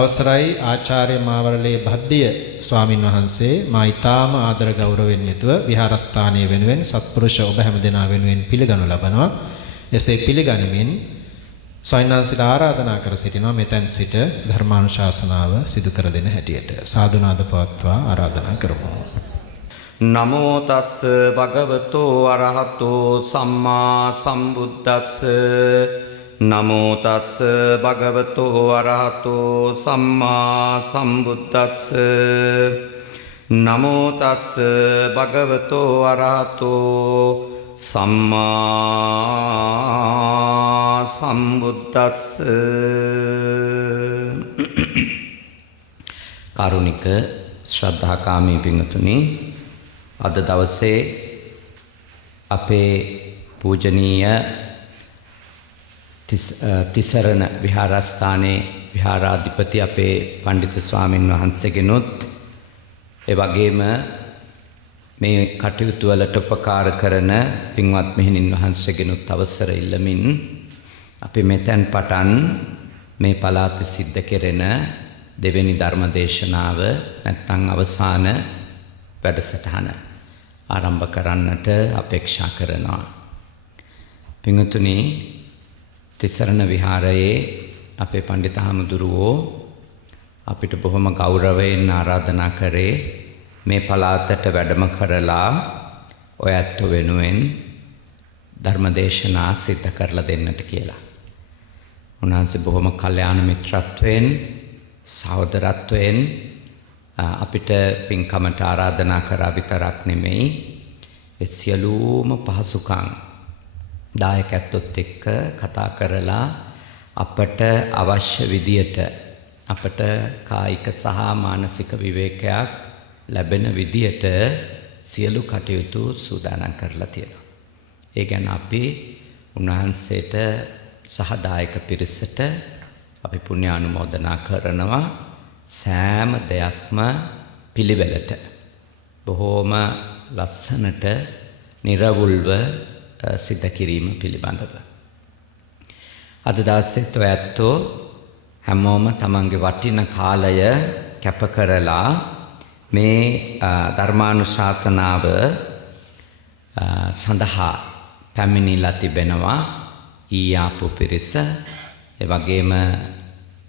අවසරයි ආචාර්ය මාවරලේ භද්දිය ස්වාමින් වහන්සේ මා ඊ타ම ආදර ගෞරවයෙන් යුතුව විහාරස්ථානයේ වෙනුවෙන් සත්පුරුෂ ඔබ හැම දෙනා වෙනුවෙන් පිළිගනු ලබනවා. එසේ පිළිගනිමින් සයන්නාන්සිට ආරාධනා කර සිටිනවා මෙතෙන් සිට ධර්මානුශාසනාව සිදු කර දෙන හැටියට සාදුනාද පවත්වා ආරාධනා කරමු. නමෝ තස්ස භගවතෝ අරහතෝ සම්මා සම්බුද්දස්ස නමෝ තස්ස භගවතෝ අරහතෝ සම්මා සම්බුද්දස්ස නමෝ තස්ස භගවතෝ අරහතෝ සම්මා සම්බුද්දස්ස. කාරුණික ශ්‍රද්ධාකාමී පින්තුනි, අද දවසේ අපේ පූජනීය තිසරණ විහාරස්ථානයේ විහාරාධිපති අපේ පණ්ඩිත ස්වාමින් වහන්සේගෙනුත් ඒ වගේම මේ කටයුතු වලට උපකාර කරන පින්වත් මෙහෙණින් වහන්සේගෙනුත් අවසර ඉල්ලමින් අපි මෙතෙන් පටන් මේ පළාතේ සිද්ධ කෙරෙන දෙවෙනි ධර්ම දේශනාව නැත්නම් අවසාන වැඩසටහන ආරම්භ කරන්නට අපේක්ෂා කරනවා. පින්තුනි, තිසරණ විහාරයේ අපේ පණ්ඩිත හාමුදුරුවෝ අපිට බොහොම ගෞරවයෙන් ආරාධනා කරේ මේ පළාතට වැඩම කරලා ඔය ඇත්ත වෙනුවෙන් ධර්මදේශනා සිද්ධ කරලා දෙන්නට කියලා. උන්වහන්සේ බොහොම කල්යාණ මිත්‍රත්වයෙන් සහෝදරත්වයෙන් අපිට පින්කමට ආරාධනා කරා විතරක් නෙමෙයි, ඒ සියලුම පහසුකම් දායකත්වොත් එක්ක කතා කරලා අපට අවශ්‍ය විදියට අපට කායික සහ මානසික විවේකයක් ලැබෙන විදියට සියලු කටයුතු සූදානම් කරලා තියෙනවා. ඒ ගැන අපි උන්වහන්සේට සහ දායක පිරිසට අපි පුණ්‍ය ආනුමෝදනා කරනවා. සෑම දෙයක්ම පිළිවෙලට බොහෝම ලස්සනට නිර්වුල්ව සිද්ධ කිරීම පිළිබඳව අද දවසේත් ඔය ඇත්තෝ හැමෝම තමන්ගේ වටින කාලය කැප කරලා මේ ධර්මානුශාසනාව සඳහා පැමිණිලා තිබෙනවා. ඊයාපු පිරිස, ඒ වගේම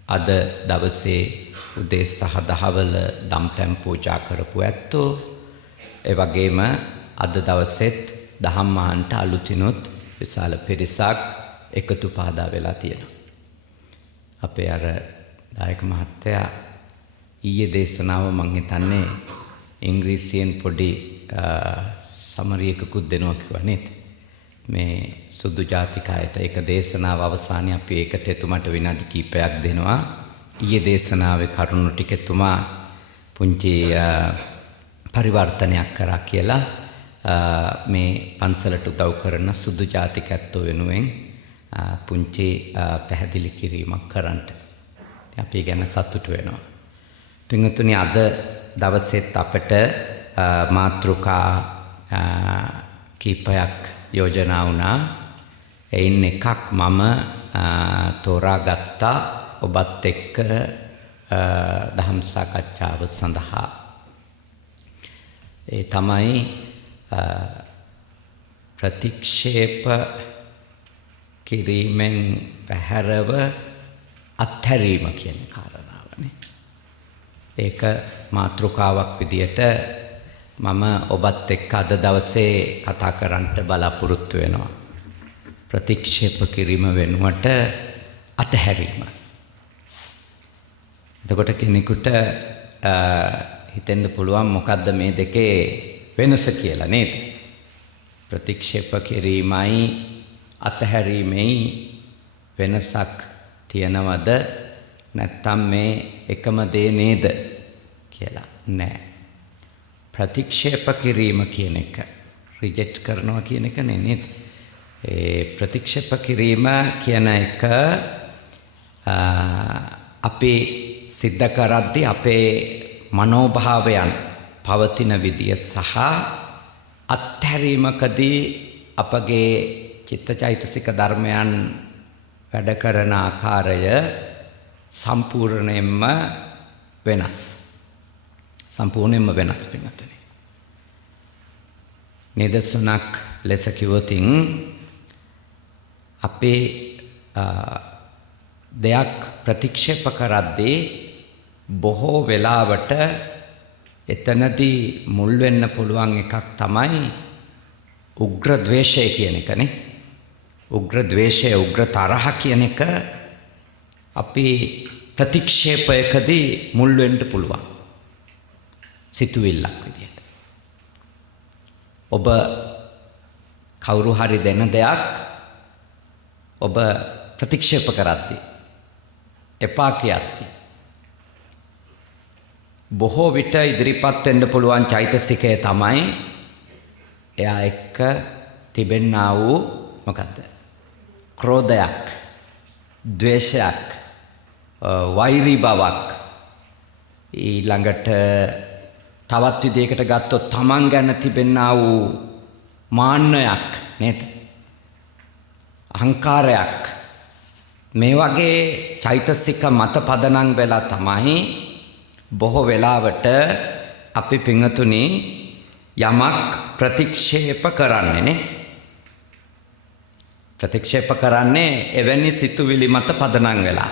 අද දවසේ උදේ සහ දහවල දම්පැන් පූජා කරපු ඇත්තෝ, ඒ වගේම අද දවසෙත් දහම් අහන්ට අලුතිනුත් විශාල පිරිසක් එකතු පාදා වෙලා තියෙනවා. අපේ අර දායක මහත්තයා ඊයේ දේශනාව මං හිතන්නේ ඉංග්‍රීසියෙන් පොඩි සමරියකුත් දෙනවා කිව්වා නේද? මේ සුදු ජාතිකයට ඒක දේශනාව අවසානයේ අපි ඒකට එතුමාට විනාඩි කිහිපයක් දෙනවා. ඊයේ දේශනාවේ කරුණු ටික එතුමා පුංචි පරිවර්තනයක් කරා කියලා මේ පන්සලට උදව් කරන සුදු ජාතිකත්වෝ වෙනුවෙන් පුංචි පැහැදිලි කිරීමක් කරන්නට අපි ගැන සතුටු වෙනවා. පින්වතුනි, අද දවසෙත් අපට මාතෘකා කීපයක් යෝජනා වුණා. එයින් එකක් මම තෝරාගත්තා ඔබත් එක්ක දහම් සාකච්ඡාව සඳහා. ඒ තමයි ප්‍රතික්ෂේප කිරීමෙන් පැහැරව අත්හැරීම කියන කාරණාවනේ. ඒක මාතෘකාවක් විදියට මම ඔබත් එක්ක අද දවසේ කතා කරන්නට බලාපොරොත්තු වෙනවා. ප්‍රතික්ෂේප කිරීම වෙනුවට අත්හැරීම. එතකොට කෙනෙකුට හිතෙන්න පුළුවන් මොකද්ද මේ දෙකේ වෙනස කියලා නේද? ප්‍රතික්ෂේප කිරීමයි අත්හැරීමයි වෙනසක් තියනවද නැත්නම් මේ එකම දේ නේද කියලා? නෑ. ප්‍රතික්ෂේප කිරීම කියන එක රිජෙක්ට් කරනවා කියන එක නේද? ඒ ප්‍රතික්ෂේප කිරීම කියන එක අපි සිද්ධ කරද්දී අපේ මනෝභාවයන් පවතින විදිය සහ අත්හැරීමකදී අපගේ චිත්තචෛතසික ධර්මයන් වැඩ කරන ආකාරය සම්පූර්ණයෙන්ම වෙනස්. සම්පූර්ණයෙන්ම වෙනස් පින්වතුනි. නිදර්ශනක් ලෙස කිව්වොතින් අපේ දෙයක් ප්‍රතික්ෂේප කරද්දී බොහෝ වෙලාවට එතනදී මුල් වෙන්න පුළුවන් එකක් තමයි උග්‍ර ද්වේෂය කියන එකනේ. උග්‍ර ද්වේෂය, උග්‍ර තරහ කියන එක අපි ප්‍රතික්ෂේපයකදී මුල් වෙන්න පුළුවන්. සිතුවිල්ලක් විදියට. ඔබ කවුරු හරි දෙන දෙයක් ඔබ ප්‍රතික්ෂේප කරද්දී එපා කියද්දී බොහෝ විට ඉදිරිපත් වෙන්න පුළුවන් චෛතසිකය තමයි එයා එක්ක තිබෙන්නා වූ මොකද්ද? ක්‍රෝධයක්, ද්වේෂයක්, වෛරී බවක්. ඊළඟට තවත් විදිහකට ගත්තොත් තමන් ගැන තිබෙන්නා වූ මාන්නයක් නේද? අහංකාරයක්. මේ වගේ චෛතසික මත පදනම් වෙලා තමයි බොහෝ වෙලාවට අපි පින්වතුනි යමක් ප්‍රතික්ෂේප කරන්නේ නේ. ප්‍රතික්ෂේප කරන්නේ එවැනි සිතුවිලි මත පදනම් වෙලා.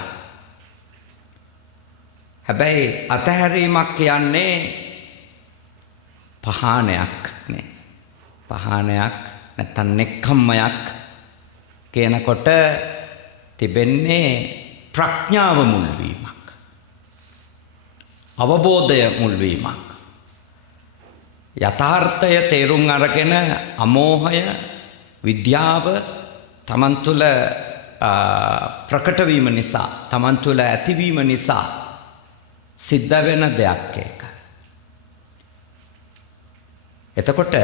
හැබැයි අතහැරීමක් කියන්නේ පහානයක් නේ. පහානයක් නැත්නම් නෙක්ඛම්මයක් කියනකොට තිබෙන්නේ ප්‍රඥාව මුල් වීමක්. අවබෝධය මුල් වීමක්. යථාර්ථය තේරුම් අරගෙන අමෝහය, විද්‍යාව තමන් තුළ ප්‍රකට වීම නිසා, තමන් තුළ ඇතිවීම නිසා සිද්ධ වෙන දෙයක් ඒක. එතකොට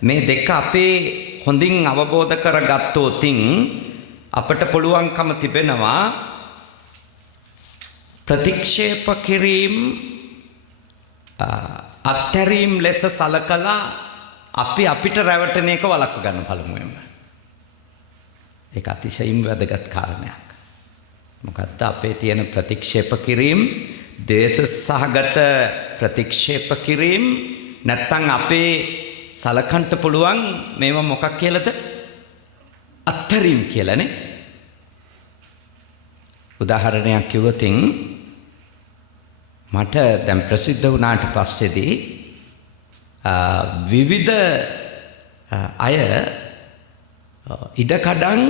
මේ දෙක අපේ හොඳින් අවබෝධ කරගත්තොතින් අපට පුළුවන්කම තිබෙනවා ප්‍රතික්ෂේප කිරීම අත්හැරීම් ලෙස සලකලා අපි අපිට රැවටෙන එක වළක්ව ගන්න පළමුවෙන්ම. ඒක අතිශයින් වැදගත් කාරණයක්. මොකද්ද අපේ තියෙන ප්‍රතික්ෂේප කිරීම, දේශ සහගත ප්‍රතික්ෂේප කිරීම නැත්තම් අපේ සලකන්ට පුළුවන් මේවා මොකක් කියලාද? අත්හැරීම් කියලානේ. උදාහරණයක් කිව්වොතින් මට දැන් ප්‍රසිද්ධ වුණාට පස්සේදී විවිධ අය ඉඩකඩම්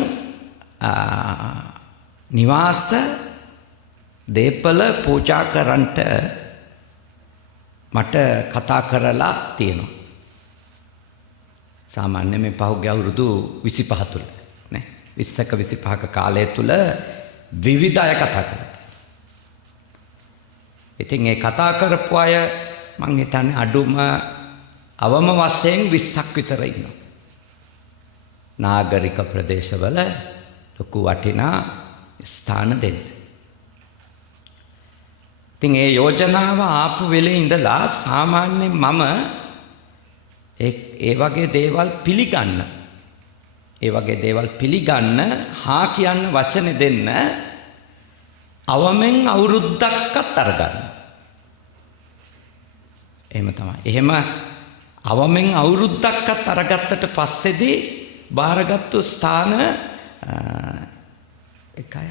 නිවාස දේපල පූජා කරන්නට මට කතා කරලා තියෙනවා. සාමාන්‍ය මේ පහුගිය අවුරුදු 25 තුල නේ 20ක 25ක කාලය තුල විවිධ අය කතා කරා. ඉතින් ඒ කතා කරපු අය මං හිතන්නේ අඩුම අවම වශයෙන් 20ක් විතර ඉන්නවා. නාගරික ප්‍රදේශවල ලොකු වටිනා ස්ථාන දෙන්න. ඉතින් ඒ යෝජනාව ආපු වෙලේ ඉඳලා සාමාන්‍යයෙන් මම ඒ වගේ දේවල් පිළිගන්න හා කියන්න වචන දෙන්න අවමෙන් අවුරුද්දක්වත් අරගන්න. එහෙම තමයි. එහෙම අවමෙන් අවුරුද්දක්වත් අරගත්තට පස්සේදී බාරගත්තු ස්ථාන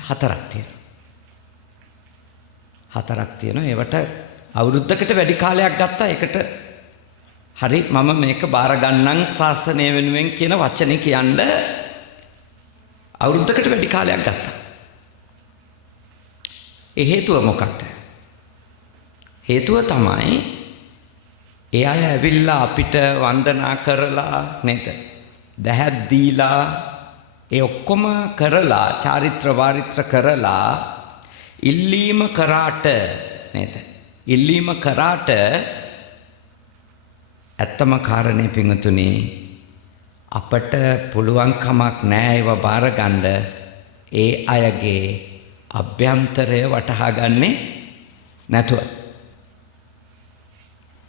හතරක් තියෙනවා. ඒවට අවුරුද්දකට වැඩි කාලයක් ගත්තා. ඒකට හරි මම මේක බාර ගන්නම් ශාසනය වෙනුවෙන් කියන වචනේ කියන්න අවුරුද්දකට වැඩි කාලයක් ගත්තා. ඒ හේතුව මොකක්ද? හේතුව තමයි ඒ අය ඇවිල්ලා අපිට වන්දනා කරලා නේද? දැහැත් දීලා ඒ ඔක්කොම කරලා චාරිත්‍ර වාරිත්‍ර කරලා ඉල්ලීම කරාට නේද? ඉල්ලීම කරාට ඇත්තම කාරණේ පිංගුතුනි අපට පුළුවන් කමක් නැහැ ඒව බාර ගන්න ඒ අයගේ අභ්‍යන්තරය වටහා ගන්නේ නැතුව.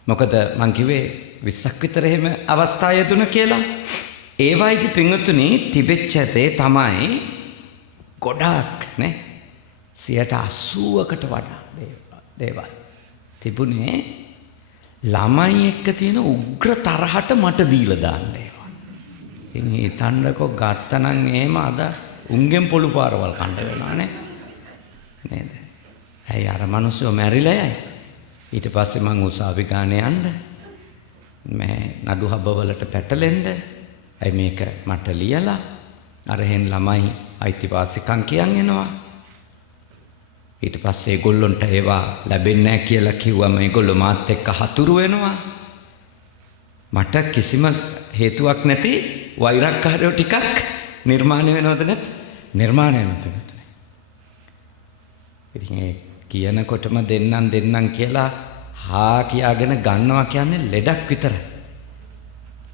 මොකද මං කිව්වේ 20ක් විතර එහෙම අවස්ථා යෙදුන කියලා. ඒ වයිදි පිංගුතුනි තිබෙච්ච දේ තමයි ගොඩාක් නේ 80%කට වඩා දේවල් තිබුණේ ළමයි එක්ක තියෙන උග්‍ර තරහට මට දීලා දාන්න ඒවා. ඉතින් හිතන්නකෝ ගත්තනම් එහෙම අද උන්ගෙන් පොළු පාරවල් කණ්ඩ වෙනවානේ. නේද? ඇයි අර මිනිස්සු මැරිලා යයි. ඊට පස්සේ මං උසාවි ගානේ යන්න. මේ නඩු හබවලට පැටලෙන්න. ඇයි මේක මට ලියලා අරහෙන් ළමයි අයිතිවාසිකම් කියන් එනවා. ඊට පස්සේ ඒගොල්ලොන්ට ඒවා ලැබෙන්නේ නැහැ කියලා කිව්වම ඒගොල්ලෝ මාත් එක්ක හතුරු වෙනවා. මට කිසිම හේතුවක් නැති වෛරක්කාරයෝ ටිකක් නිර්මාණය වෙනවද නැත්? නිර්මාණය වෙනවා. ඉතින් ඒ කියනකොටම දෙන්නම් කියලා හා කියාගෙන ගන්නවා කියන්නේ ලෙඩක් විතරයි.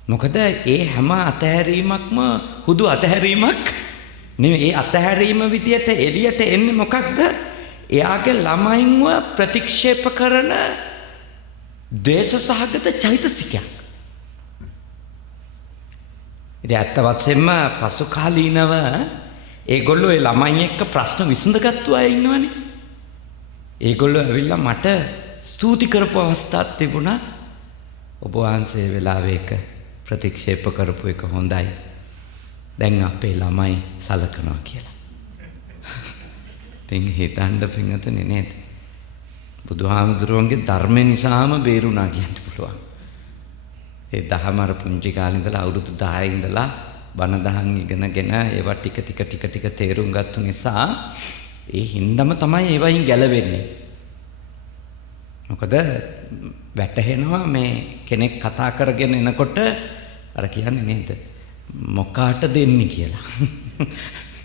මොකද ඒ හැම අතහැරීමක්ම හුදු අතහැරීමක් නෙමෙයි. ඒ අතහැරීම විදියට එළියට එන්නේ මොකක්ද? එයාගේ ළමයින්ව ප්‍රතික්ෂේප කරන දේශසහගත චෛතසිකයක්. ඉතින් ඇත්ත වශයෙන්ම පසු කාලීනව ඒගොල්ලෝ ඒ ළමයි එක්ක ප්‍රශ්න විසඳගත්තු අය ඉන්නවනේ. ඒගොල්ලෝ ඇවිල්ලා මට ස්තුති කරපු අවස්ථාවක් තිබුණා. ඔබ වහන්සේ වෙලාවෙ එක ප්‍රතික්ෂේප කරපු එක හොඳයි. දැන් අපේ ළමයි සලකනවා කියලා. ඉතින් හිතන්න පින්නතුනේ නේද? බුදුහාමුදුරුවන්ගේ ධර්ම නිසාම බේරුණා කියන්න පුළුවන්. ඒ දහම අර පුංචි කාලේ ඉඳලා අවුරුදු 10 ඉඳලා බණ දහම් ඉගෙනගෙන ඒවා ටික තේරුම් ගත්තු නිසා ඒ හින්දම තමයි ඒවයින් ගැලවෙන්නේ. මොකද වැටහෙනවා මේ කෙනෙක් කතා කරගෙන එනකොට අර කියන්නේ නේද මොකාට දෙන්නේ කියලා.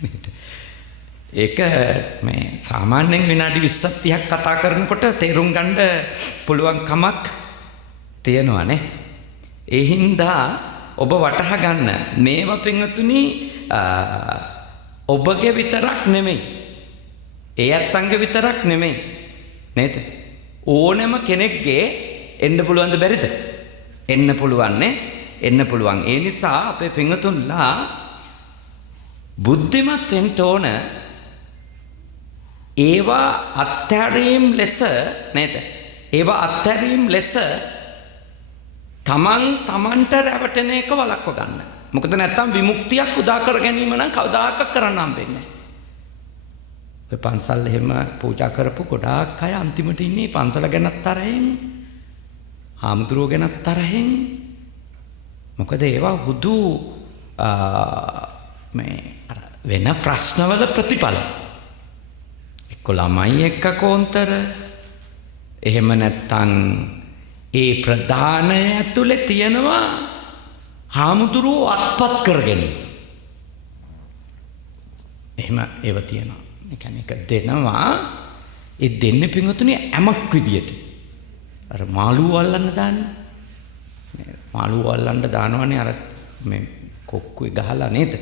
නේද? ඒක මේ සාමාන්‍යයෙන් විනාඩි 20ක් 30ක් කතා කරනකොට තේරුම් ගන්න පුළුවන් කමක් තියෙනවානේ. ඒ හින්දා ඔබ වටහා ගන්න මේවා පින්වතුනි ඔබගේ විතරක් නෙමෙයි. ඒ අත්ංග විතරක් නෙමෙයි. නේද? ඕනෑම කෙනෙක්ගේ එන්න පුළුවන්ද බැරිද? එන්න පුළුවන් නේ. එන්න පුළුවන්. ඒ නිසා අපේ පින්වතුන්ලා බුද්ධිමත් වෙන්න ඕන. ඒවා අත්හැරීම් ලෙස නේද? ඒවා අත්හැරීම් ලෙස තමන්ට රැවටෙන එක වළක්ව ගන්න. මොකද නැත්තම් විමුක්තියක් උදා කර ගැනීම නම් කවදාකවත් කරන්න හම්බෙන්නේ නැහැ. ඔය පන්සල් එහෙම පූජා කරපු ගොඩාක් අය අන්තිමට ඉන්නේ පන්සල ගැනත් තරහෙන්, හාමුදුරුවෝ ගැනත් තරහෙන්. මොකද ඒවා හුදු මේ අර වෙන ප්‍රශ්නවල ප්‍රතිඵල. එක්ක ළමයි එක්ක කොන්තර. එහෙම නැත්තම් ඒ ප්‍රධානය ඇතුලේ තියෙනවා හාමුදුරුවෝ අත්පත් කරගෙන. එහෙම ඒව තියෙනවා. ඒ කියන්නේ එක දෙනවා. ඒ දෙන්නේ පින්වතුනි ඇමක් විදියට. අර මාළුව අල්ලන්න දාන්නේ. මාළුව අල්ලන්න දානවනේ අර මේ කොක්කුවේ ගහලා නේද?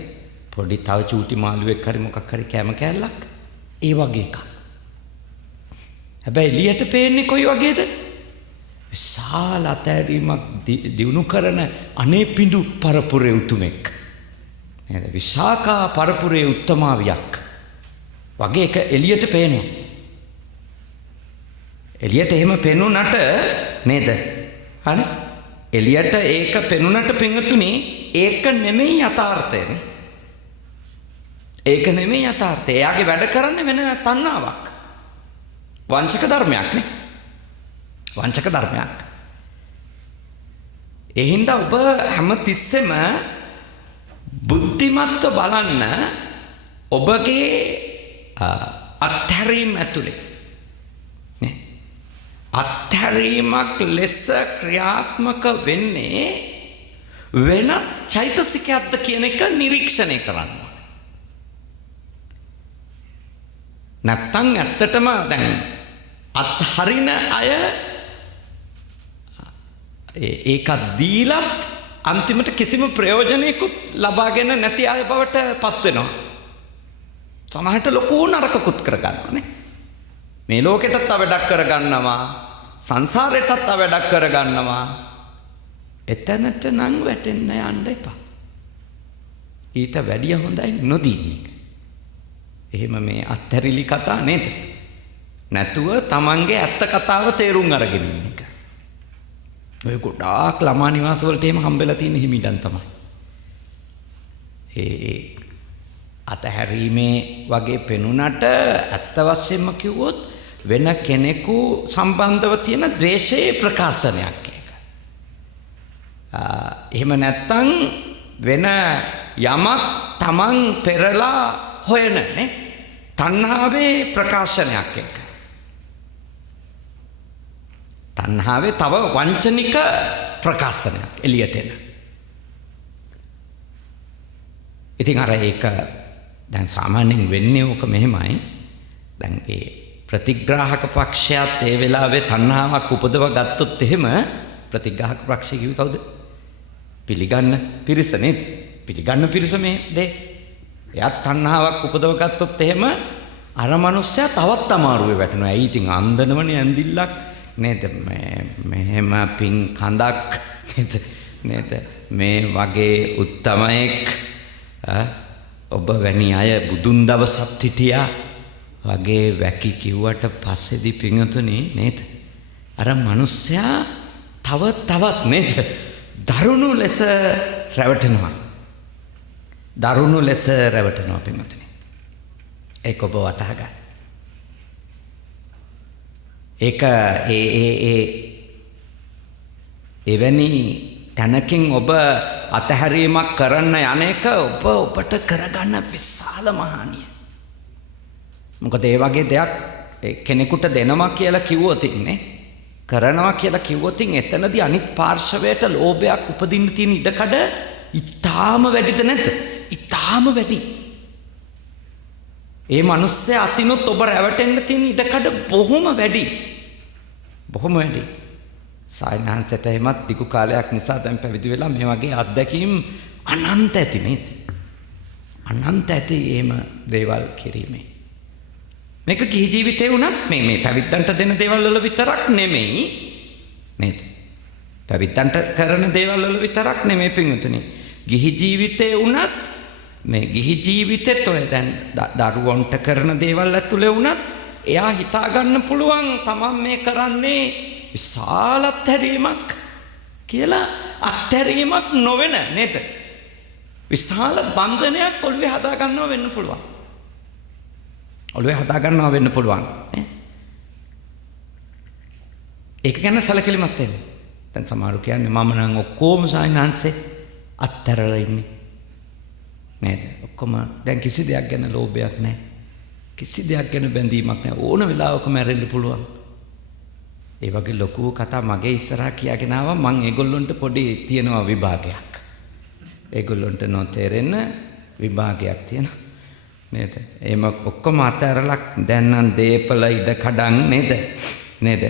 පොඩි තව චූටි මාළුවෙක් හරි මොකක් හරි කැම කෑල්ලක්. ඒ වගේ එකක්. හැබැයි එළියට පේන්නේ කොයි වගේද? විශාල අතහැරීමක් දිනු කරන අනේ පිඬු පරපුරේ උතුමෙක්. නේද? විශාකා පරපුරේ උත්තමාවියක්. වගේ එක එළියට පේනවා. එළියට එහෙම පෙනුනට නේද? හරි? එළියට ඒක පෙනුනට පින්වතුනි ඒක නෙමෙයි යථාර්ථය. ඒක නෙමෙයි යථාර්ථය. එයාගේ වැඩ කරන්නේ වෙන තණ්හාවක්. වංචක ධර්මයක් නේ. වංචක ධර්මයක්. ඒ හින්දා ඔබ හැම තිස්සෙම බුද්ධිමත්ව බලන්න ඔබගේ අත්හැරීම් ඇතුලේ නේ අත්හැරීමක් ලෙස ක්‍රියාත්මක වෙන්නේ වෙන චෛතසිකයක්ද කියන එක නිරීක්ෂණය කරන්න. නැත්තම් ඇත්තටම දැන් අත්හරින අය ඒකත් දීලත් අන්තිමට කිසිම ප්‍රයෝජනයකුත් ලබාගෙන නැති අය බවට පත් වෙනවා. සමහරට ලොකු නරකකුත් කරගන්නවානේ. මේ ලෝකෙටත් වැඩක් කරගන්නවා, සංසාරෙටත් වැඩක් කරගන්නවා. එතනට නම් වැටෙන්න යන්න එපා. ඊට වැඩිය හොඳයි නොදී ඉන්න එක. එහෙම මේ අත්හැරිලි කතා නේද? නැතුව තමන්ගේ ඇත්ත කතාව තේරුම් අරගෙන ඉන්න එක. ඔය ගොඩාක් ළමා නිවාස වලට එහෙම හම්බෙලා තියෙන හිමිඩන් තමයි. ඒ අතහැරීමේ වගේ පෙනුනට ඇත්ත වශයෙන්ම කිව්වොත් වෙන කෙනෙකු සම්බන්ධව තියෙන ද්වේෂයේ ප්‍රකාශනයක් ඒක. එහෙම නැත්තම් වෙන යමක් තමන් පෙරලා හොයන නේ තණ්හාවේ ප්‍රකාශනයක් ඒක. තණ්හාවේ තව වංචනික ප්‍රකාශනයක් එළියට එන. ඉතින් අර ඒක දැන් සාමාන්‍යයෙන් වෙන්නේ ඕක මෙහෙමයි. දැන් ඒ ප්‍රතිග්‍රාහක පක්ෂයත් ඒ වෙලාවේ තණ්හාවක් උපදව ගත්තොත් එහෙම ප්‍රතිග්‍රාහක පක්ෂය කිව්වේ කවුද? පිළිගන්න පිරිස නේද? පිළිගන්න පිරිස මේ දේ. එයාත් තණ්හාවක් උපදව ගත්තොත් එහෙම අර මනුස්සයා තවත් අමාරුවේ වැටෙනවා. ඇයි ඉතින් අන්දනවනේ ඇඳිල්ලක් නේද? මෙහෙම පින් කඳක් නේද? මේ වගේ උත්තමයෙක් ඔබ වැනි අය බුදුන් දවසත් හිටියා වගේ වැකි කිව්වට පස්සේදී පිංගතුනි නේද? අර මිනිස්සයා තවත් නේද? දරුණු ලෙස රැවටෙනවා. දරුණු ලෙස රැවටෙනවා පිංගතුනි. ඒක ඔබ වටහා ගන්න. ඒක එවැනි තැනකින් ඔබ අතහැරීමක් කරන්න යන්නේක ඔබට කරගන්න විශාල මහානිය. මොකද ඒ වගේ දෙයක් කෙනෙකුට දෙනවා කියලා කිව්වොත් ඉන්නේ කරනවා කියලා කිව්වොත් එතනදී අනිත් පාර්ශවයට ලෝභයක් උපදින්න තියෙන ඉඩකඩ ඉතාම වැඩිද නැද්ද? ඉතාම වැඩි. ඒ මිනිස්සේ අතිනුත් ඔබ රැවටෙන්න තියෙන ඉඩකඩ බොහොම වැඩි. බොහොම වැඩි. සායනහන්සට එහෙමත් දිගු කාලයක් නිසා දැන් පැවිදි වෙලා මේ වගේ අත්දැකීම් අනන්ත ඇති නේද? අනන්ත ඇති එහෙම දේවල් කිරීමේ. මේක ගිහි ජීවිතේ වුණත් මේ පැවිද්දන්ට දෙන දේවල් වල විතරක් නෙමෙයි නේද? පැවිද්දන්ට කරන දේවල් වල විතරක් නෙමෙයි පින්වතුනි. ගිහි ජීවිතේ වුණත් මේ ගිහි ජීවිතෙත් ඔය දැන් දරුවන්ට කරන දේවල් ඇතුලේ වුණත් එයා හිතා ගන්න පුළුවන් තමන් මේ කරන්නේ විශාල අත්හැරීමක් කියලා. අත්හැරීමක් නොවන නේද? විශාල බන්ධනයක් ඔළුවේ හදා ගන්නවා වෙන්න පුළුවන්. ඔළුවේ හදා ගන්නවා වෙන්න පුළුවන් නේ? ඒක ගැන සැලකිලිමත් වෙන්න. දැන් සමහරු කියන්නේ මම නම් ඔක්කොම සායනහන්සේ අත්හැරලා ඉන්නේ නේද? ඔක්කොම දැන් කිසි දෙයක් ගැන ලෝභයක් නැහැ. කිසි දෙයක් ගැන බැඳීමක් නැහැ. ඕන වෙලාවක මැරෙන්න පුළුවන්. ඒ වගේ ලොකු කතා මගේ ඉස්සරහා කියාගෙන ආවා. මං ඒගොල්ලොන්ට පොඩි තියෙනවා විභාගයක්. ඒගොල්ලොන්ට නොතේරෙන්න විභාගයක් තියෙනවා නේද? එහෙම ඔක්කොම අතහැරලා දැන් නම් දීපල ඉඩ කඩන් නේද?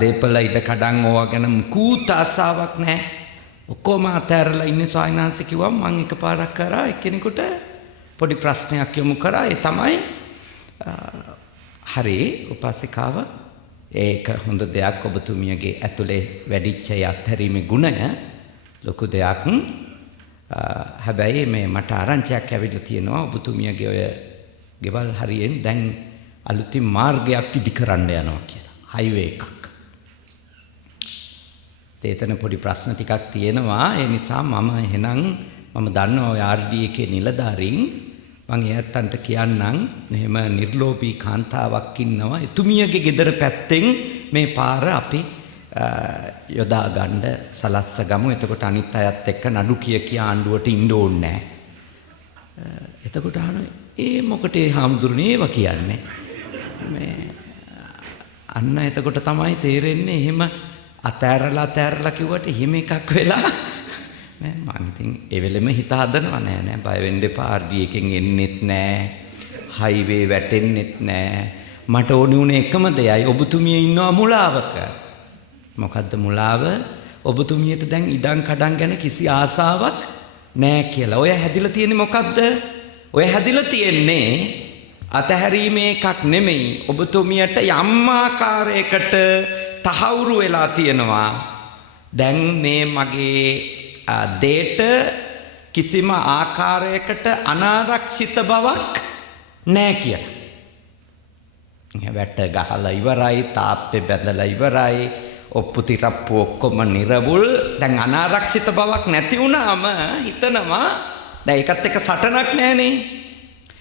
දීපල ඉඩ කඩන් ඕවා ගැන මුකුත් ආසාවක් නැහැ. ඔක්කොම අතහැරලා ඉන්නේ සායනහන්සේ කිව්වා. මං එකපාරක් කරා එක්කෙනෙකුට පොඩි ප්‍රශ්නයක් යොමු කරා. ඒ තමයි හරි උපාසිකාව ඒක හොඳ දෙයක් ඔබතුමියගේ ඇතුලේ වැඩිච්ච අත්හැරීමේ ගුණය ලොකු දෙයක්. හැබැයි මේ මට ආරංචියක් ඇවිල්ලා තියෙනවා ඔබතුමියගේ ඔය ගෙවල් හරියෙන් දැන් අලුතින් මාර්ගයක් ඉදි කරන්න යනවා කියලා. හයිවේ එකක්. ඒතන පොඩි ප්‍රශ්න ටිකක් තියෙනවා. ඒ නිසා මම දන්නවා ඔය RD එකේ නිලධාරීන් මං එයාටන්ට කියන්නම් මෙහෙම නිර්ලෝභී කාන්තාවක් ඉන්නවා. එතුමියගේ ගෙදර පැත්තෙන් මේ පාර අපි යොදා ගන්න සලස්ස ගමු. එතකොට අනිත් අයත් එක්ක නඩු කිය ආණ්ඩුවට ඉන්න ඕනේ නැහැ. එතකොට ඒ මොකටේ හාමුදුරනේ ඒව කියන්නේ? මේ අන්න එතකොට තමයි තේරෙන්නේ එහෙම අතෑරලා කිව්වට එහෙම එකක් වෙලා නෑ. මං ඉතින් ඒ වෙලෙම හිත හදනවා නෑ බය වෙන්න එපා. RD එකෙන් එන්නෙත් නෑ. හයිවේ වැටෙන්නෙත් නෑ. මට ඕනි උනේ එකම දෙයයි ඔබතුමිය ඉන්නවා මුලාවක. මොකද්ද මුලාව? ඔබතුමියට දැන් ඉඩම් කඩම් ගැන කිසි ආසාවක් නෑ කියලා. ඔය හැදිලා තියෙන්නේ මොකද්ද? ඔය හැදිලා තියෙන්නේ අතහැරීමේ එකක් නෙමෙයි. ඔබතුමියට යම් ආකාරයකට තහවුරු වෙලා තියෙනවා. දැන් මේ මගේ දේට කිසිම ආකාරයකට අනාරක්ෂිත බවක් නෑ කියලා. වැට ගහලා ඉවරයි, තාප්පේ බැඳලා ඉවරයි, ඔප්පු තිරප්පු ඔක්කොම නිරවුල්. දැන් අනාරක්ෂිත බවක් නැති වුණාම හිතනවා දැන් ඒකත් එක්ක සටනක් නෑනේ.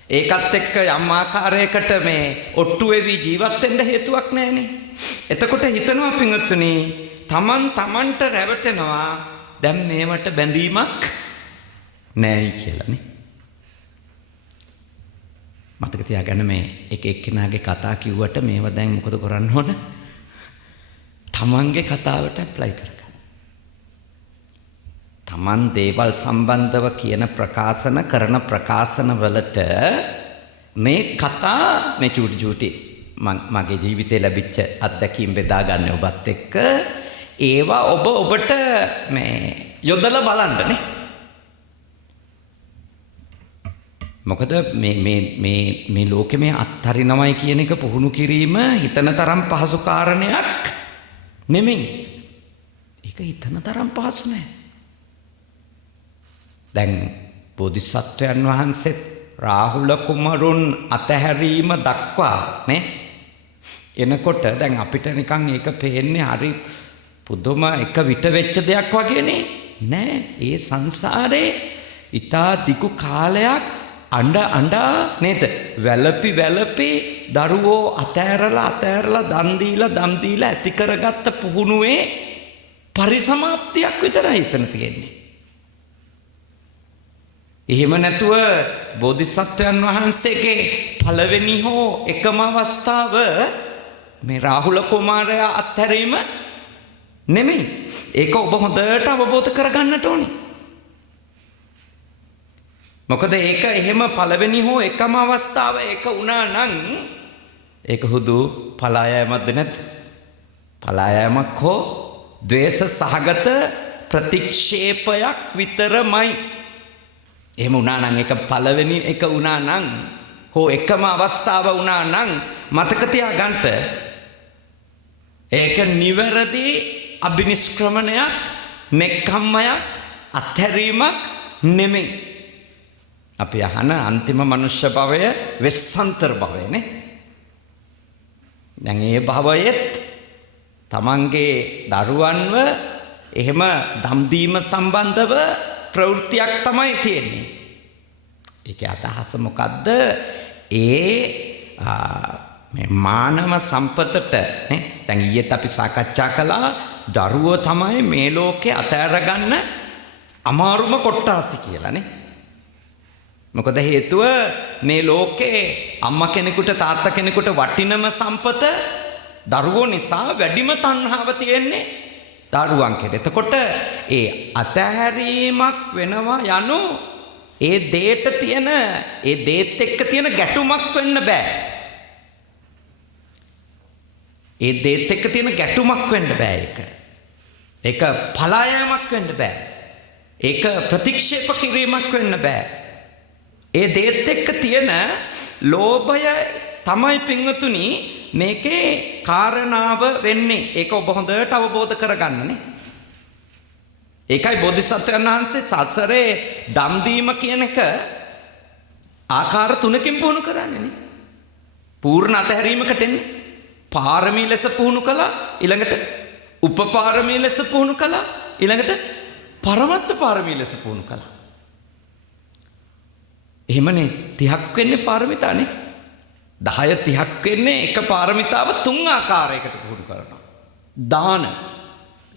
ඒකත් එක්ක යම් ආකාරයකට මේ ඔට්ටු වෙවි ජීවත් වෙන්න හේතුවක් නෑනේ. එතකොට හිතනවා පින්වත්නි තමන්ට රැවටෙනවා දැන් මේවට බැඳීමක් නෑයි කියලානේ. මතක තියාගන්න මේ එක එක්කෙනාගේ කතා කිව්වට මේව දැන් මොකද කරන්න ඕන? තමන්ගේ කතාවට ඇප්ලයි කරගන්න. තමන් දේවල් සම්බන්ධව කියන ප්‍රකාශන කරන ප්‍රකාශන වලට මේ කතා මේ චූටි මගේ ජීවිතේ ලැබිච්ච අත්දැකීම් බෙදා ගන්න ඔබත් එක්ක ඒවා ඔබට මේ යොදලා බලන්නනේ. මොකද මේ ලෝකෙ මේ අත්හරිනවයි කියන එක පුහුණු කිරීම හිතන තරම් පහසු කාරණයක් නෙමෙයි. ඒක හිතන තරම් පහසු නෑ. දැන් බෝධිසත්වයන් වහන්සේ රාහුල කුමරුන් අතහැරීම දක්වා නේ එනකොට දැන් අපිට නිකන් ඒක පේන්නේ හරි පුදුම එක විට වෙච්ච දෙයක් වගේනේ. නෑ, ඒ සංසාරේ ඊටා දිගු කාලයක් අඬා නේද වැළපි දරුවෝ අතෑරලා දන් දීලා ඇති කරගත්ත පුහුණුවේ පරිසමාප්තියක් විතරයි එතන තියෙන්නේ. එහෙම නැතුව බෝධිසත්වයන් වහන්සේගේ පළවෙනි හෝ එකම අවස්ථාව මේ රාහුල කුමාරයා අත්හැරීම නෙමෙයි. ඒක ඔබ හොඳට අවබෝධ කරගන්නට ඕනේ. මොකද ඒක එහෙම පළවෙනි හෝ එකම අවස්ථාව ඒක වුණා නම් ඒක හුදු පලායෑමක්ද නැද්ද? පලායෑමක් හෝ ද්වේෂ සහගත ප්‍රතික්ෂේපයක් විතරමයි. එහෙම වුණා නම් ඒක පළවෙනි එක වුණා නම් හෝ එකම අවස්ථාව වුණා නම් මතක තියාගන්න ඒක නිවැරදි අභිනිෂ්ක්‍රමණයක්, නෙක්ඛම්මයක්, අත්හැරීමක් නෙමෙයි. අපි අහන අන්තිම මනුෂ්‍ය භවය වෙස්සන්තර භවයනේ. දැන් ඒ භවයේත් තමන්ගේ දරුවන්ව එහෙම දම් දීම සම්බන්ධව ප්‍රවෘත්තියක් තමයි තියෙන්නේ. ඒකේ අදහස මොකද්ද? මේ මානව සම්පතට නේ දැන් ඊයේත් අපි සාකච්ඡා කළා දරුවෝ තමයි මේ ලෝකේ අතහැරගන්න අමාරුම කොට්ටාසි කියලානේ. මොකද හේතුව මේ ලෝකේ අම්මා කෙනෙකුට තාත්තා කෙනෙකුට වටිනම සම්පත දරුවෝ නිසා වැඩිම තණ්හාව තියෙන්නේ දරුවන් කෙරේ. එතකොට ඒ අතහැරීමක් වෙනවා යනු ඒ දේට තියෙන ඒ දේත් එක්ක තියෙන ගැටුමක් වෙන්න බෑ. ඒ දේත් එක්ක තියෙන ගැටුමක් වෙන්න බෑ ඒක. ඒක පලායමක් වෙන්න බෑ. ඒක ප්‍රතික්ෂේප කිරීමක් වෙන්න බෑ. ඒ දේත් එක්ක තියෙන ලෝභය තමයි පින්වතුනි මේකේ කාරණාව වෙන්නේ. ඒක ඔබ හොඳට අවබෝධ කරගන්නනේ. ඒකයි බෝධිසත්වයන් වහන්සේ සසරේ දම් දීම කියන එක ආකාර තුනකින් පුහුණු කරන්නේනේ. පූර්ණ අතහැරීමකට එන්නේ. පාරමී ලෙස පුහුණු කළා, ඊළඟට උපපාරමී ලෙස පුහුණු කළා, ඊළඟට පරමත්ත පාරමී ලෙස පුහුණු කළා. එහෙමනේ 30ක් වෙන්නේ පාරමිතානේ. 10 30ක් වෙන්නේ එක පාරමිතාව 3 ආකාරයකට පුහුණු කරනවා. දාන.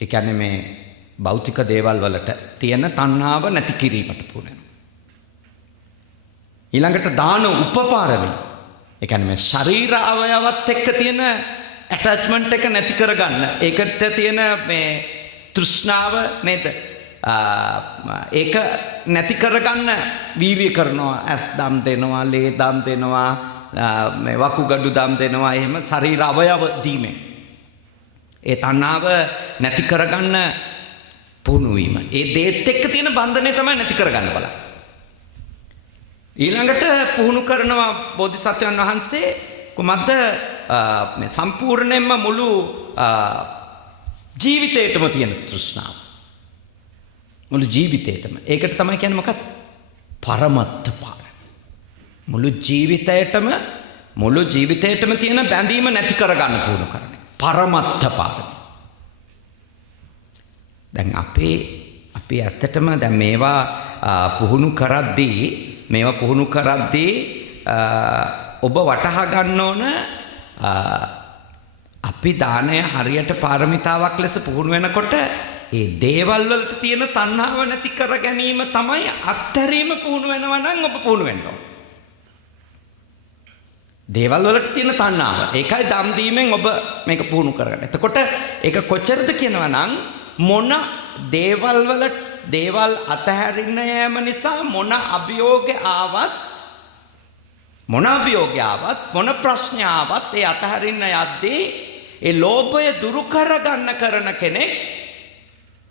ඒ කියන්නේ මේ භෞතික දේවල් වලට තියෙන තණ්හාව නැති කිරීමට පුහුණු. ඊළඟට දාන උපපාරමී. ඒ කියන්නේ මේ ශරීර අවයවත් එක්ක තියෙන ඇටැච්මන්ට් එක නැති කරගන්න. ඒකට තියෙන මේ තෘෂ්ණාව නේද? ඒක නැති කරගන්න වීර්ය කරනවා. ඇස් දම් දෙනවා, ලේ දම් දෙනවා, මේ වකුගඩු දම් දෙනවා. එහෙම ශරීර අවයව දීමෙන් ඒ තණ්හාව නැති කරගන්න පුහුණු වීම. ඒ දේත් එක්ක තියෙන බන්ධනය තමයි නැති කරගන්න බලන්න. ඊළඟට පුහුණු කරනවා බෝධිසත්වයන් වහන්සේ කුමක්ද? මේ සම්පූර්ණයෙන්ම මුළු ජීවිතේටම තියෙන තෘෂ්ණාව. මුළු ජීවිතේටම. ඒකට තමයි කියන්නේ මොකක්ද? පරමත්ත පාරමී. මුළු ජීවිතේටම තියෙන බැඳීම නැති කරගන්න පුහුණු කරන එක. පරමත්ත පාරමී. දැන් අපි ඇත්තටම දැන් මේවා පුහුණු කරද්දී ඔබ වටහා ගන්න ඕන අපි දානය හරියට පාරමිතාවක් ලෙස පුහුණු වෙනකොට ඒ දේවල් වලට තියෙන තණ්හාව නැති කර ගැනීම තමයි අත්හැරීම පුහුණු වෙනවා නම් ඔබ පුහුණු වෙන්න ඕන. දේවල් වලට තියෙන තණ්හාව. ඒකයි දම් දීමෙන් ඔබ මේක පුහුණු කරගන්න. එතකොට ඒක කොච්චරද කියනවා නම් මොන දේවල් අතහැරින්න යෑම නිසා මොන අභියෝගය ආවත් මොන ප්‍රශ්න ආවත් ඒ අතහැරින්න යද්දී ඒ ලෝභය දුරු කරගන්න කරන කෙනෙක්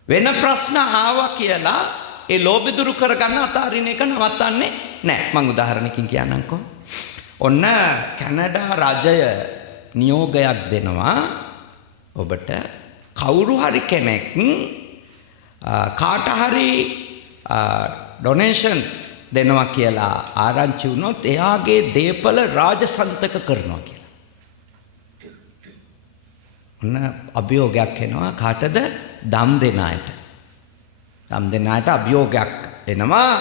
වෙන ප්‍රශ්න ආවා කියලා ඒ ලෝභය දුරු කරගන්න අතහරින එක නවත්තන්නේ නැහැ. මම උදාහරණකින් කියන්නම්කෝ. ඔන්න කැනඩා රජය නියෝගයක් දෙනවා ඔබට කවුරු හරි කෙනෙක් කාට හරි ඩොනේෂන් දෙනවා කියලා ආරංචි වුණොත් එයාගේ දේපල රාජසන්තක කරනවා කියලා. ඔන්න අභියෝගයක් එනවා කාටද? දම් දෙන අයට. දම් දෙන අයට අභියෝගයක් එනවා.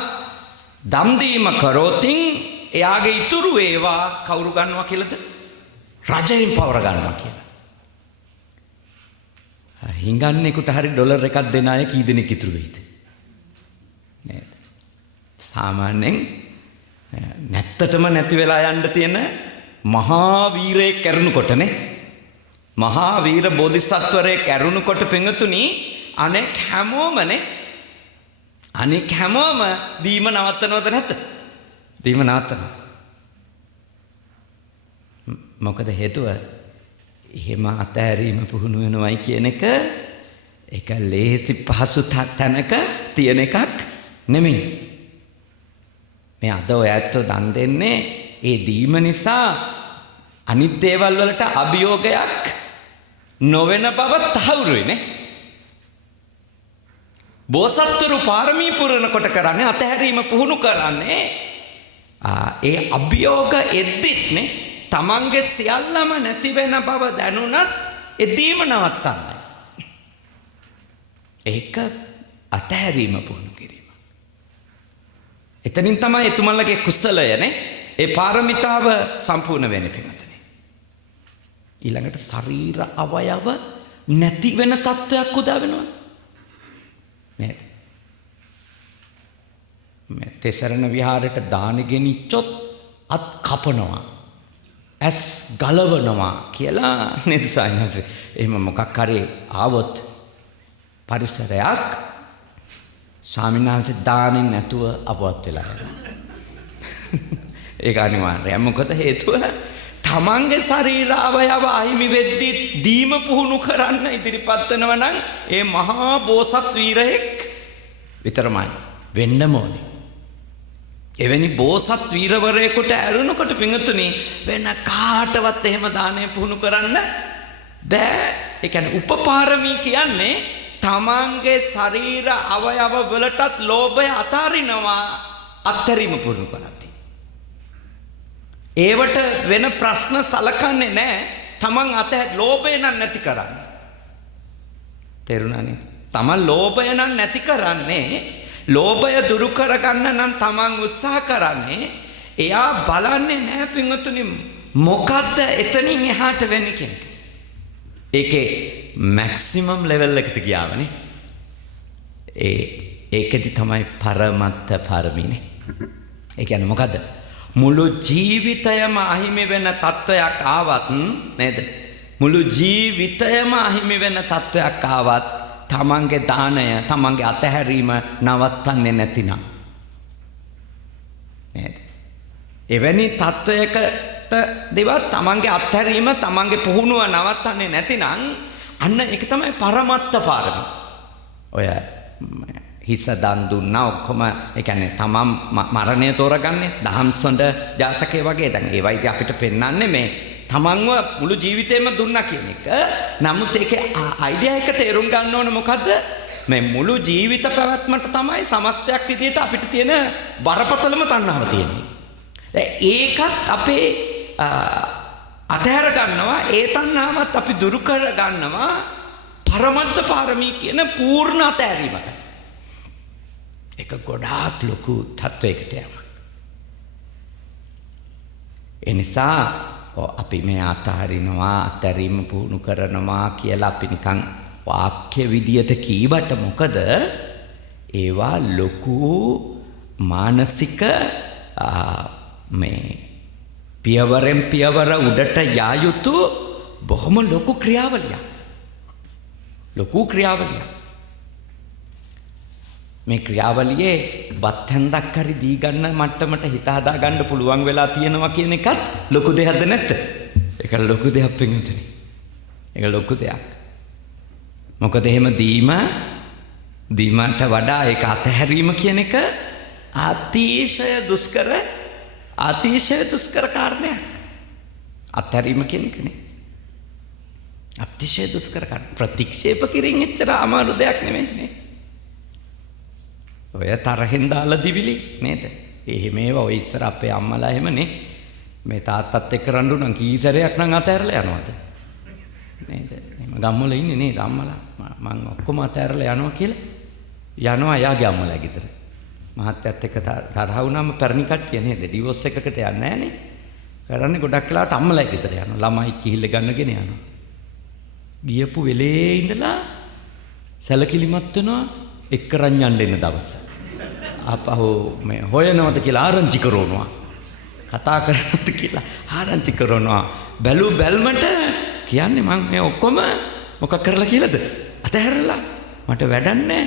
දම් දීම කරොතින් එයාගේ ඉතුරු ඒවා කවුරු ගන්නවා කියලාද? රජයෙන් පවර ගන්නවා කියලා. හිඟන්නේකට හරි ඩොලර් එකක් දෙන අය කී දෙනෙක් ඉතුරු වෙයිද? නේද? සාමාන්‍යයෙන් නැත්තටම නැති වෙලා යන්න තියෙන මහා වීරයෙක් කරුණකොටනේ. මහා වීර බෝධිසත්වරයෙක් කරුණකොට පිංගුතුනි අනෙක් හැමෝම දීම නවත්තනවද නැද්ද? දීම නවත්තනවා. මොකද හේතුව? එහෙම අතහැරීම පුහුණු වෙනවයි කියන එක ඒක ලේසි පහසු තැනක තියෙන එකක් නෙමෙයි. මේ අද ඔය ඇත්තෝ දන් දෙන්නේ ඒ දීම නිසා අනිත් දේවල් වලට අභියෝගයක් නොවන බව තහවුරුයි නේ. බෝසත්තුරු පාරමී පුරනකොට කරන්නේ අතහැරීම පුහුණු කරන්නේ ඒ අභියෝග එද්දිත් නේ තමන්ගේ සියල්ලම නැති වෙන බව දැනුණත් එදීම නවත්තන්න. ඒක අතහැරීම පුහුණු කිරීම. එතනින් තමයි එතුමන්ලගේ කුසලයනේ ඒ පාරමිතාව සම්පූර්ණ වෙන්නේ පිටුනේ. ඊළඟට ශරීර අවයව නැති වෙන තත්වයක් උදා වෙනවා. නේද? මේ තෙසරණ විහාරයට දාන ගෙනිච්චොත් අත් කපනවා. ඇස් ගලවනවා කියලා නේද සායනසේ. එහෙම මොකක් හරි ආවොත් පරිසරයක් ස්වාමීන් වහන්සේ දාන්නේ නැතුව අපවත් වෙලා යනවා. ඒක අනිවාර්යයි. මොකද හේතුව තමන්ගේ ශරීර අවයව අහිමි වෙද්දි දීම පුහුණු කරන්න ඉදිරිපත් වෙනවා නම් ඒ මහා බෝසත් වීරයෙක් විතරමයි වෙන්න ඕනේ. එවැනි බෝසත් වීරවරයෙකුට ඇරුණකොට පිංගුතුනි වෙන කාටවත් එහෙම දානය පුහුණු කරන්න බෑ. ඒ කියන්නේ උපපාරමී කියන්නේ තමන්ගේ ශරීර අවයව වලටත් ලෝභය අතාරිනවා අත්තරීම පුහුණු කරද්දී. ඒවට වෙන ප්‍රශ්න සලකන්නේ නැහැ. තමන් ලෝභය නම් නැති කරන්නේ. තේරුණා නේද? තමන් ලෝභය නම් නැති කරන්නේ ලෝභය දුරු කරගන්න නම් තමන් උත්සාහ කරන්නේ එයා බලන්නේ නැහැ පිංගුතුනි මොකද්ද එතනින් එහාට වෙන්නේ කියන එක. ඒකේ මැක්සිමම් ලෙවල් එකට ගියාමනේ. ඒකෙදි තමයි පරමත්ත පාරමීනේ. ඒ කියන්නේ මොකද්ද? මුළු ජීවිතයම අහිමි වෙන තත්වයක් ආවත් නේද? මුළු ජීවිතයම අහිමි වෙන තත්වයක් ආවත් තමන්ගේ දානය තමන්ගේ අතහැරීම නවත්තන්නේ නැතිනම් නේද? එවැනි තත්වයකට දෙවත් තමන්ගේ අත්හැරීම තමන්ගේ පුහුණුව නවත්තන්නේ නැතිනම් අන්න ඒක තමයි පරමත්ත පාරමී. ඔය හිස දන් දුන්නා ඔක්කොම ඒ කියන්නේ තමන් මරණය තෝරගන්නේ දහම්සොඬ ජාතකයේ වගේ. දැන් ඒ වයිදී අපිට පෙන්වන්නේ මේ තමන්ව මුළු ජීවිතේම දුන්නා කියන එක. නමුත් ඒකේ අයිඩියා එක තේරුම් ගන්න ඕන මොකද්ද? මේ මුළු ජීවිත පැවැත්මට තමයි සමස්තයක් විදියට අපිට තියෙන බරපතලම තණ්හාව තියෙන්නේ. ඒකත් අපේ අතහැර ගන්නවා. ඒ තණ්හාවත් අපි දුරු කර ගන්නවා පරමත්ත පාරමී කියන පූර්ණ අතහැරීමකට. ඒක ගොඩාක් ලොකු තත්වයකට යනවා. ඒ නිසා අපි මේ අතහරිනවා අතහැරීම පුහුණු කරනවා කියලා අපි නිකන් වාක්‍ය විදියට කීවට මොකද ඒවා ලොකු මානසික මේ පියවරෙන් පියවර උඩට යා යුතු බොහොම ලොකු ක්‍රියාවලියක්. ලොකු ක්‍රියාවලියක්. මේ ක්‍රියාවලියේ බත් හැන්දක් හරි දී ගන්න මට්ටමට හිත හදා ගන්න පුළුවන් වෙලා තියෙනවා කියන එකත් ලොකු දෙයක්ද නැත්ද? ඒක ලොකු දෙයක් වෙන්නේ. ඒක ලොකු දෙයක්. මොකද එහෙම දීමට වඩා ඒක අතහැරීම කියන එක අතිශය දුෂ්කර කාරණයක්. අත්හැරීම කියන එක නේ. අතිශය දුෂ්කර කාරණා. ප්‍රතික්ෂේප කිරීම එච්චර අමාරු දෙයක් නෙමෙයි නේ. ඔය තරහෙන් දාලා දිවිලි නේද? එහෙම ඒවා ඔය ඉස්සර අපේ අම්මලා එහෙමනේ. මේ තාත්තත් එක්ක රණ්ඩු නම් කී සැරයක් නම් අතහැරලා යනවද? නේද? එහෙම ගම්වල ඉන්නේ නේද අම්මලා? මං ඔක්කොම අතහැරලා යනවා කියලා. යනවා යාගේ අම්මලා ගෙදර. මහත්තයත් එක්ක තරහ වුණාම පැරණි කට්ටිය නේද? ඩිවෝස් එකකට යන්නේ නැහනේ. කරන්නේ ගොඩක් වෙලාවට අම්මලා ගෙදර යනවා. ළමයි කිහිල්ල ගන්නගෙන යනවා. ගියපු වෙලේ ඉඳලා සැලකිලිමත් වෙනවා එක්කරන් යන්න එන දවස. අපහු මේ හොයනවද කියලා ආරංචි කරනවා. කතා කරනවද කියලා ආරංචි කරනවා. බැලුමට කියන්නේ මං මේ ඔක්කොම මොකක් කරලා කියලාද? අතහැරලා මට වැඩක් නැහැ.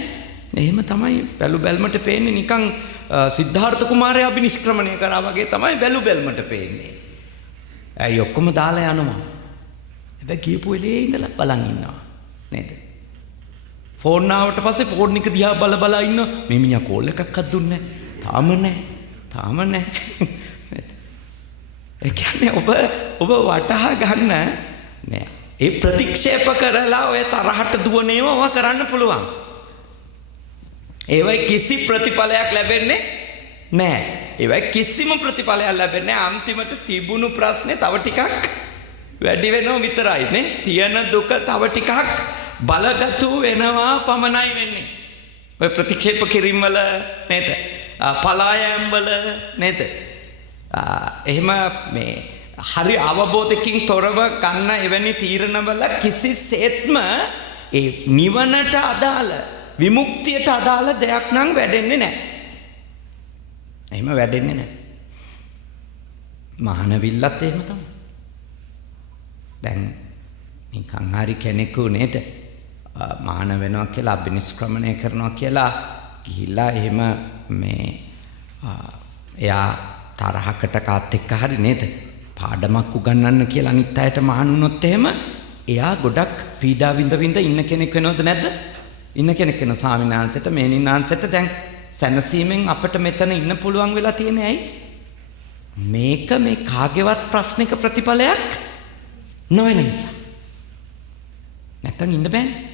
එහෙම තමයි බැලුමට පේන්නේ නිකන් සිද්ධාර්ථ කුමාරයා අභිනිෂ්ක්‍රමණය කරා වගේ තමයි බැලුමට පේන්නේ. ඇයි ඔක්කොම දාලා යනවා. හැබැයි කියපු වෙලේ ඉඳලා බලන් ඉන්නවා. නේද? ෆෝන් ආවට පස්සේ ෆෝන් එක දිහා බල ඉන්න මේ මිනිහා කෝල් එකක්වත් දුන්නේ නැහැ. තාම නැහැ. ඒ කියන්නේ ඔබ වටහා ගන්න නෑ. ඒ ප්‍රතික්ෂේප කරලා ඔය තරහට දුවන ඒවා කරන්න පුළුවන්. ඒවයි කිසි ප්‍රතිඵලයක් ලැබෙන්නේ නෑ. ඒවයි කිසිම ප්‍රතිඵලයක් ලැබෙන්නේ නෑ. අන්තිමට තිබුණු ප්‍රශ්නේ තව ටිකක් වැඩි වෙනවා විතරයි නේ. තියෙන දුක තව ටිකක් බලගතු වෙනවා පමණයි වෙන්නේ. ඔය ප්‍රතික්ෂේප කිරීම වල නේද? පලායම් වල නේද? එහෙම මේ හරි අවබෝධකින් තොරව ගන්න එවැනි තීරණවල කිසිසේත්ම ඒ නිවනට අදාළ විමුක්තියට අදාළ දෙයක් නම් වැඩෙන්නේ නැහැ. එහෙම වැඩෙන්නේ නැහැ. මහානවිල්ලත් එහෙම තමයි. දැන් නිකන් හරි කෙනෙකු නේද? මහාන වෙනවා කියලා අභිනිෂ්ක්‍රමණය කරනවා කියලා ගිහිල්ලා එහෙම මේ එයා තරහකට කාත් එක්ක හරි නේද? පාඩමක් උගන්වන්න කියලා අනිත් අයට මහාන වුණොත් එහෙම එයා ගොඩක් පීඩා විඳ ඉන්න කෙනෙක් වෙනවද නැද්ද? ඉන්න කෙනෙක් වෙන ස්වාමීන් වහන්සේට මේනින් වහන්සේට දැන් සැනසීමෙන් අපිට මෙතන ඉන්න පුළුවන් වෙලා තියෙන්නේ ඇයි? මේක මේ කාගේවත් ප්‍රශ්නික ප්‍රතිඵලයක් නොවන නිසා. නැත්තම් ඉන්න බෑනේ.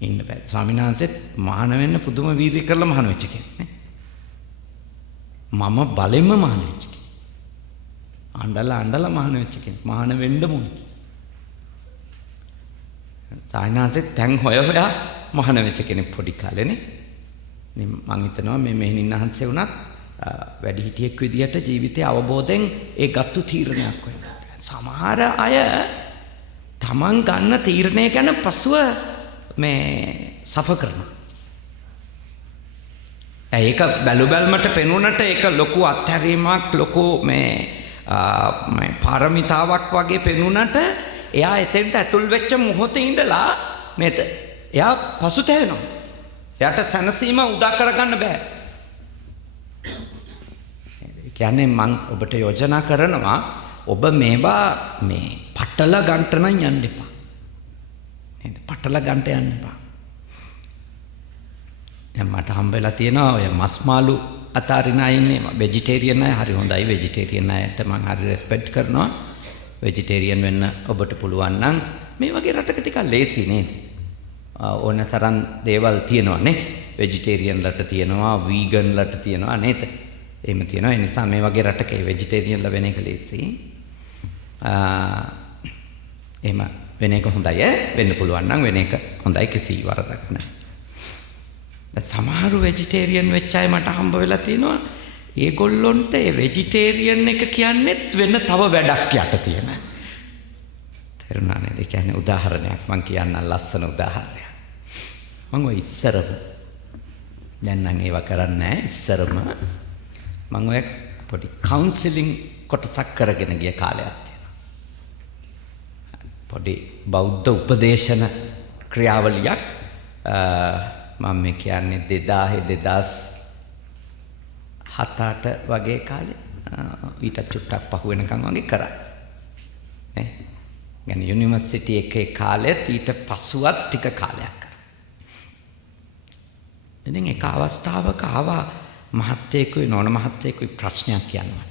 ඉන්න බෑ. ස්වාමීන් වහන්සේත් මහාන වෙන්න පුදුම වීරිය කරලා මහාන වෙච්ච කෙනෙක් නේ. මම බලෙන්ම මහාන වෙච්ච කෙනෙක්. අඬලා මහාන වෙච්ච කෙනෙක්. මහාන වෙන්න ඕනේ. සායනාංශෙත් දැන් හොයා මහාන වෙච්ච කෙනෙක් පොඩි කාලේනේ. මම හිතනවා මේ මෙහෙණින් වහන්සේ වුණත් වැඩි හිටියෙක් විදියට ජීවිතයේ අවබෝධයෙන් ඒ ගත්තු තීරණයක් වෙනවා. සමහර අය තමන් ගන්න තීරණය ගැන පසුව මේ සෆර් කරනවා. ඒක බැලුබැල්මට පෙනුනට ඒක ලොකු අත්හැරීමක් ලොකු මේ පාරමිතාවක් වගේ පෙනුනට එයා එතෙන්ට ඇතුල් වෙච්ච මොහොතේ ඉඳලා නේද? එයා පසුතැවෙනවා. එයාට සැනසීම උදා කරගන්න බෑ. ඒ කියන්නේ මම ඔබට යෝජනා කරනවා ඔබ මේවා මේ පටල ගන්නට නම් යන්න එපා. නේද? පටල ගන්නට යන්න එපා. දැන් මට හම්බෙලා තියෙනවා ඔය මස් මාළු අතාරින අය ඉන්නේ වෙජිටේරියන් අය හරි හොඳයි. වෙජිටේරියන් අයට මම හරි රෙස්පෙක්ට් කරනවා. වෙජිටේරියන් වෙන්න ඔබට පුළුවන් නම් මේ වගේ රටක ටිකක් ලේසි නේද? ඕන තරම් දේවල් තියෙනවා නේ. වෙජිටේරියන්ලට තියෙනවා, වීගන්ලට තියෙනවා නේද? එහෙම තියෙනවා. ඒ නිසා මේ වගේ රටක වෙජිටේරියන්ලා වෙන එක ලේසි. එහෙම වෙන එක හොඳයි වෙන්න පුළුවන් නම් වෙන එක හොඳයි කිසි වරදක් නැහැ. දැන් සමහර වෙජිටේරියන් වෙච්ච අය මට හම්බ වෙලා තියෙනවා. ඒගොල්ලොන්ට ඒ වෙජිටේරියන් එක කියන්නේත් වෙන තව වැඩක් යට තියෙන. තේරුණා නේද? ඒ කියන්නේ උදාහරණයක් මම කියන්නම් ලස්සන උදාහරණයක්. මම ඔය ඉස්සරම දැන් නම් ඒව කරන්නේ නැහැ. ඉස්සරම මම ඔය පොඩි කවුන්සලින් කොටසක් කරගෙන ගිය කාලයක් තියෙනවා. පොඩි බෞද්ධ උපදේශන ක්‍රියාවලියක් මම මේ කියන්නේ 2000 වගේ කාලේ ඊට චුට්ටක් පහු වෙනකන් වගේ කරා. නේ? يعني යුනිවර්සිටි එකේ කාලෙත් ඊට පසුවත් ටික කාලයක් කරා. ඉතින් එක අවස්ථාවක ආවා මහත්තයෙකුයි නෝන මහත්තයෙකුයි ප්‍රශ්නයක් කියනවා.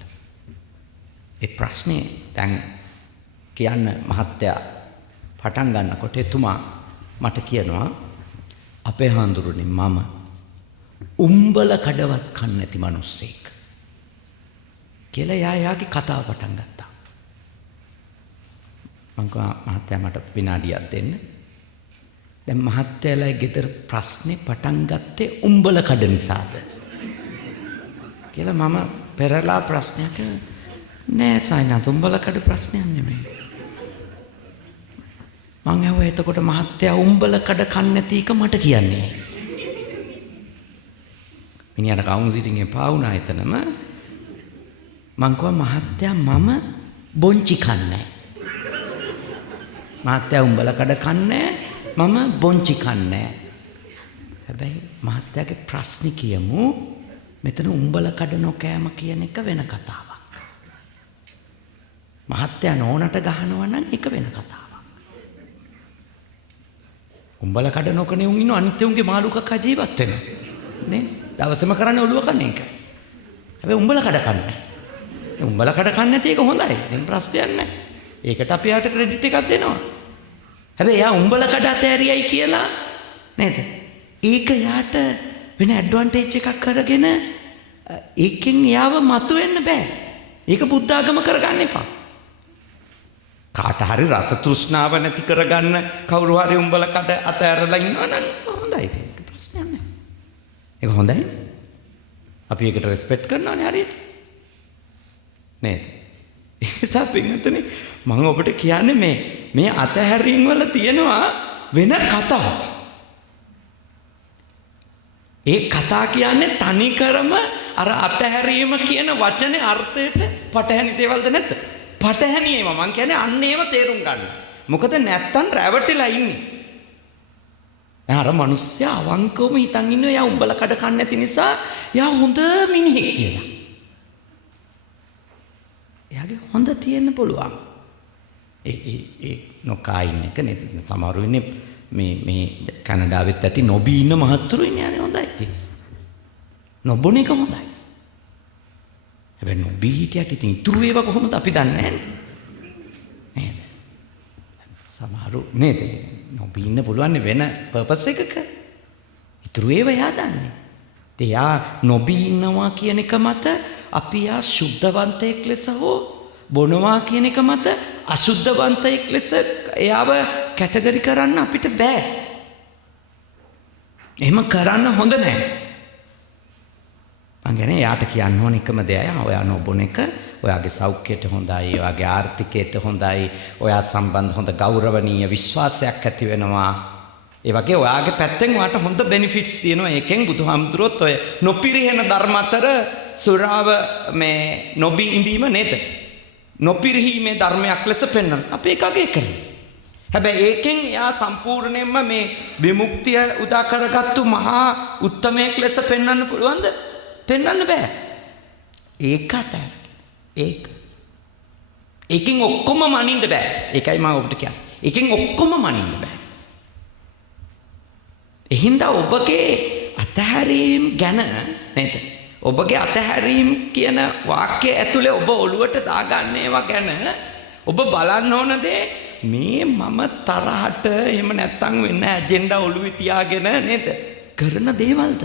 ඒ ප්‍රශ්නේ දැන් කියන්න මහත්තයා පටන් ගන්නකොට එතුමා මට කියනවා අපේ හාමුදුරනේ මම උම්බල කඩවත් කන්නේ නැති මිනිස්සෙක් කියලා යාගේ කතාව පටන් ගත්තා. මං කිව්වා මහත්තයා මට විනාඩියක් දෙන්න. දැන් මහත්තයාලා ගෙදර ප්‍රශ්නේ පටන් ගත්තේ උම්බල කඩ නිසාද කියලා මම පෙරලා ප්‍රශ්නයක් නෑ සායනා උම්බල කඩ ප්‍රශ්නයක් නෙමෙයි. මං ඇහුවා එතකොට මහත්තයා උම්බල කඩ කන්නේ නැති එක මට කියන්නේ. මිනිහට කවුන්සිලින් එපා වුණා එතනම. මං කිව්වා මහත්තයා මම බොන්චි කන්නේ. මහත්තයා උම්බල කඩ කන්නේ මම බොන්චි කන්නේ. හැබැයි මහත්තයාගේ ප්‍රශ්නේ කියමු මෙතන උම්බල කඩ නොකෑම කියන එක වෙන කතාවක්. මහත්තයා නෝනට ගහනවා නම් ඒක වෙන කතාවක්. උම්බල කඩ නොකනේ උන් ඉන්න අනිත් උන්ගේ මාළුකක් ජීවත් වෙනවා. නේ? දවසම කරන්නේ ඔළුව කන එක. හැබැයි උම්බල කඩ කන්නේ. උම්බල කඩ කන්නේ නැති එක හොඳයි. දැන් ප්‍රශ්නයක් නැහැ. ඒකට අපි යාට ක්‍රෙඩිට් එකක් දෙනවා. හැබැයි යා උම්බල කඩ අතෑරියයි කියලා නේද? ඒක යාට වෙන ඇඩ්වාන්ටේජ් එකක් කරගෙන ඒකෙන් යාව මතුවෙන්න බෑ. ඒක බුද්ධ ආගම කරගන්න එපා. කාට හරි රස තෘෂ්ණාව නැති කරගන්න කවුරු හරි උම්බල කඩ අතෑරලා ඉන්නවා නම් හොඳයි. ඒක ප්‍රශ්නයක් නෑ. ඒක හොඳයි. අපි ඒකට රෙස්පෙක්ට් කරනවානේ හරියට. නේද? ඒක තමයි මම ඔබට කියන්නේ මේ අතහැරීම් වල තියෙනවා වෙන කතා. ඒ කතා කියන්නේ තනිකරම අර අතහැරීම කියන වචනේ අර්ථයට පටහැනි දේවල්ද නැද්ද? පටහැනි ඒවා මං කියන්නේ අන්න ඒව තේරුම් ගන්න. මොකද නැත්තම් රැවටිලා ඉන්නේ. අර මිනිස්සයා අවංකවම හිතන් ඉන්නවා යා උඹල කඩ කන්නේ නැති නිසා යා හොඳ මිනිහෙක් කියලා. එයාගේ හොඳ තියෙන්න පුළුවන්. ඒ නොකා ඉන්න එක නේද? සමහරු ඉන්නේ මේ කැනඩාවෙත් ඇති නොබී ඉන්න මහත්තුරු ඉන්නේ අනේ හොඳයි ඉතින්. නොබොන එක හොඳයි. හැබැයි නොබී හිටියට ඉතින් ඉතුරු ඒවා කොහොමද අපි දන්නේ නැහැ නේද? සමහරු නේද? නොබී ඉන්න පුළුවන් වෙන පර්පස් එකක. ඉතුරු ඒවා යා දන්නේ. එයා නොබී ඉන්නවා කියන එක මත අපි යා සුද්ධවන්තයෙක් ලෙස හෝ බොනවා කියන එක මත අසුද්ධවන්තයෙක් ලෙස එයාව කැටගරි කරන්න අපිට බෑ. එහෙම කරන්න හොඳ නැහැ. මං කියන්නේ යාට කියන්න ඕන එකම දෙයයි ඔයා නොබොන එක ඔයාගේ සෞඛ්‍යයට හොඳයි, ඔයාගේ ආර්ථිකයට හොඳයි, ඔයා සම්බන්ධ හොඳ ගෞරවනීය විශ්වාසයක් ඇති වෙනවා. ඒ වගේ ඔයාගේ පැත්තෙන් ඔයාට හොඳ බෙනිෆිට්ස් තියෙනවා. ඒකෙන් බුදුහාමුදුරුවොත් ඔය නොපිරිහෙන ධර්ම අතර සුරාව මේ නොබී ඉඳීම නේද? නොපිරිහීමේ ධර්මයක් ලෙස පෙන්වන. අපි ඒක අගය කරනවා. හැබැයි ඒකෙන් එයා සම්පූර්ණයෙන්ම මේ විමුක්තිය උදා කරගත්තු මහා උත්තමයෙක් ලෙස පෙන්වන්න පුළුවන්ද? පෙන්වන්න බෑ. ඒකට ඒකෙන් ඔක්කොම මනින්න බෑ. ඒකයි මම ඔබට කියන්නේ. ඒකෙන් ඔක්කොම මනින්න බෑ. එහින්දා ඔබගේ අතහැරීම් ගැන නේද? ඔබගේ අතහැරීම් කියන වාක්‍යය ඇතුලේ ඔබ ඔළුවට දාගන්න ඒවා ගැන ඔබ බලන්න ඕන දේ මේ මම තරහට එහෙම නැත්තම් වෙන ඇජෙන්ඩා ඔළුවේ තියාගෙන නේද කරන දේවල්ද?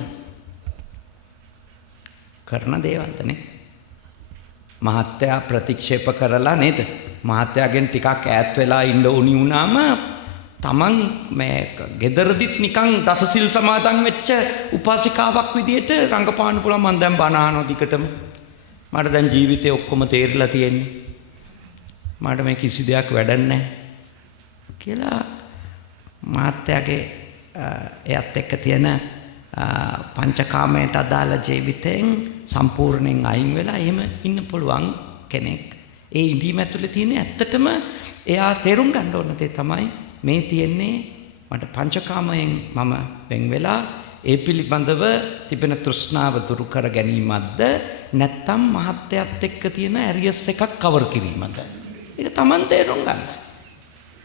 කරන දේවල්නේ. මහත්තයා ප්‍රතික්ෂේප කරලා නේද? මහත්තයාගෙන් ටිකක් ඈත් වෙලා ඉන්න උනි වුණාම තමන් මේ ගෙදරදිත් නිකන් දසසිල් සමාදන් වෙච්ච උපාසිකාවක් විදියට රංගපාන්න පුළුවන්. මම දැන් බණ අහනවා දිකටම. මට දැන් ජීවිතේ ඔක්කොම තේරිලා තියෙන්නේ. මට මේ කිසි දෙයක් වැඩක් නැහැ කියලා මහත්තයාගේ එයත් එක්ක තියෙන පංචකාමයට අදාළ ජීවිතයෙන් සම්පූර්ණයෙන් අයින් වෙලා එහෙම ඉන්න පුළුවන් කෙනෙක්. ඒ ඉඳීම ඇතුලේ තියෙන ඇත්තටම එයා තේරුම් ගන්න ඕන දේ තමයි මේ තියෙන්නේ මට පංචකාමයෙන් මම වෙන් වෙලා ඒ පිළිබඳව තිබෙන තෘෂ්ණාව දුරු කර ගැනීමක්ද නැත්නම් මහත්යත් එක්ක තියෙන ඇරියස් එකක් කවර් කිරීමක්ද? ඒක Taman තේරුම් ගන්න.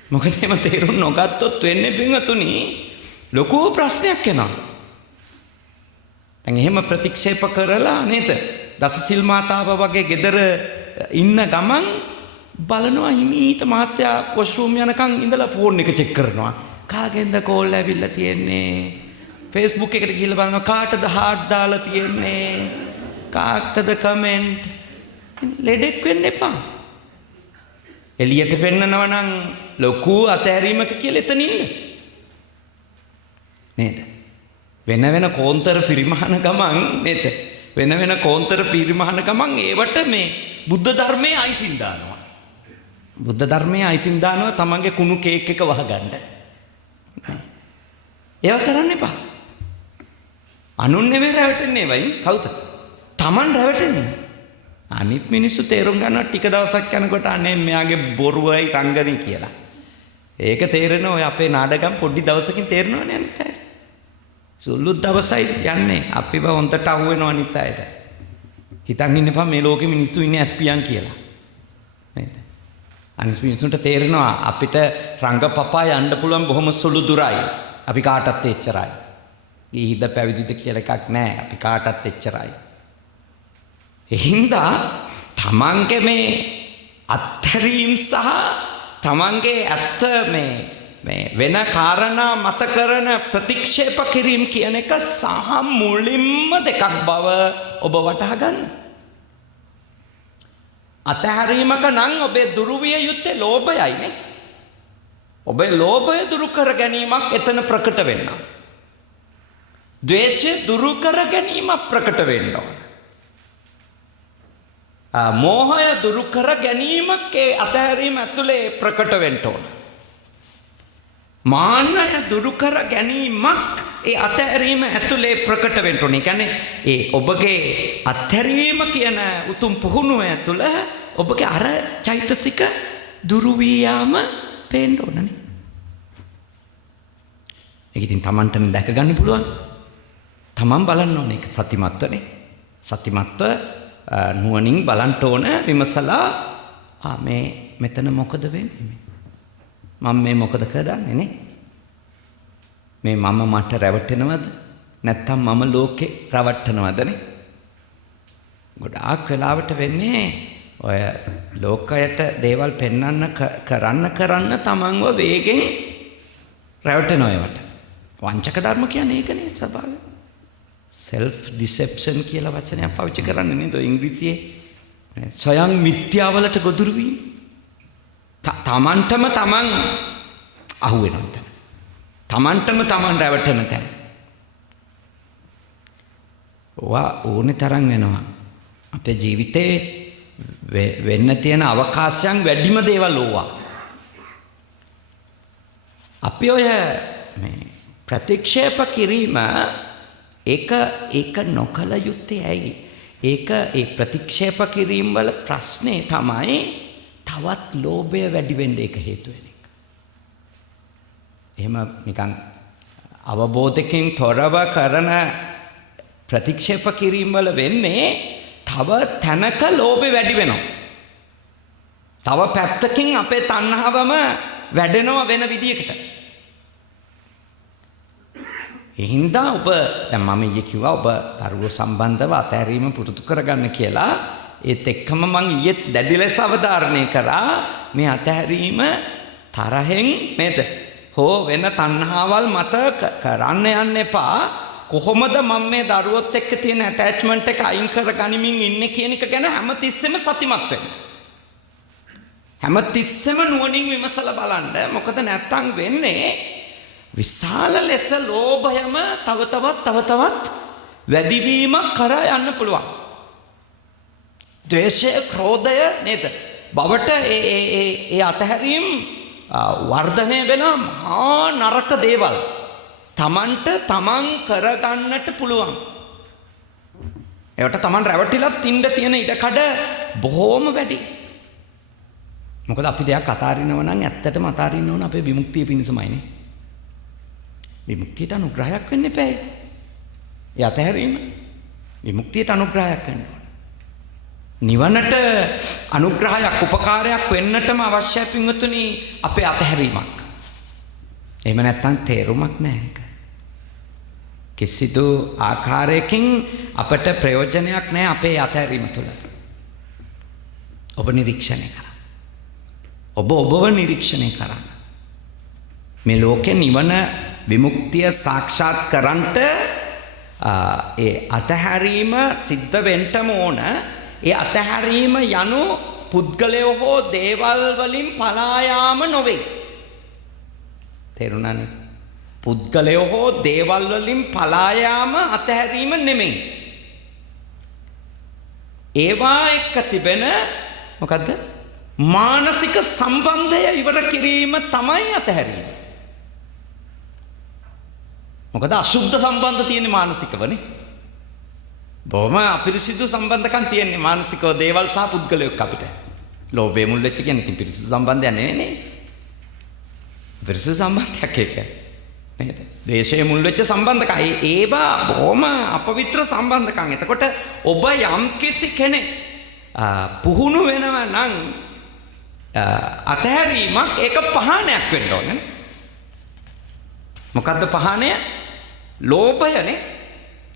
මොකද එහෙම තේරුම් නොගත්තොත් වෙන්නේ පින්වතුනි ලොකු ප්‍රශ්නයක් එනවා. දැන් එහෙම ප්‍රතික්ෂේප කරලා නේද? දසසිල් මාතාව වගේ ගෙදර ඉන්න ගමන් බලනවා හිමීට මහත්තයා වොෂ්රූම් යනකම් ඉඳලා ෆෝන් එක චෙක් කරනවා. කාගෙන්ද කෝල් ඇවිල්ලා තියෙන්නේ? Facebook එකට ගිහලා බලනවා කාටද හાર્ට් දාලා තියෙන්නේ? කාටද කමෙන්ට්? ලෙඩෙක් වෙන්න එපා. එළියට පෙන්නනවා නම් ලොකු අතෑරීමක කියලා එතන ඉන්න. නේද? වෙන වෙන කෝන්තර පරිමාණ ගමන් නේද? වෙන වෙන කෝන්තර පරිමාණ ගමන් ඒවට මේ බුද්ධ ධර්මයේ අයිසින් දානවා. බුද්ධ ධර්මයේ අයිසින් දානවා තමන්ගේ කුණු කේක් එක වහගන්න. ඒව කරන්න එපා. අනුන් නෙවෙයි රැවටෙන්නේ වයි කවුද? තමන් රැවටෙන්නේ. අනිත් මිනිස්සු තේරුම් ගන්නවා ටික දවසක් යනකොට අනේ මෙයාගේ බොරුවයි රංගනේ කියලා. ඒක තේරෙනවා ඔය අපේ නාඩගම් පොඩි දවසකින් තේරෙනවනේ අනිත් අයට. සුළු දවසයි යන්නේ අපිව හොන්දට අහු වෙනවා අනිත් අයට. හිතන් ඉන්න එපා මේ ලෝකෙ මිනිස්සු ඉන්නේ ඇස්පියන් කියලා. නේද? අනිත් මිනිස්සුන්ට තේරෙනවා අපිට රංගපපා යන්න පුළුවන් බොහොම සුළු දුරයි. අපි කාටත් එච්චරයි. ඊහිද පැවිදිද කියලා එකක් නැහැ. අපි කාටත් එච්චරයි. එහින්දා තමන්ගේ මේ අත්හැරීම් සහ තමන්ගේ ඇත්ත මේ වෙන කාරණා මත කරන ප්‍රතික්ෂේප කිරීම කියන එක සහ මුලින්ම දෙකක් බව ඔබ වටහා ගන්න. අතහැරීමක නම් ඔබේ දුරු විය යුත්තේ ලෝභයයි නේ. ඔබේ ලෝභය දුරු කර ගැනීමක් එතන ප්‍රකට වෙනවා. ද්වේෂය දුරු කර ගැනීමක් ප්‍රකට වෙනවා. මෝහය දුරු කර ගැනීමක් ඒ අතහැරීම ඇතුලේ ප්‍රකට වෙන්න ඕන. මාන්නය දුරු කර ගැනීමක් ඒ අතහැරීම ඇතුලේ ප්‍රකට වෙන්න ඕන. ඒ කියන්නේ ඒ ඔබගේ අත්හැරීම කියන උතුම් පුහුණුව ඇතුළ ඔබගේ අර චෛතසික දුරු වී යාම පේන්න ඕනනේ. ඒක ඉතින් Tamanටම දැක ගන්න පුළුවන්. Taman බලන්න ඕනේ ඒක සතිමත්වනේ. සතිමත්ව නුවණින් බලන්න ඕන විමසලා මේ මෙතන මොකද වෙන්නේ? මම මේ මොකද කරන්නේ නේ? මේ මම මට රැවටෙනවද? නැත්තම් මම ලෝකේ රවට්ටනවද නේ? ගොඩාක් වෙලාවට වෙන්නේ ඔය ලෝකයට දේවල් පෙන්වන්න කරන්න තමන්ව වේගෙන් රැවටෙනවා ඒවට. වංචක ධර්ම කියන්නේ ඒකනේ ස්වභාවය. self deception කියලා වචනයක් පාවිච්චි කරන්නේ නේද ඉංග්‍රීසියේ? ස්වයං මිත්‍යාවලට ගොදුරු වීම. තමන්ටම තමන් අහු වෙනවා තැන. තමන්ටම තමන් රැවටෙන තැන. ඕනේ තරම් වෙනවා. අපේ ජීවිතේ වෙන්න තියෙන අවකාශයන් වැඩිම දේවල් ඕවා. අපි ඔය මේ ප්‍රතික්ෂේප කිරීම ඒක නොකල යුත්තේ ඇයි? ඒක ඒ ප්‍රතික්ෂේප කිරීම වල ප්‍රශ්නේ තමයි තවත් ලෝභය වැඩි වෙන්න ඒක හේතු වෙන එක. එහෙම නිකන් අවබෝධයෙන් තොරව කරන ප්‍රතික්ෂේප කිරීම වල වෙන්නේ තව තැනක ලෝභය වැඩි වෙනවා. තව පැත්තකින් අපේ තණ්හාවම වැඩෙනවා වෙන විදියකට. එහින්දා ඔබ දැන් මම ඊයේ කිව්වා ඔබ දරුවෝ සම්බන්ධව අතහැරීම පුරුදු කරගන්න කියලා. ඒත් එක්කම මම ඊයේ දැඩි ලෙස අවධාරණය කරා මේ අතහැරීම තරහෙන් නේද? හෝ වෙන තණ්හාවල් මත කරන්න යන්න එපා. කොහොමද මම මේ දරුවොත් එක්ක තියෙන ඇටැච්මන්ට් එක අයින් කර ගනිමින් ඉන්නේ කියන එක ගැන හැමතිස්සෙම සතිමත් වෙන්න. හැමතිස්සෙම නුවණින් විමසලා බලන්න. මොකද නැත්තම් වෙන්නේ විශාල ලෙස ලෝභයම තව තවත් වැඩිවීමක් කරා යන්න පුළුවන්. ද්වේෂය, ක්‍රෝධය නේද? බවට ඒ අතහැරීම් වර්ධනය වෙන මහා නරක දේවල් තමන්ට තමන් කරගන්නට පුළුවන්. ඒවට තමන් රැවටිලා තින්න තියෙන ඉඩකඩ බොහෝම වැඩි. මොකද අපි දෙයක් අතාරිනව නම් ඇත්තටම අතාරින්න ඕන අපේ විමුක්තිය පිණිසමයිනේ. විමුක්තියට අනුග්‍රහයක් වෙන්න එපා. ඒ අතහැරීම විමුක්තියට අනුග්‍රහයක් වෙන්න ඕන. නිවනට අනුග්‍රහයක් උපකාරයක් වෙන්නටම අවශ්‍යයි පින්වතුනි අපේ අතහැරීමක්. එහෙම නැත්නම් තේරුමක් නැහැ. කිසිදු ආකාරයකින් අපට ප්‍රයෝජනයක් නැහැ අපේ අතහැරීම තුළ. ඔබ නිරීක්ෂණය කරන්න. ඔබව නිරීක්ෂණය කරන්න. මේ ලෝකේ නිවන විමුක්තිය සාක්ෂාත් කරන්නට ඒ අතහැරීම සිද්ධ වෙන්නම ඕන. ඒ අතහැරීම යනු පුද්ගලයෝ හෝ දේවල් වලින් පලා යාම නොවේ. තේරුණාද? පුද්ගලයෝ හෝ දේවල් වලින් පලා යාම අතහැරීම නෙමෙයි. ඒවා එක්ක තිබෙන මොකද්ද? මානසික සම්බන්ධය ඉවර කිරීම තමයි අතහැරීම. මොකද අශුද්ධ සම්බන්ධ තියෙන්නේ මානසිකවනේ. බොහොම අපිරිසිදු සම්බන්ධකම් තියෙන්නේ මානසිකව දේවල් සහ පුද්ගලයෙක් අපිට. ලෝභය මුල් වෙච්ච කියන්නේ ඉතින් පිරිසිදු සම්බන්ධයක් නෙවෙයිනේ. පිරිසිදු සම්බන්ධයක් ඒක නේද? ද්වේෂය මුල් වෙච්ච සම්බන්ධකම්. ඒවා බොහොම අපවිත්‍ර සම්බන්ධකම්. එතකොට ඔබ යම් කිසි කෙනෙක් පුහුණු වෙනවා නම් අතහැරීමක් ඒක පහනයක් වෙන්න ඕනේ. මොකද්ද පහනය? ලෝභයනේ.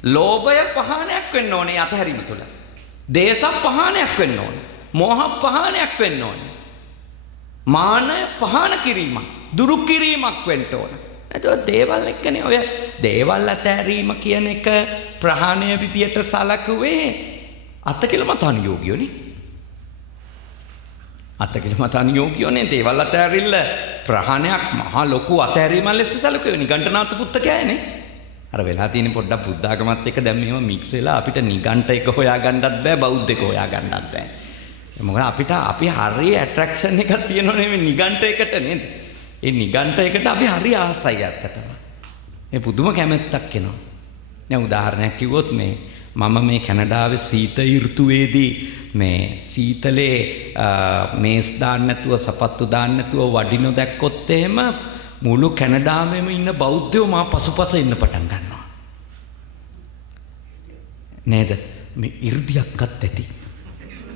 ලෝභය පහනයක් වෙන්න ඕනේ අතහැරීම තුළ. දේශ පහනයක් වෙන්න ඕනේ. මෝහ පහනයක් වෙන්න ඕනේ. මානය පහන කිරීමක්, දුරු කිරීමක් වෙන්න ඕනේ. එතකොට දේවල් එක්කනේ ඔය දේවල් අතහැරීම කියන එක ප්‍රහාණය විදියට සලකුවේ අත්කිලමතාන යෝගියෝනේ. අත්කිලමතාන යෝගියෝනේ දේවල් අතහැරිල්ල ප්‍රහාණයක් මහා ලොකු අතහැරීමක් ලෙස සලකුවේ නිගණ්ඨනාථ පුත්තකයනේ. අර වෙලා තියෙන පොඩ්ඩක් බුද්ධ ආගමත් එක්ක දැන් මේව මික්ස් වෙලා අපිට නිගණ්ඨ එක හොයාගන්නත් බෑ, බෞද්ධ එක හොයාගන්නත් බෑ. මොකද අපි හරිය ඇට්‍රැක්ෂන් එකක් තියෙනවනේ මේ නිගණ්ඨ එකට නේද? ඒ නිගණ්ඨ එකට අපි හරිය ආසයි ඇත්තටම. මේ පුදුම කැමැත්තක් එනවා. දැන් උදාහරණයක් කිව්වොත් මම මේ කැනඩාවේ සීත ඍතුවේදී මේ සීතලේ මේස් දාන්න නැතුව සපත්තු දාන්න නැතුව වඩිනො දැක්කොත් එහෙම මුළු කැනඩාවෙම ඉන්න බෞද්ධයෝ මා පසුපස ඉන්න පටන් ගන්නවා. නේද? මේ 이르දියක්වත් ඇති.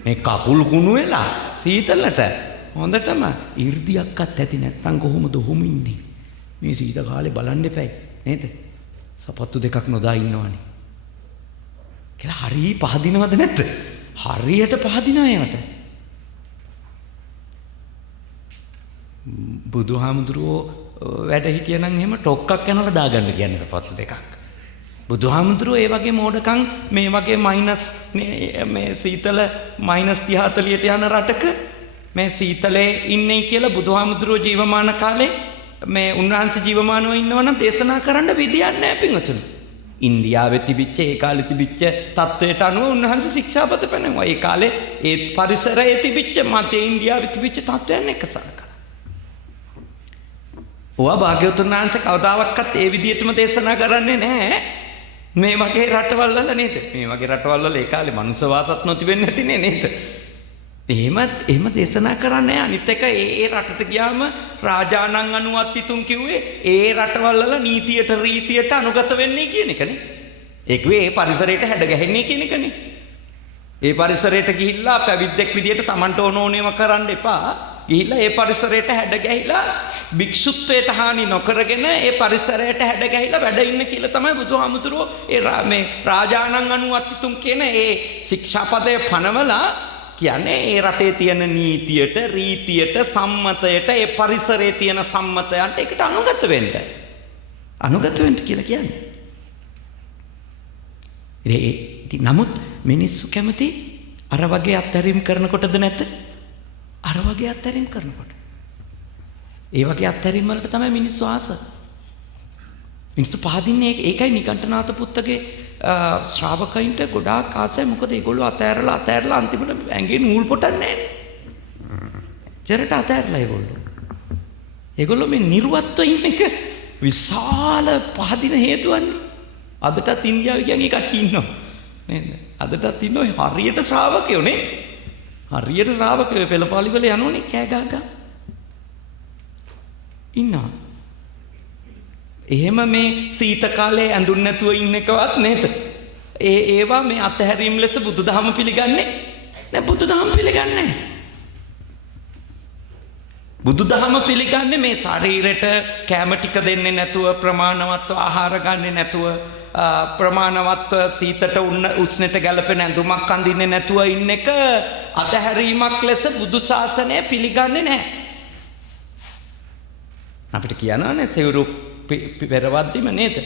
මේ කකුල් කුණු වෙලා සීතලට හොඳටම 이르දියක්වත් ඇති නැත්තම් කොහොමද ඔහොම ඉන්නේ? මේ සීත කාලේ බලන්න එපයි නේද? සපත්තු දෙකක් නොදා ඉන්නවනේ. කියලා හරිය පහදිනවද නැද්ද? හරියට පහදිනවා ඒවට. බුදුහාමුදුරුවෝ වැඩ හිටියනම් එහෙම ටොක්කක් යනකොට දාගන්න කියන්නේ සපත්තු දෙකක්. බුදුහාමුදුරුවෝ ඒ වගේ මෝඩකම් මේ වගේ මයිනස් මේ සීතල මයිනස් 30 40ට යන රටක මේ සීතලේ ඉන්නේ කියලා බුදුහාමුදුරුවෝ ජීවමාන කාලේ මේ උන්වහන්සේ ජීවමානව ඉන්නවනම් දේශනා කරන්න විදියක් නැහැ පින්වතුනි. ඉන්දියාවේ තිබිච්ච ඒ කාලේ තිබිච්ච තත්වයට අනුව උන්වහන්සේ ශික්ෂාපද පෙන්වුවා. ඒ කාලේ ඒ පරිසරයේ තිබිච්ච මධ්‍ය ඉන්දියාවේ තිබිච්ච තත්වයන් එක්ක සලකලා. ඔයා භාග්‍යවතුන් වහන්සේ කවදාවත් ඒ විදියටම දේශනා කරන්නේ නැහැ. මේ වගේ රටවල් වල නේද? මේ වගේ රටවල් වල ඒ කාලේ මනුස්ස වාසත් නොතිබෙන්නේ නැතිනේ නේද? එහෙම දේශනා කරන්නේ අනිත් එක ඒ රටට ගියාම රාජානන් අනුවත්තිතුන් කිව්වේ ඒ රටවල් වල නීතියට රීතියට අනුගත වෙන්නේ කියන එකනේ. ඒකේ ඒ පරිසරයට හැඩ ගැහෙන්නේ කියන එකනේ. ඒ පරිසරයට ගිහිල්ලා පැවිද්දෙක් විදියට Tamanට ඕනෝනේම කරන්න එපා. ගිහිල්ලා ඒ පරිසරයට හැඩ ගැහිලා භික්ෂුත්වයට හානි නොකරගෙන ඒ පරිසරයට හැඩ ගැහිලා වැඩ ඉන්න කියලා තමයි බුදුහාමුදුරුවෝ මේ රාජානන් අනුවත්තිතුන් කියන ඒ ශික්ෂාපදය පනවලා කියන්නේ ඒ රටේ තියෙන නීතියට රීතියට සම්මතයට ඒ පරිසරයේ තියෙන සම්මතයන්ට ඒකට අනුගත වෙන්න කියලා කියන්නේ. ඉතින් නමුත් මිනිස්සු කැමති අර වගේ අත්හැරීම් කරනකොටද නැත්ද? අර වගේ අත්හැරීම් කරනකොට. ඒ වගේ අත්හැරීම් වලට තමයි මිනිස්සු ආස. මිනිස්සු පහදින්නේ ඒකයි නිකණ්ඨනාත පුත්තගේ ශ්‍රාවකයින්ට ගොඩාක් ආසයි. මොකද ඒගොල්ලෝ අතෑරලා අන්තිමට ඇඟේ නූල් පොටන්නේ නැහැ. ජරට අතෑරලා ඒගොල්ලෝ මේ නිර්වත්ව ඉන්න එක විශාල පහදින හේතුවන්නේ. අදටත් ඉන්දියාවේ කියන්නේ කට්ටිය ඉන්නවා නේද? අදටත් ඉන්නවා හරියට ශ්‍රාවකයෝ නේ. හරියට ශ්‍රාවකයෝ පෙළපාලි වල යනෝනේ කෑ ගහගා. ඉන්නවා. එහෙම මේ සීත කාලේ ඇඳුන් නැතුව ඉන්න එකවත් නේද? ඒවා මේ අතහැරීම් ලෙස බුදුදහම පිළිගන්නේ නැහැ. බුදුදහම පිළිගන්නේ නැහැ. බුදුදහම පිළිගන්නේ මේ ශරීරයට කැම ටික දෙන්නේ නැතුව, ප්‍රමාණවත්ව ආහාර ගන්නේ නැතුව, ප්‍රමාණවත්ව සීතට උෂ්ණයට ගැලපෙන ඇඳුමක් අඳින්නේ නැතුව ඉන්න එක අතහැරීමක් ලෙස බුදු ශාසනය පිළිගන්නේ නැහැ. අපිට කියනවානේ සිවුරු පෙරවද්දිම නේද?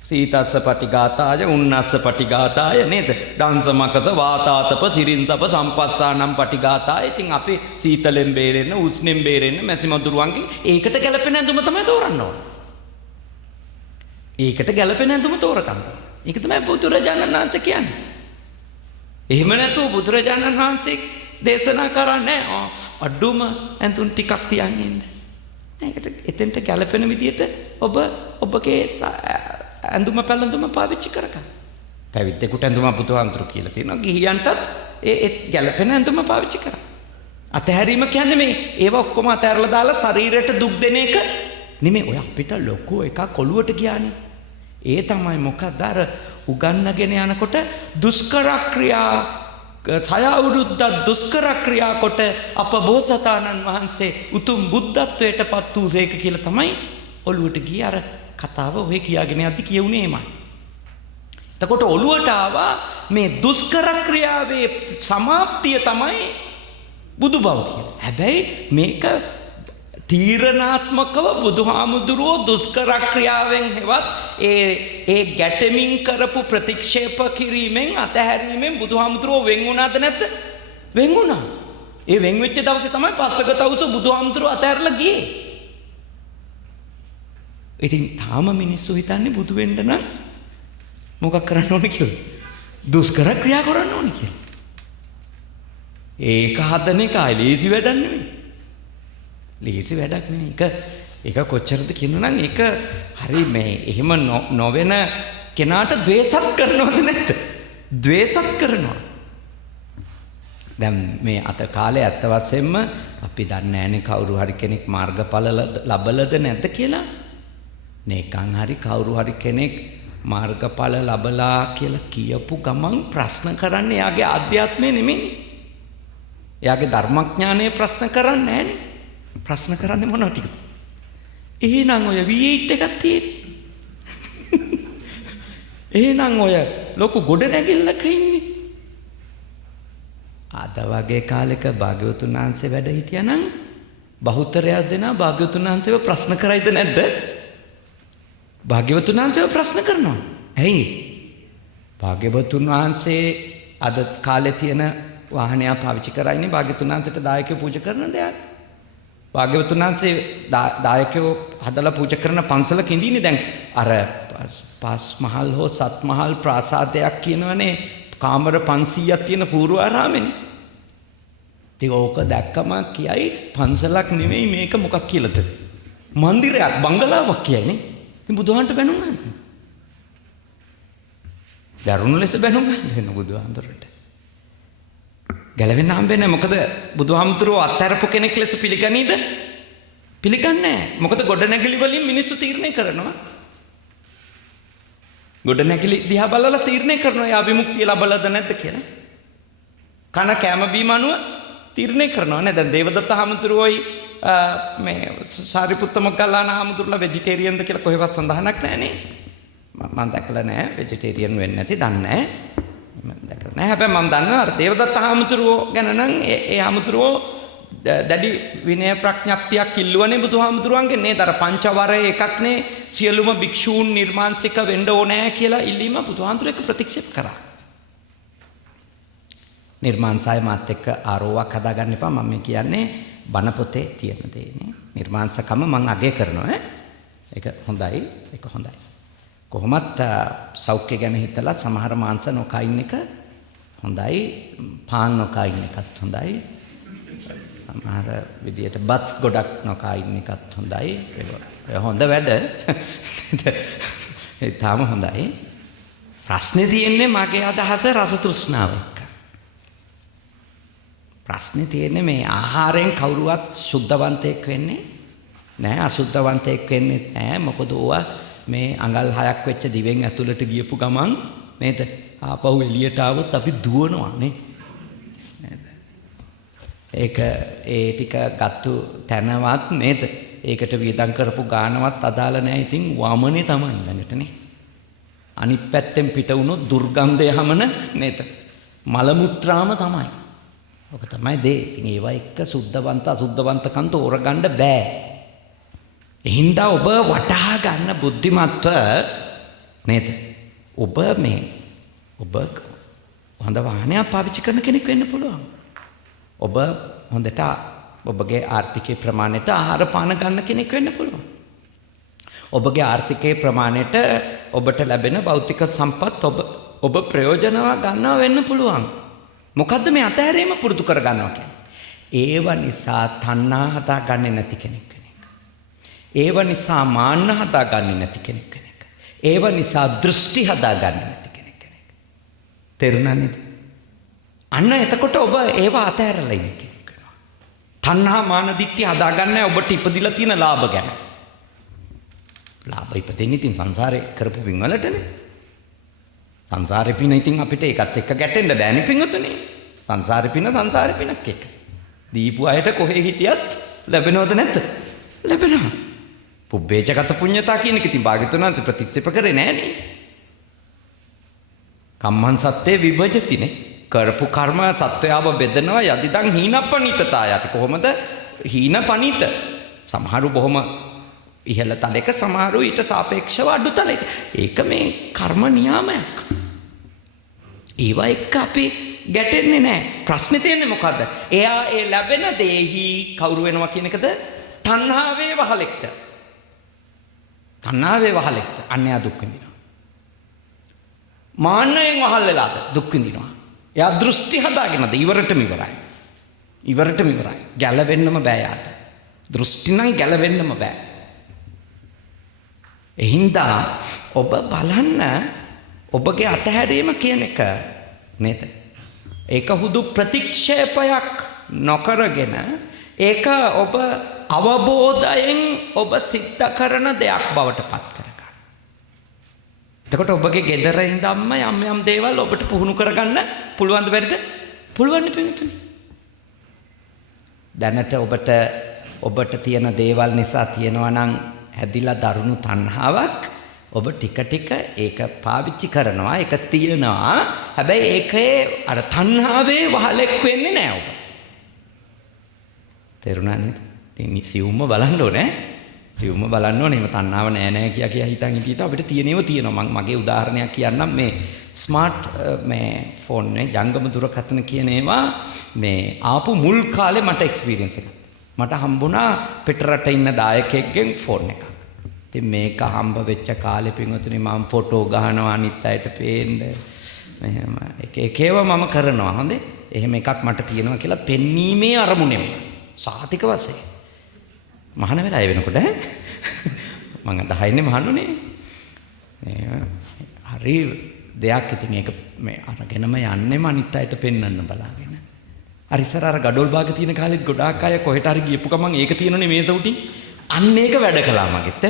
සීතස්ස පටිඝාතාය උන්නස්ස පටිඝාතාය නේද? දංශමකස වාතාතප සිරින්සප සම්පස්සානම් පටිඝාතාය. ඉතින් අපි සීතලෙන් බේරෙන්න, උෂ්ණෙන් බේරෙන්න මැසිමදුරුවන්ගේ ඒකට ගැලපෙන ඇඳුම තමයි තෝරන්න ඕන. ඒකට ගැලපෙන ඇඳුම තෝරගන්න. ඒක තමයි බුදුරජාණන් වහන්සේ කියන්නේ. එහෙම නැතුව බුදුරජාණන් වහන්සේ දේශනා කරන්නේ අඩුම ඇඳුම් ටිකක් තියන් ඉන්න. ඒකට එතෙන්ට ගැලපෙන විදියට ඔබගේ ඇඳුම පැළඳුම පාවිච්චි කරගන්න. පැවිද්දෙකුට ඇඳුම බුදුහාමුදුරු කියලා තියෙනවා. ගිහියන්ටත් ඒ ගැලපෙන ඇඳුම පාවිච්චි කරන්න. අතහැරීම කියන්නේ මේ ඒව ඔක්කොම අතහැරලා දාලා ශරීරයට දුක් දෙන එක නෙමෙයි. ඔය අපිට ලොකු එකක් කොළුවට ගියානේ. ඒ තමයි මොකක්ද අර උගන්නගෙන යනකොට දුෂ්කර ක්‍රියා සයවුරුද්දක් දුෂ්කර ක්‍රියා කොට අප බෝසතාණන් වහන්සේ උතුම් බුද්ධත්වයට පත් වූසේක කියලා තමයි ඔළුවට ගියේ. අර කතාව ඔය කියාගෙන යද්දි කියුනේ එමය. එතකොට ඔළුවට ආවා මේ දුෂ්කර ක්‍රියාවේ සමාප්තිය තමයි බුදු බව කියලා. හැබැයි මේක තීරණාත්මකව බුදුහාමුදුරුවෝ දුෂ්කර ක්‍රියාවෙන් හෙවත් ඒ ගැටෙමින් කරපු ප්‍රතික්ෂේප කිරීමෙන් අතහැරීමෙන් බුදුහාමුදුරුවෝ වෙන් වුණාද නැද්ද? වෙන් වුණා. ඒ වෙන් වෙච්ච දවසේ තමයි පස්සක තවුස බුදුහාමුදුරුවෝ අතහැරලා ගියේ. ඉතින් තාම මිනිස්සු හිතන්නේ බුදු වෙන්න නම් මොකක් කරන්න ඕනේ කියලා. දුෂ්කර ක්‍රියා කරන්න ඕනේ කියලා. ඒක හදන එකයි ලේසි වැඩක් නෙමෙයි. ලේසි වැඩක් නෙමෙයි. ඒක කොච්චරද කියනවා නම් ඒක හරි මේ එහෙම නොවන කෙනාට ද්වේෂත් කරනවද නැද්ද? ද්වේෂත් කරනවා. දැන් මේ අත කාලේ ඇත්ත වශයෙන්ම අපි දන්නේ නැහැනේ කවුරු හරි කෙනෙක් මාර්ගඵල ලබලද නැද්ද කියලා. නේකන් හරි කවුරු හරි කෙනෙක් මාර්ගඵල ලබලා කියලා කියපු ගමන් ප්‍රශ්න කරන්නේ එයාගේ ආධ්‍යාත්මය නෙමෙයිනේ. එයාගේ ධර්මඥානය ප්‍රශ්න කරන්නේ නැහනේ. ප්‍රශ්න කරන්නේ මොනවා ටිකද? එහෙනම් ඔය V8 එකක් තියෙන්නේ. එහෙනම් ඔය ලොකු ගොඩනැගිල්ලක ඉන්නේ. අද වගේ කාලෙක භාග්‍යවතුන් වහන්සේ වැඩ හිටියා නම් බහුතරයක් දෙනා භාග්‍යවතුන් වහන්සේව ප්‍රශ්න කරයිද නැද්ද? භාග්‍යවතුන් වහන්සේව ප්‍රශ්න කරනවා. ඇයි? භාග්‍යවතුන් වහන්සේ අද කාලේ තියෙන වාහනය පාවිච්චි කරන්නේ භාග්‍යවතුන් වහන්සේට දායකයෝ පූජා කරන දෙයක්. භාග්‍යවතුන් වහන්සේ දායකයෝ හදලා පූජා කරන පන්සලක ඉඳින්නේ දැන් අර පස් මහල් හෝ සත් මහල් ප්‍රාසාදයක් කියනවනේ කාමර 500ක් තියෙන පූර්වාරාමෙනේ. ඉතින් ඕක දැක්කම කියයි පන්සලක් නෙමෙයි මේක මොකක් කියලාද? මන්දිරයක් බංගලාවක් කියයිනේ. ඉතින් බුදුහාන්ට බැනුම් ගන්න. දරුණු ලෙස බැනුම් ගන්න වෙන බුදුහාන්තරට. ගැලවෙන්න හම්බෙන්නේ නැහැ. මොකද බුදුහාමුදුරුවෝ අත්හැරපු කෙනෙක් ලෙස පිළිගනීද? පිළිගන්නේ නැහැ. මොකද ගොඩනැගිලි වලින් මිනිස්සු තීරණය කරනවා. ගොඩනැගිලි දිහා බලලා තීරණය කරනවා යා විමුක්තිය ලබලාද නැද්ද කියලා. කන කැම බීම අනුව තීරණය කරනවා නේ. දැන් දේවදත්ත හාමුදුරුවෝයි මේ සාරිපුත්ත මොග්ගල්ලාන හාමුදුරුවෝ වෙජිටේරියන්ද කියලා කොහෙවත් සඳහනක් නැහැ නේ. මම දැකලා නැහැ වෙජිටේරියන් වෙන්නේ නැති දන්නේ නැහැ. මම දැකලා නැහැ. හැබැයි මම දන්නවා අර දේවදත්ත හාමුදුරුවෝ ගැන නම් ඒ හාමුදුරුවෝ දැඩි විනය ප්‍රඥප්තියක් ඉල්ලුවනේ බුදුහාමුදුරුවන්ගේ නේද? අර පංචවරය එකක්නේ සියලුම භික්ෂූන් නිර්මාංශික වෙන්න ඕනෑ කියලා ඉල්ලීම බුදුහාමුදුරුවෝ එක ප්‍රතික්ෂේප කරා. නිර්මාංශය මාත් එක්ක ආරෝවක් හදාගන්න එපා. මම කියන්නේ බණ පොතේ තියෙන දේනේ. නිර්මාංශකම මම අගය කරනවා. ඒක හොඳයි. ඒක හොඳයි. කොහොමත් සෞඛ්‍ය ගැන හිතලා සමහර මාංශ නොකයින් එක හොඳයි. පාන් නොකයින් එකත් හොඳයි. සමහර විදියට බත් ගොඩක් නොකයින් එකත් හොඳයි. ඒක හොඳ වැඩ. ඒ තාම හොඳයි. ප්‍රශ්නේ තියෙන්නේ මගේ අදහස රස තෘෂ්ණාව එක්ක. ප්‍රශ්නේ තියෙන්නේ මේ ආහාරයෙන් කවුරුවත් සුද්ධවන්තයෙක් වෙන්නේ නෑ, අසුද්ධවන්තයෙක් වෙන්නේ නෑ. මොකද ඕවා මේ අඟල් 6ක් වෙච්ච දිවෙන් ඇතුළට ගියපු ගමන් නේද? ආපහු එළියට ආවොත් අපි දුවනවා නේ. නේද? ඒක ඒ ටික ගත්තු තැනවත් නේද? ඒකට වියදම් කරපු ගානවත් අදාළ නෑ. ඉතින් වමනේ තමයි ළඟටනේ. අනිත් පැත්තෙන් පිට වුණොත් දුර්ගන්ධය හමන නේද? මල මුත්‍රාම තමයි. ඔක තමයි දේ. ඉතින් ඒවා එක්ක සුද්ධවන්ත අසුද්ධවන්තකම් තෝරගන්න බෑ. එහින්දා ඔබ වටහා ගන්න බුද්ධිමත්ව නේද? ඔබ හොඳ වාහනයක් පාවිච්චි කරන කෙනෙක් වෙන්න පුළුවන්. ඔබ හොඳට ඔබගේ ආර්ථිකයේ ප්‍රමාණයට ආහාර පාන ගන්න කෙනෙක් වෙන්න පුළුවන්. ඔබගේ ආර්ථිකයේ ප්‍රමාණයට ඔබට ලැබෙන භෞතික සම්පත් ඔබ ප්‍රයෝජනව ගන්නවා වෙන්න පුළුවන්. මොකද්ද මේ අතහැරීම පුරුදු කර ගන්නවා කියන්නේ? ඒව නිසා තණ්හා හදාගන්නේ නැති කෙනෙක්. ඒව නිසා මාන්න හදාගන්නේ නැති කෙනෙක්. ඒව නිසා දෘෂ්ටි හදාගන්නේ නැති කෙනෙක්. තේරුණා නේද? අන්න එතකොට ඔබ ඒව අතහැරලා ඉන්න කෙනෙක් වෙනවා. තණ්හා මාන දිට්ඨි හදාගන්නේ ඔබට ඉපදිලා තියෙන ලාභ ගැන. ලාභ ඉපදෙන්නේ ඉතින් සංසාරේ කරපු පින්වලටනේ. සංසාරේ පින ඉතින් අපිට ඒකත් එක්ක ගැටෙන්න බෑනේ පින්වතුනි. සංසාරේ පින සංසාරේ පිනක් එක්ක. දීපු අයට කොහේ හිටියත් ලැබෙනවද නැද්ද? ලැබෙනවා. පුබ්බේචගත පුඤ්ඤතා කියන එක ඉතින් භාග්‍යවතුන් වහන්සේ ප්‍රතික්ෂේප කරේ නෑනේ. කම්මං සත්‍යේ විභජතිනේ. කරපු කර්ම සත්වයාව බෙදනවා යදිදං හීනප්පනිතතා යති. කොහොමද හීනපනිත? සමහරු බොහොම ඉහළ තලයක, සමහරු ඊට සාපේක්ෂව අඩු තලයක. ඒක මේ කර්ම නියාමයක්. ඒවා එක්ක අපි ගැටෙන්නේ නෑ. ප්‍රශ්නේ තියෙන්නේ මොකද්ද? එයා ඒ ලැබෙන දේහි කවුරු වෙනවා කියන එකද? තණ්හාවේ වහලෙක්ද? තණ්හාවේ වහලෙක්ද? අන්‍යයා දුක් විඳිනවා. මාන්නයෙන් වහල් වෙලාද? දුක් විඳිනවා. එයා දෘෂ්ටි හදාගෙනද? ඉවරටම ඉවරයි. ඉවරටම ඉවරයි. ගැලවෙන්නම බෑ යාට. දෘෂ්ටි නම් ගැලවෙන්නම බෑ. එහින්දා ඔබ බලන්න ඔබගේ අතහැරීම කියන එක නේද? ඒක හුදු ප්‍රතික්ෂේපයක් නොකරගෙන ඒක ඔබ අවබෝධයෙන් ඔබ සිද්ධ කරන දෙයක් බවට පත් කරගන්න. එතකොට ඔබගේ ගෙදර ඉඳන්ම යම් දේවල් ඔබට පුහුණු කරගන්න පුළුවන්ද බැරිද? පුළුවන් නෙපෙන්නේ. දැනට ඔබට තියෙන දේවල් නිසා තියෙනවා නම් හැදිලා දරුණු තණ්හාවක්. ඔබ ටික ටික ඒක පාවිච්චි කරනවා. ඒක තියෙනවා. හැබැයි ඒකේ අර තණ්හාවේ වහලෙක් වෙන්නේ නැහැ ඔබ. තේරුණා නේද? ඉතින් සිවුම්ම බලන්න ඕනේ. සිවුම්ම බලන්න ඕනේ. මේ තණ්හාව නෑ කියා හිතන් හිටියට අපිට තියෙනේව තියෙනවා. මම මගේ උදාහරණයක් කියන්නම්. මේ ස්මාර්ට් මේ ෆෝන් නේ ජංගම දුරකථන කියන ඒවා මේ ආපු මුල් කාලේ මට එක්ස්පීරියන්ස් එකක්. මට හම්බුණා පිටරට ඉන්න දායකයෙක්ගෙන් ෆෝන් එකක්. ඉතින් මේක හම්බ වෙච්ච කාලේ පින්වතුනි මම ෆොටෝ ගහනවා අනිත් අයට පේන්න. මෙහෙම එක ඒවා මම කරනවා. හොඳේ. එහෙම එකක් මට තියෙනවා කියලා පෙන්වීමේ අරමුණෙම සාතික වශයෙන් මහාන වෙලා වෙනකොට මම 10 ඉන්නේ මහානුනේ. හරි දෙයක් ඉතින් ඒක මේ අරගෙනම යන්නේම අනිත් අයට පෙන්වන්න බලාගෙන. අර ඉස්සර අර ගඩොල් බාග තියෙන කාලෙත් ගොඩාක් අය කොහෙට හරි ගියපු ගමන් ඒක තියෙනනේ මේස උටින්. අන්න ඒක වැඩ කළා මගෙත්.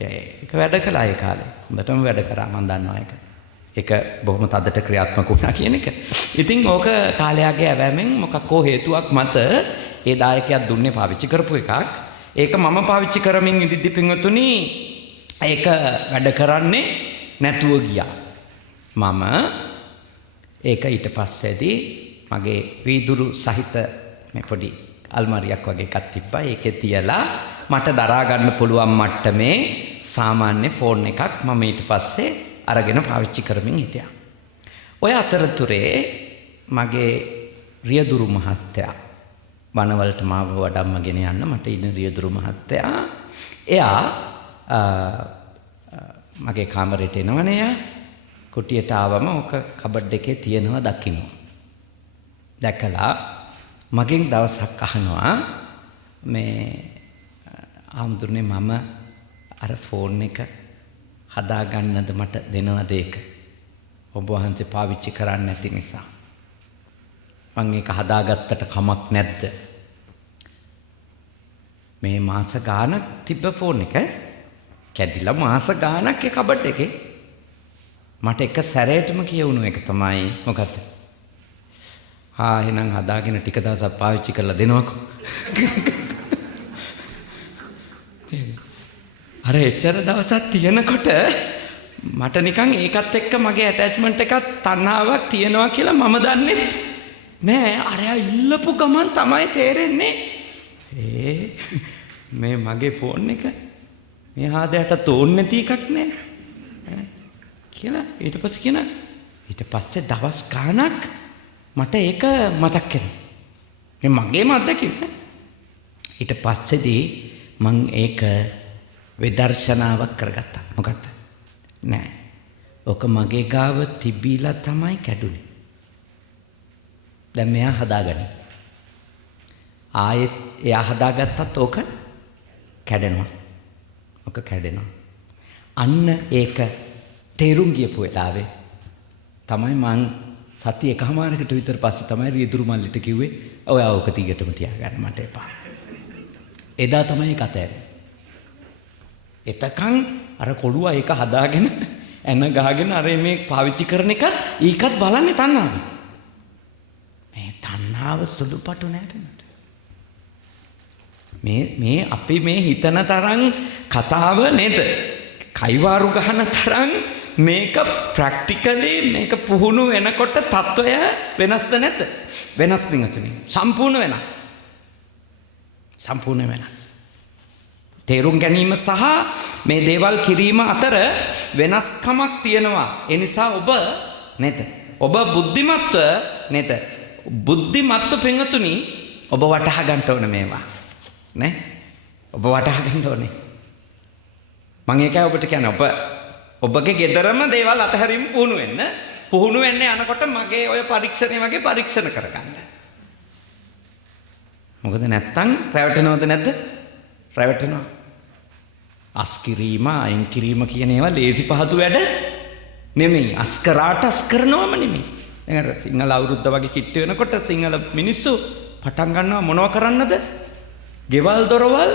ඒක වැඩ කළා ඒ කාලේ. හොඳටම වැඩ කරා මම දන්නවා ඒක. ඒක බොහොම තදට ක්‍රියාත්මක වුණා කියන එක. ඉතින් ඕක කාලයාගේ ඇවෑමෙන් මොකක්කෝ හේතුවක් මත ඒ දායකයා දුන්නේ පාවිච්චි කරපු එකක්. ඒක මම පාවිච්චි කරමින් ඉදිද්දි පින්වතුනි ඒක වැඩ කරන්නේ නැතුව ගියා. මම ඒක ඊට පස්සේදී මගේ වීදුරු සහිත මේ පොඩි අල්මාරියක් වගේ එකක් තිබ්බා. ඒකේ තියලා මට දරා ගන්න පුළුවන් මට්ටමේ සාමාන්‍ය ෆෝන් එකක් මම ඊට පස්සේ අරගෙන පාවිච්චි කරමින් හිටියා. ඔය අතරතුරේ මගේ රියදුරු මහත්තයා වනවලට මාව වඩම්මගෙන යන්න මට ඉන්න රියදුරු මහත්තයා එයා මගේ කාමරේට එනවනේ. එයා කුටියට ආවම ඔක කබඩ් එකේ තියෙනවා දකින්න. දැකලා මගෙන් දවසක් අහනවා මේ ආම්දුරනේ මම අර ෆෝන් එක හදාගන්නද මට දෙනවද ඒක? ඔබ වහන්සේ පාවිච්චි කරන්නේ නැති නිසා. මම ඒක හදාගත්තට කමක් නැද්ද? මේ මාස ගානක් තිබ්බ ෆෝන් එක කැඩිලා මාස ගානක් ඒ කබඩ් එකේ. මට එක සැරේටම කියවුණු එක තමයි මොකද්ද? එහෙනම් හදාගෙන ටික දවසක් පාවිච්චි කරලා දෙනවකෝ. අර එච්චර දවසක් තියෙනකොට මට නිකන් ඒකත් එක්ක මගේ ඇටැච්මන්ට් එකක් තණ්හාවක් තියෙනවා කියලා මම දන්නෙත් නෑ. අරයා ඉල්ලපු ගමන් තමයි තේරෙන්නේ මේ මගේ ෆෝන් එක මේ ආදයට තෝන්නේ නැති එකක් නෑ කියලා. ඊට පස්සේ දවස් ගාණක් මට ඒක මතක් වෙනවා. මේ මගේම අත්දැකීම. ඊට පස්සේදී මං ඒක විදර්ශනාවක් කරගත්තා. මොකක්ද? නෑ. ඔක මගේ ගාව තිබිලා තමයි කැඩුනේ. දැන් මෙයා හදාගනි. ආයෙත් එයා හදාගත්තත් ඕක කැඩෙනවා. ඔක කැඩෙනවා. අන්න ඒක තේරුම් ගියපු වෙලාවේ තමයි මං සතිය එකමාරකට විතර පස්සේ තමයි රියදුරු මල්ලිට කිව්වේ ඔයා ඕක තිගටම තියාගන්න මට එපා. එදා තමයි කතාව. එතකන් අර කොළුවා ඒක හදාගෙන එන ගහගෙන අර මේ පාවිච්චි කරන එකත් ඊකත් බලන්නේ තණ්හාව. මේ තණ්හාව සුළුපටු නෑ. මේ අපි මේ හිතන තරම් කතාව නේද? කයිවාරු ගහන තරම් මේක ප්‍රැක්ටිකලි මේක පුහුණු වෙනකොට තත්වය වෙනස්ද නැත? වෙනස් පිටුනේ. සම්පූර්ණ වෙනස්. සම්පූර්ණ වෙනස්. තේරුම් ගැනීම සහ මේ දේවල් කිරීම අතර වෙනස්කමක් තියෙනවා. ඒ නිසා ඔබ නේද? ඔබ බුද්ධිමත්ව නේද? බුද්ධිමත්ව පිටුනි ඔබ වටහා ගන්න ඕන මේවා. නේ? ඔබ වටහා ගන්න ඕනේ. මම ඒකයි ඔබට කියන්නේ ඔබගේ ගෙදරම දේවල් අතහැරීම පුහුණු වෙන්න. පුහුණු වෙන්න යනකොට මගේ ඔය පරීක්ෂණය වගේ පරීක්ෂණ කරගන්න. මොකද නැත්තම් රැවටෙනවද නැද්ද? රැවටෙනවා. අස් කිරීම අයින් කිරීම කියන ඒවා ලේසි පහසු වැඩ නෙමෙයි. අස් කරාට අස් කරනවම නෙමෙයි. දැන් අර සිංහල අවුරුද්ද වගේ කිට්ටු වෙනකොට සිංහල මිනිස්සු පටන් ගන්නවා මොනව කරන්නද? ගෙවල් දොරවල්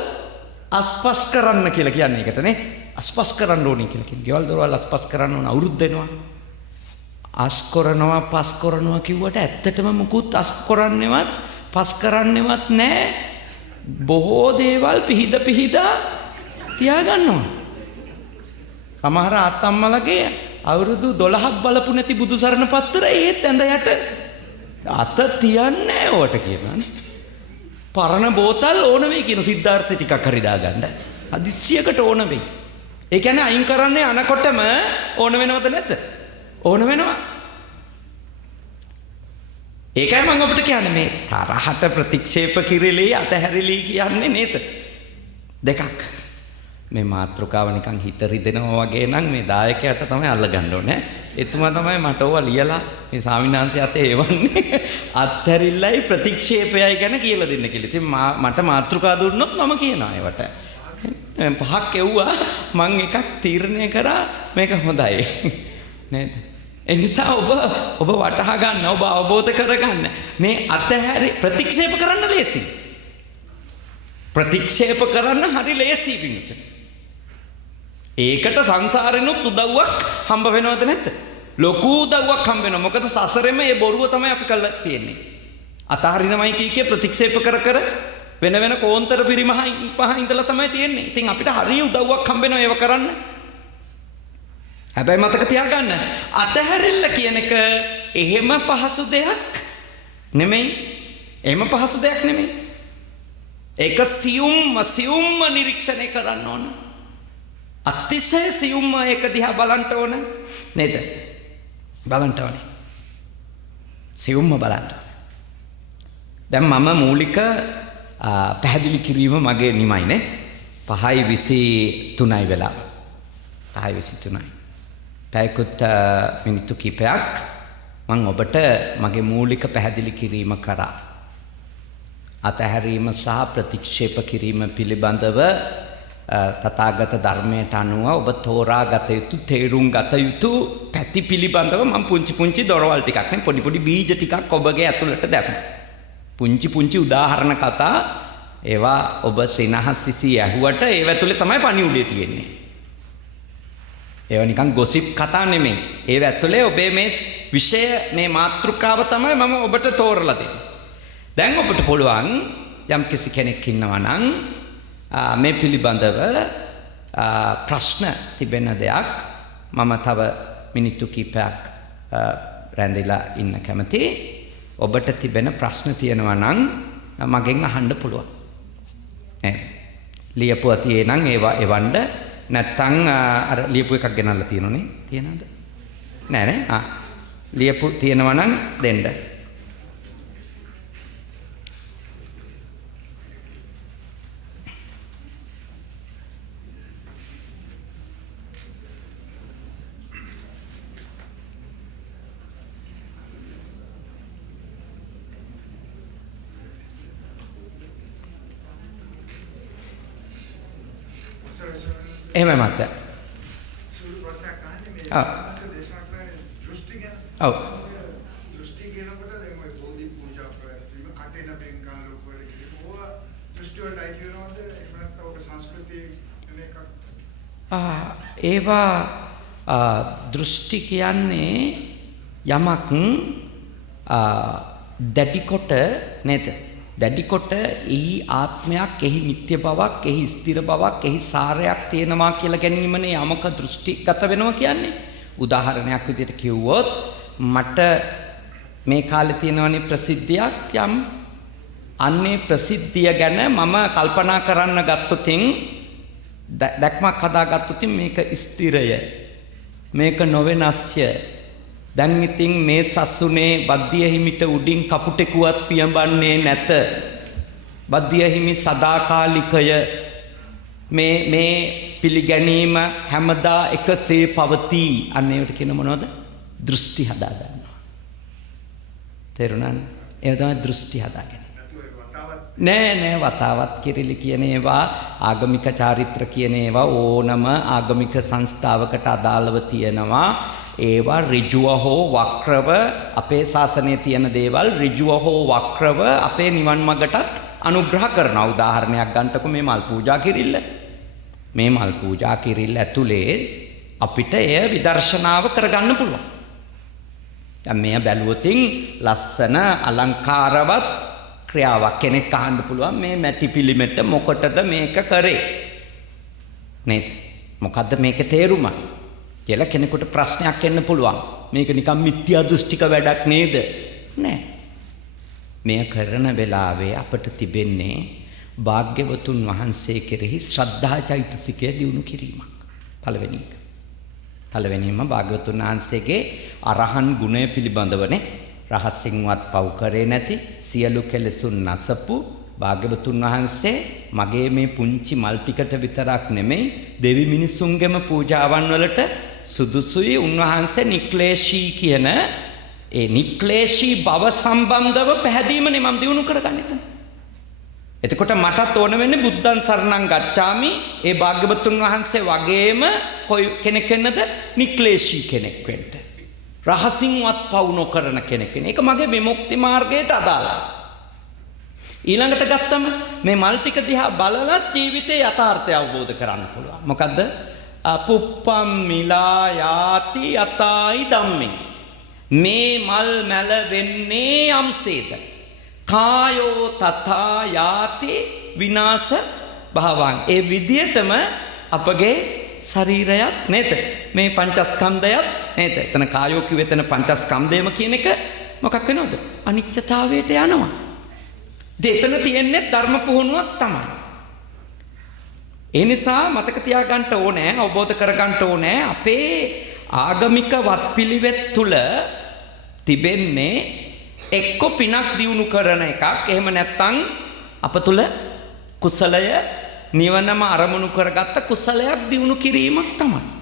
අස්පස් කරන්න කියලා කියන්නේ ඒකට නේ. අස්පස් කරන්න ඕනේ කියලා කියන්නේ. ගෙවල් දොරවල් අස්පස් කරන්න ඕන අවුරුද්ද දෙනවා. අස් කරනවා පස් කරනවා කිව්වට ඇත්තටම මුකුත් අස් කරන්නේවත් පස් කරන්නේවත් නැහැ. බොහෝ දේවල් පිහිදා තියාගන්නවා. සමහර ආත්තම්මලගේ අවුරුදු 12ක් බලපු නැති බුදුසරණ පත්තර ඒත් ඇඳ යට අත තියන්නේ නැහැ ඔට කියනවානේ. පරණ බෝතල් ඕන වෙයි කියන සිද්ධාර්ථ ටිකක් හරි දාගන්න. අදිස්සියකට ඕන වෙයි. ඒ කියන්නේ අයින් කරන්නේ අනකොටම ඕන වෙනවද නැද්ද? ඕන වෙනවා. ඒකයි මම ඔබට කියන්නේ මේ තරහට ප්‍රතික්ෂේප කිරිලි අතහැරිලි කියන්නේ නේද? දෙකක්. මේ මාත්‍රකාව නිකන් හිත රිදෙනවා වගේ නම් මේ දායකයාට තමයි අල්ලගන්න ඕනේ. එතුමා තමයි මට ඕවා ලියලා මේ ස්වාමිනාංශය අතේ එවන්නේ. අත්හැරිල්ලයි ප්‍රතික්ෂේපයයි ගැන කියලා දෙන්න කියලා. ඉතින් මට මාත්‍රකා දුන්නොත් මම කියනවා ඒවට. පහක් එව්වා මං එකක් තීරණය කරා මේක හොඳයි. නේද? ඒ නිසා ඔබ වටහා ගන්න, ඔබ අවබෝධ කරගන්න. මේ අතහැරි ප්‍රතික්ෂේප කරන්න ලේසි. ප්‍රතික්ෂේප කරන්න හරි ලේසි විදිහට. ඒකට සංසාරෙනුත් උදව්වක් හම්බ වෙනවද නැද්ද? ලොකු උදව්වක් හම්බ වෙනවා. මොකද සසරෙම මේ බොරුව තමයි අපි කරලා තියෙන්නේ. අතහරිනමයි කීකේ ප්‍රතික්ෂේප කර වෙන කෝන්තර පරිමහයි පහ ඉඳලා තමයි තියෙන්නේ. ඉතින් අපිට හරි උදව්වක් හම්බ වෙනවා ඒව කරන්න. හැබැයි මතක තියාගන්න අතහැරිල්ල කියන එක එහෙම පහසු දෙයක් නෙමෙයි. එහෙම පහසු දෙයක් නෙමෙයි. ඒක සියුම්ම නිරීක්ෂණය කරන්න ඕන. අතිශය සියුම්ම ඒක දිහා බලන්න ඕන නේද? බලන්න ඕනේ. සියුම්ම බලන්න. දැන් මම මූලික පැහැදිලි කිරීම මගේ නිමයිනේ. 5:23යි වෙලාව. 5:23යි. පැයකුත් මිනිත්තු කිහිපයක් මම ඔබට මගේ මූලික පැහැදිලි කිරීම කරා. අතහැරීම සහ ප්‍රතික්ෂේප කිරීම පිළිබඳව තථාගත ධර්මයට අනුව ඔබ තෝරා ගත යුතු තේරුම් ගත යුතු පැති පිළිබඳව මම පුංචි දොරවල් ටිකක් නේ පොඩි බීජ ටිකක් ඔබගේ ඇතුළට දැම්මා. පුංචි උදාහරණ කතා ඒවා ඔබ සෙනහස් සිසී ඇහුවට ඒව ඇතුලේ තමයි පණිවුඩේ තියෙන්නේ. ඒවා නිකන් ගොසිප් කතා නෙමෙයි. ඒව ඇතුලේ ඔබේ මේ විෂය මේ මාතෘකාව තමයි මම ඔබට තෝරලා දෙන්නේ. දැන් ඔබට පුළුවන් යම් කිසි කෙනෙක් ඉන්නවා නම් මේ පිළිබඳව ප්‍රශ්න තිබෙන දෙයක් මම තව මිනිත්තු කිහිපයක් රැඳිලා ඉන්න කැමතියි. ඔබට තිබෙන ප්‍රශ්න තියෙනවා නම් මගෙන් අහන්න පුළුවන්. ලියපුවා තියෙ නම් ඒවා එවන්න. නැත්තම් අර ලියපු එකක් ගෙනල්ලා තියෙනවනේ. තියෙනවද? නෑ. ලියපු තියෙනවා නම් දෙන්න. එහෙමයි මත. ඔව්. දෘෂ්ටි කියනකොට දැන් ඔය බෝධි පූජා ප්‍රතිම කටින බෙන්ගාන ලොකු වල කිව්වා දෘෂ්ටි වලයි කියනවාද එහෙම නැත්නම් ඔක සංස්කෘතිය එකක් ඒවා දෘෂ්ටි කියන්නේ යමක් දැඩි කොට නේද? දැඩි කොට එහි ආත්මයක්, එහි නිත්‍ය බවක්, එහි ස්ථිර බවක්, එහි සාරයක් තියෙනවා කියලා ගැනීමනේ යමක දෘෂ්ටිගත වෙනවා කියන්නේ. උදාහරණයක් විදිහට කිව්වොත් මට මේ කාලේ තියෙනවනේ ප්‍රසිද්ධියක් යම් අන්නේ ප්‍රසිද්ධිය ගැන මම කල්පනා කරන්න ගත්තොතින් දැක්මක් හදාගත්තොතින් මේක ස්ථිරය, මේක නොවෙනස්ය. දැන් ඉතින් මේ සසුනේ බද්දිය හිමිට උඩින් කපුටෙකුවත් පියඹන්නේ නැත. බද්දිය හිමි සදාකාලිකය. මේ පිළිගැනීම හැමදා එකසේ පවතී. අන්න ඒවට කියන මොනවද? දෘෂ්ටි හදා ගන්නවා. තේරුණානේ? ඒ තමයි දෘෂ්ටි හදාගන්න. නෑ වතාවත් කිරිලි කියන ඒවා ආගමික චාරිත්‍ර කියන ඒවා ඕනම ආගමික සංස්ථාවකට අදාළව තියෙනවා. ඒවා ඍජුව හෝ වක්‍රව අපේ ශාසනයේ තියෙන දේවල් ඍජුව හෝ වක්‍රව අපේ නිවන් මඟටත් අනුග්‍රහ කරනවා. උදාහරණයක් ගන්නකො මේ මල් පූජා කිරිල්ල. මේ මල් පූජා කිරිල්ල ඇතුලේ අපිට එය විදර්ශනාව කරගන්න පුළුවන්. දැන් මෙය බැලුවොතින් ලස්සන අලංකාරවත් ක්‍රියාවක්. කෙනෙක් අහන්න පුළුවන් මේ මැටි පිළිමෙට මොකටද මේක කරේ? නේද? මොකද්ද මේකේ තේරුම? කියලා කෙනෙකුට ප්‍රශ්නයක් එන්න පුළුවන්. මේක නිකන් මිත්‍යා දෘෂ්ටික වැඩක් නේද? නෑ. මෙය කරන වෙලාවේ අපට තිබෙන්නේ භාග්‍යවතුන් වහන්සේ කෙරෙහි ශ්‍රද්ධා චෛතසිකය දියුණු කිරීමක්. පළවෙනිම භාග්‍යවතුන් වහන්සේගේ අරහන් ගුණය පිළිබඳවනේ. රහසින්වත් පව් කරේ නැති සියලු කෙලෙසුන් නැසපු භාග්‍යවතුන් වහන්සේ මගේ මේ පුංචි මල් ටිකට විතරක් නෙමෙයි දෙවි මිනිසුන්ගේම පූජාවන් වලට සුදුසුයි. උන්වහන්සේ නික්ලේශී කියන ඒ නික්ලේශී බව සම්බන්ධව පැහැදීමනේ මම දිනු කරගන්න එතන. එතකොට මටත් ඕන වෙන්නේ බුද්ධං සරණං ගච්ඡාමි. ඒ භාග්‍යවතුන් වහන්සේ වගේම කොයි කෙනෙක් වෙන්නද? නික්ලේශී කෙනෙක් වෙන්න. රහසින්වත් පව් නොකරන කෙනෙක් වෙන්න. ඒක මගේ විමුක්ති මාර්ගයට අදාළයි. ඊළඟට ගත්තම මේ මල් ටික දිහා බලලා ජීවිතේ යථාර්ථය අවබෝධ කරගන්න පුළුවන්. මොකද්ද? අපුප්පම් මිලා යාති යතයි ධම්මේ. මේ මල් මැල වෙන්නේ යම්සේද? කායෝ තථා යාති විනාශ භවං. ඒ විදියටම අපගේ ශරීරයත් නේද? මේ පංචස්කන්ධයත් නේද? එතන කායෝ කිව්වෙ එතන පංචස්කන්ධයම කියන එක මොකක් වෙනවද? අනිත්‍යතාවයට යනවා. ඉතින් එතන තියෙන්නේ ධර්ම පුහුණුවක් තමයි. ඒ නිසා මතක තියාගන්න ඕනේ, අවබෝධ කරගන්න ඕනේ අපේ ආගමික වත්පිළිවෙත් තුල තිබෙන්නේ එක්ක පිනක් දියුණු කරන එකක්. එහෙම නැත්නම් අප තුල කුසලය නිවනම අරමුණු කරගත්ත කුසලයක් දියුණු කිරීමක් තමයි.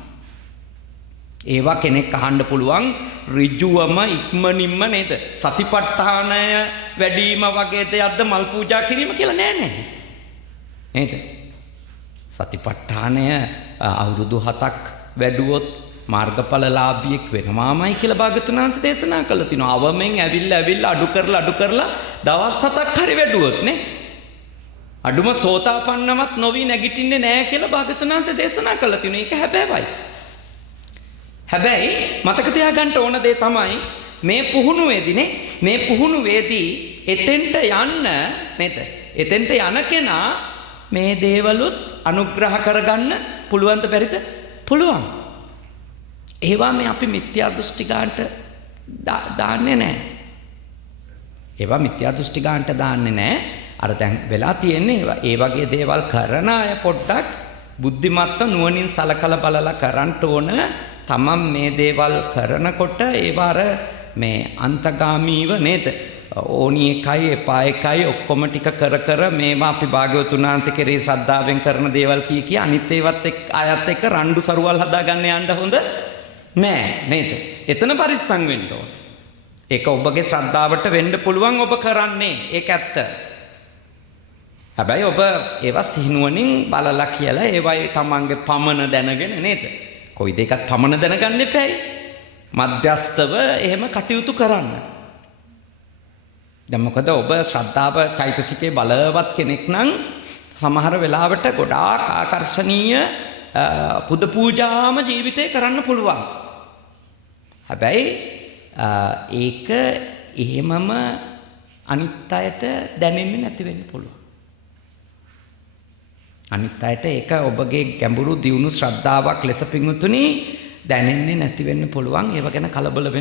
ඒවා කෙනෙක් අහන්න පුළුවන් ඍජුවම ඉක්මනින්ම නේද? සතිපට්ඨානය වැඩිම වගේ දෙයක්ද මල් පූජා කිරීම කියලා නෑ නේද? සතිපට්ඨානය අවුරුදු 7ක් වැඩුවොත් මාර්ගඵලලාභියෙක් වෙනවාමයි කියලා භාග්‍යවතුන් වහන්සේ දේශනා කළා තිනවා. අවමෙන් ඇවිල්ලා අඩු කරලා දවස් 7ක් හරි වැඩුවොත් නේ. අඩුම සෝතාපන්නවත් නොවි නැගිටින්නේ නැහැ කියලා භාග්‍යවතුන් වහන්සේ දේශනා කළා තිනවා. ඒක හැබෑවයි. හැබැයි මතක තියාගන්න ඕන දේ තමයි මේ පුහුණුවේදී එතෙන්ට යන්න නේද? එතෙන්ට යන කෙනා මේ දේවලුත් අනුග්‍රහ කරගන්න පුළුවන්ද බැරිද? පුළුවන්. ඒවා මේ අපි මිත්‍යා දෘෂ්ටිකාන්ට දාන්නේ නැහැ. ඒවා මිත්‍යා දෘෂ්ටිකාන්ට දාන්නේ නැහැ. අර දැන් වෙලා තියෙන්නේ ඒ වගේ දේවල් කරන අය පොඩ්ඩක් බුද්ධිමත්ව නුවණින් සලකලා බලලා කරන්න ඕන. තමන් මේ දේවල් කරනකොට ඒවා අර මේ අන්තගාමීව නේද? ඕනි එකයි එපා එකයි ඔක්කොම ටික කර මේවා අපි භාග්‍යවතුන් වහන්සේ කෙරේ ශ්‍රද්ධාවෙන් කරන දේවල් කී අනිත් ඒවත් ආයත් එක්ක රණ්ඩු සරුවල් හදාගන්න යන්න හොඳ නෑ නේද? එතන පරිස්සම් වෙන්න ඕන. ඒක ඔබගේ ශ්‍රද්ධාවට වෙන්න පුළුවන් ඔබ කරන්නේ. ඒක ඇත්ත. හැබැයි ඔබ ඒවා සිහිනුවණින් බලලා කියලා ඒවයි තමන්ගේ පමන දැනගෙන නේද? කොයි දෙයකත් පමන දැනගන්න එපායි. මධ්‍යස්තව එහෙම කටයුතු කරන්න. දැන් මොකද ඔබ ශ්‍රද්ධාව චෛතසිකේ බලවත් කෙනෙක් නම් සමහර වෙලාවට ගොඩාක් ආකර්ශනීය පුද පූජාම ජීවිතේ කරන්න පුළුවන්. හැබැයි ඒක එහෙමම අනිත් අයට දැනෙන්නේ නැති වෙන්න පුළුවන්. අනිත් අයට ඒක ඔබගේ ගැඹුරු දියුණු ශ්‍රද්ධාවක් ලෙස පිංගුතුනි දැනෙන්නේ නැති වෙන්න පුළුවන්. ඒව ගැන කලබල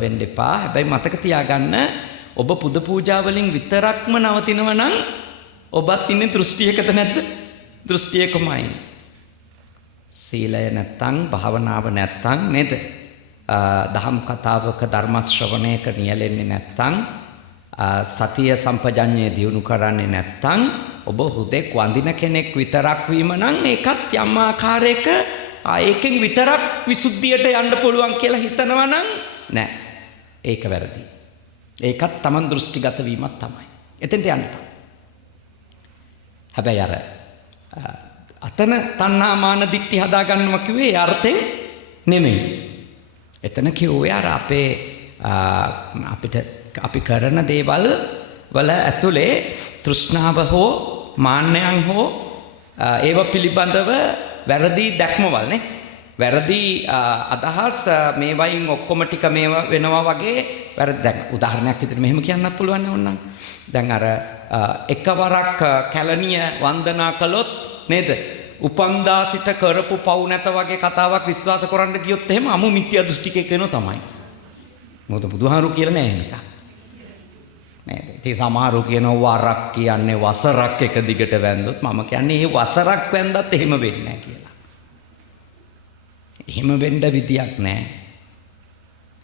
වෙන්න එපා. හැබැයි මතක තියාගන්න ඔබ පුද පූජා වලින් විතරක්ම නවතිනව නම් ඔබත් ඉන්නේ දෘෂ්ටියකද නැද්ද? දෘෂ්ටියකමයි. සීලය නැත්තම් භාවනාව නැත්තම් නේද? දහම් කතාවක ධර්ම ශ්‍රවණයක නියැලෙන්නේ නැත්තම් සතිය සම්පජඤ්ඤය දියුණු කරන්නේ නැත්තම් ඔබ හුදෙක් වඳින කෙනෙක් විතරක් වීම නම් ඒකත් යම් ආකාරයක ඒකෙන් විතරක් විසුද්ධියට යන්න පුළුවන් කියලා හිතනවා නම් නෑ. ඒක වැරදි. ඒකත් Taman දෘෂ්ටිගත වීමක් තමයි. එතෙන්ට යන්න එපා. හැබැයි අර අතන තණ්හා මාන දික්ටි හදාගන්නවා කිව්වේ ඒ අර්ථයෙන් නෙමෙයි. එතන කිව්වේ අර අපේ අපි කරන දේවල් වල ඇතුලේ තෘෂ්ණාව හෝ මාන්නයන් හෝ ඒව පිළිබඳව වැරදි දැක්මවල් නේ. වැරදි අදහස් මේවයින් ඔක්කොම ටික මේවා වෙනවා වගේ වැරදි. දැන් උදාහරණයක් විදිහට මෙහෙම කියන්නත් පුළුවන් නේ ඕනනම්. දැන් අර එකවරක් කැලණිය වන්දනා කළොත් නේද? උපන්දා සිට කරපු පව් නැත වගේ කතාවක් විශ්වාස කරන්න ගියොත් එහෙම අමු මිත්‍යා දෘෂ්ටිකයෙක් වෙනවා තමයි. මොකද බුදුහාරු කියලා නෑ මේක. නේද? ඉතින් සමහරව කියනවා වරක් කියන්නේ වසරක් එක දිගට වැන්දොත් මම කියන්නේ මේ වසරක් වැන්දත් එහෙම වෙන්නේ නැහැ කියලා. එහෙම වෙන්න විදියක් නැහැ.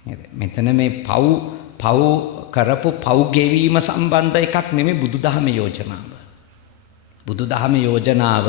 නේද? මෙතන මේ පව් කරපු පව් ගෙවීම සම්බන්ධ එකක් නෙමෙයි බුදුදහම යෝජනාව. බුදුදහම යෝජනාව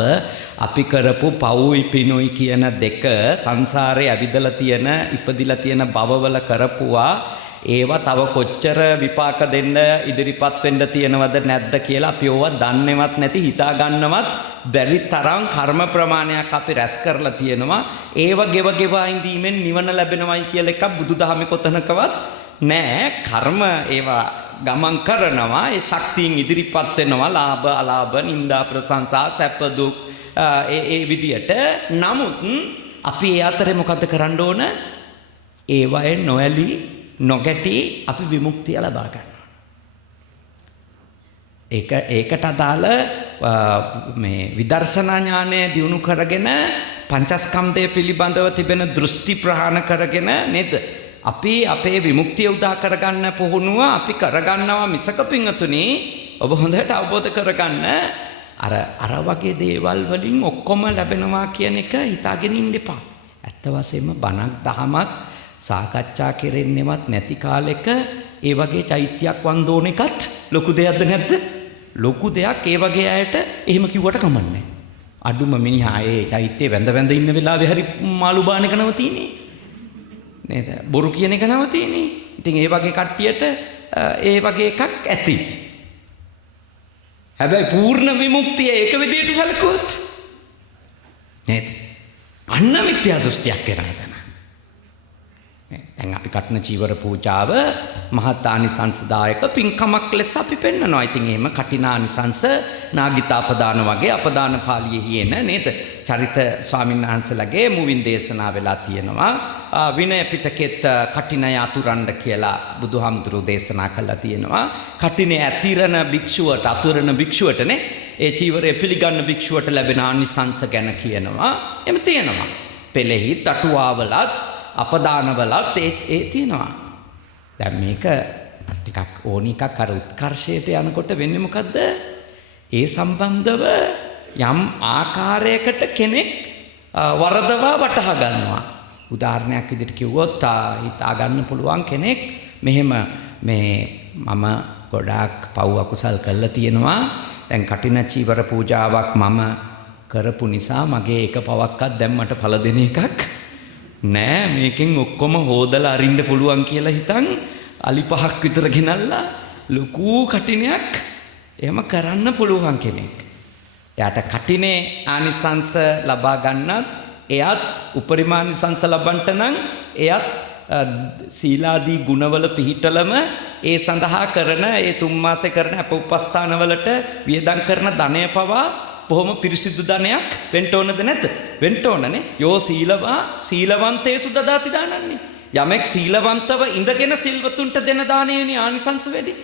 අපි කරපු පව්යි පිනුයි කියන දෙක සංසාරේ ඇවිදලා තියෙන ඉපදිලා තියෙන භවවල කරපුවා ඒවා තව කොච්චර විපාක දෙන්න ඉදිරිපත් වෙන්න තියෙනවද නැද්ද කියලා අපි ඕවා දන්නේවත් නැති හිතා ගන්නවත් බැරි තරම් කර්ම ප්‍රමාණයක් අපි රැස් කරලා තියෙනවා. ඒව ගෙවා ඉඳීමෙන් නිවන ලැබෙනවයි කියලා එකක් බුදුදහමේ කොතනකවත් නෑ. කර්ම ඒවා ගමන් කරනවා. ඒ ශක්තියින් ඉදිරිපත් වෙනවා. ලාභ අලාභ නිന്ദා ප්‍රශංසා සැප දුක් ඒ විදියට. නමුත් අපි ඒ අතරේ මොකද කරන්න ඕන? ඒවයෙන් නොඇලී නොගැටි අපි විමුක්තිය ලබා ගන්නවා. ඒකට අදාළ මේ විදර්ශනා ඥානය දියුණු කරගෙන පංචස්කන්ධය පිළිබඳව තිබෙන දෘෂ්ටි ප්‍රහාණ කරගෙන නේද? අපේ විමුක්තිය උදා කරගන්න පුහුණුව අපි කරගන්නවා මිසක පින්වතුනි ඔබ හොඳට අවබෝධ කරගන්න අර වගේ දේවල් වලින් ඔක්කොම ලැබෙනවා කියන එක හිතාගෙන ඉන්න එපා. ඇත්ත වශයෙන්ම බණක් දහමක් සාකච්ඡා කෙරෙන්නේවත් නැති කාලෙක ඒ වගේ චෛත්‍යයක් වන්දෝන එකත් ලොකු දෙයක්ද නැද්ද? ලොකු දෙයක්. ඒ වගේ අයට එහෙම කිව්වට කමන්නේ. අඩුම මිනිහා ඒ චෛත්‍යයේ වැඳ ඉන්න වෙලාවේ හරි මාළු බාන එක නවතිනේ. නේද? බොරු කියන එක නවතිනේ. ඉතින් ඒ වගේ කට්ටියට ඒ වගේ එකක් ඇති. හැබැයි පූර්ණ විමුක්තිය ඒක විදිහට සැලකුවොත් නේද? අන්න මිත්‍යා දෘෂ්ටියක් කරා තන. දැන් අපි කටන චීවර පූජාව මහත් ආනිසංසදායක පින්කමක් ලෙස අපි පෙන්නනවා. ඉතින් එහෙම කටිනානිසංස නාගිතාපදාන වගේ අපදාන පාළියෙහි එන නේද? චරිත ස්වාමීන් වහන්සේලාගේ මුවින් දේශනා වෙලා තියෙනවා. විනය පිටකෙත් කටිනය අතුරන්න කියලා බුදුහාමුදුරුවෝ දේශනා කළා තියෙනවා. කටිනේ ඇතිරන භික්ෂුවට අතුරන භික්ෂුවටනේ ඒ චීවරය පිළිගන්න භික්ෂුවට ලැබෙන ආනිසංස ගැන කියනවා. එමෙ තියෙනවා. පෙළෙහි තටුවාවලත් අපදානවලත් ඒ තියෙනවා. දැන් මේක ටිකක් ඕනි එකක් අර උත්කර්ෂයට යනකොට වෙන්නේ මොකද්ද? ඒ සම්බන්ධව යම් ආකාරයකට කෙනෙක් වරදවා වටහා ගන්නවා. උදාහරණයක් විදිහට කිව්වොත් හිතා ගන්න පුළුවන් කෙනෙක් මෙහෙම මම ගොඩාක් පව් අකුසල් කළා තියෙනවා. දැන් කටින චීවර පූජාවක් මම කරපු නිසා මගේ එක පවක්වත් දැන් මට ඵල දෙන එකක් නෑ. මේකෙන් ඔක්කොම හොදලා අරින්න පුළුවන් කියලා හිතන් අලි පහක් විතර ගෙනල්ලා ලොකු කටිනයක් එහෙම කරන්න පුළුවන් කෙනෙක්. එයාට කටිනේ ආනිසංස ලබා ගන්නත් එයත් උපරිමානිසංස ලබන්නට නම් එයත් සීලාදී ගුණවල පිහිටලම ඒ සඳහා කරන ඒ 3 මාසේ කරන අප උපස්ථානවලට වියදම් කරන ධනය පවා බොහොම පිරිසිදු ධනයක් වෙන්න ඕනද නැද්ද? වෙන්න ඕනනේ. යෝ සීලවන්තේසු දදාති දානන්නේ. යමෙක් සීලවන්තව ඉඳගෙන සිල්වතුන්ට දෙන දාණයනේ ආනිසංස වැඩි.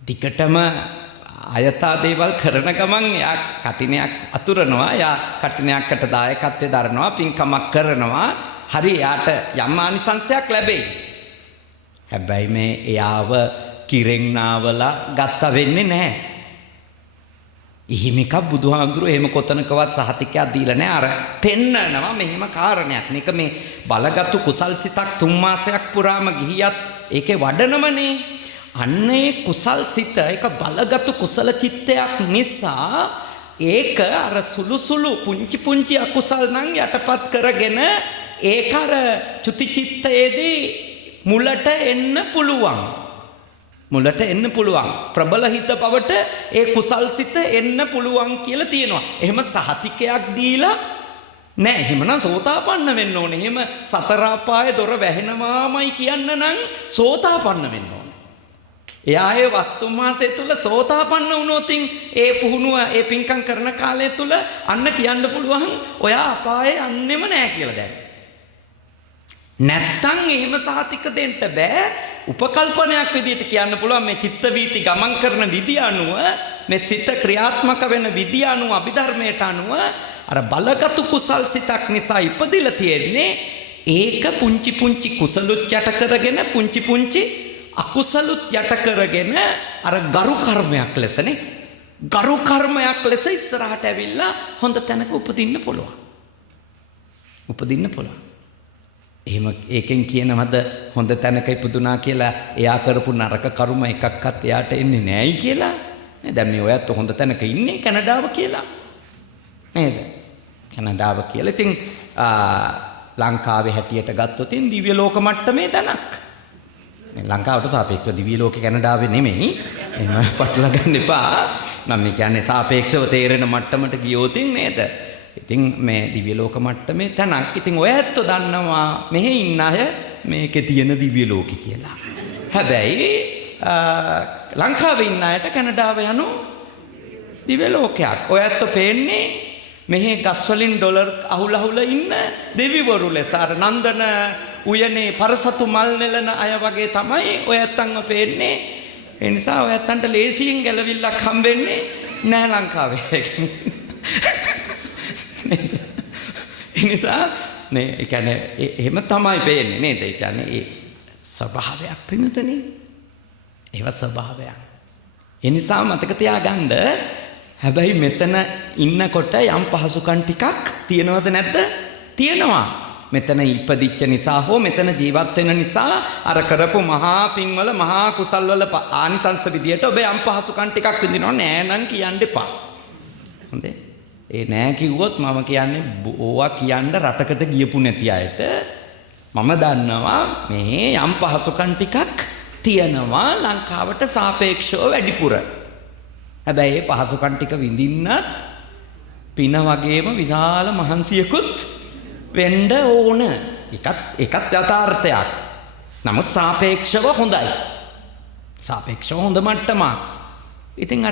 දිකටම අයථා දේවල් කරන ගමන් යා කටිනයක් අතුරනවා. යා කටිනයක්කට දායකත්වයේ දරනවා. පින්කමක් කරනවා. හරි යාට යම් ආනිසංසයක් ලැබෙයි. හැබැයි මේ එයාව කිරෙන් නාවලා ගත්ත වෙන්නේ නැහැ. එහෙම එකක් බුදුහාමුදුරුවෝ එහෙම කොතනකවත් සහතිකයක් දීලා නැහැ. අර පෙන්නනවා මෙහිම කාරණයක්. මේක මේ බලගත්තු කුසල් සිතක් 3 මාසයක් පුරාම ගිහියත් ඒකේ වඩනමනේ. අන්නේ කුසල් සිත ඒක බලගත්තු කුසල චිත්තයක් නිසා ඒක අර සුළු පුංචි අකුසල් නම් යටපත් කරගෙන ඒක අර චුති චිත්තයේදී මුලට එන්න පුළුවන්. ප්‍රබල හිත බවට ඒ කුසල් සිත එන්න පුළුවන් කියලා තියෙනවා. එහෙම සහතිකයක් දීලා නෑ. එහෙමනම් සෝතාපන්න වෙන්න ඕනේ. එහෙම සතර අපායේ දොර වැහෙනවාමයි කියන්න නම් සෝතාපන්න වෙන්න ඕනේ. එයා ඒ වස්තු මාසය තුල සෝතාපන්න වුණොත් ඒ පුහුණුව ඒ පින්කම් කරන කාලය තුල අන්න කියන්න පුළුවන් ඔයා අපායේ යන්නෙම නෑ කියලා දැන්. නැත්තම් එහෙම සහතික දෙන්න බෑ. උපකල්පනයක් විදිහට කියන්න පුළුවන් මේ චිත්ත වීති ගමන් කරන විදිය අනුව මේ සිත ක්‍රියාත්මක වෙන විදිය අනුව අභිධර්මයට අනුව අර බලගත්ු කුසල් සිතක් නිසා ඉපදිලා තියෙන්නේ. ඒක පුංචි කුසලුත් යට කරගෙන පුංචි අකුසලුත් යට කරගෙන අර ගරු කර්මයක් ලෙසනේ. ගරු කර්මයක් ලෙස ඉස්සරහට ඇවිල්ලා හොඳ තැනක උපදින්න පුළුවන්. එහෙම ඒකෙන් කියනවද හොඳ තැනක ඉපදුනා කියලා එයා කරපු නරක කර්ම එකක්වත් එයාට එන්නේ නැයි කියලා? නේද? දැන් මේ ඔයත් හොඳ තැනක ඉන්නේ කැනඩාව කියලා. නේද? කැනඩාව කියලා. ඉතින් ලංකාවේ හැටියට ගත්තොත් දිව්‍ය ලෝක මට්ටමේ තැනක්. ලංකාවට සාපේක්ෂව දිව්‍ය ලෝකේ කැනඩාවේ නෙමෙයි. එහෙම පටල ගන්න එපා. මම කියන්නේ සාපේක්ෂව තේරෙන මට්ටමට ගියොත් නේද? ඉතින් මේ දිව්‍ය ලෝක මට්ටමේ තැනක්. ඉතින් ඔය ඇත්තෝ දන්නවා මෙහි ඉන්න අය මේකේ තියෙන දිව්‍ය ලෝකෙ කියලා. හැබැයි ලංකාවේ ඉන්න අයට කැනඩාව යනු දිව්‍ය ලෝකයක්. ඔය ඇත්තෝ පේන්නේ මෙහි ගස් වලින් ඩොලර් අහුල ඉන්න දෙවිවරු ලෙස. අර නන්දන උයනේ පරසතු මල් නෙලන අය වගේ තමයි ඔය ඇත්තන්ව පේන්නේ. ඒ නිසා ඔය ඇත්තන්ට ලේසියෙන් ගැලවිල්ලක් හම්බෙන්නේ නෑ ලංකාවේ. ඒ නිසා නේ ඒ කියන්නේ එහෙම තමයි පේන්නේ නේද? ඒ කියන්නේ ඒ ස්වභාවයක් පින්නතනේ. ඒව ස්වභාවයක්. ඒ නිසා මතක තියාගන්න හැබැයි මෙතන ඉන්නකොට යම් පහසුකම් ටිකක් තියනවද නැද්ද? තියෙනවා. මෙතන ඉපදිච්ච නිසා හෝ මෙතන ජීවත් වෙන නිසා අර කරපු මහා පින්වල මහා කුසල් වල ආනිසංස විදියට ඔබ යම් පහසුකම් ටිකක් විඳිනව නෑ නම් කියන්න එපා. හොඳේ. ඒ නෑ කිව්වොත් මම කියන්නේ ඕවා කියන්න රටකට ගියපු නැති අයට මම දන්නවා මේ යම් පහසුකම් ටිකක් තියෙනවා ලංකාවට සාපේක්ෂව වැඩිපුර. හැබැයි මේ පහසුකම් ටික විඳින්නත් පින වගේම විශාල මහන්සියකුත් වෙන්න ඕන. ඒකත් යථාර්ථයක්. නමුත් සාපේක්ෂව හොඳයි. සාපේක්ෂව හොඳ මට්ටමක්. ඉතින්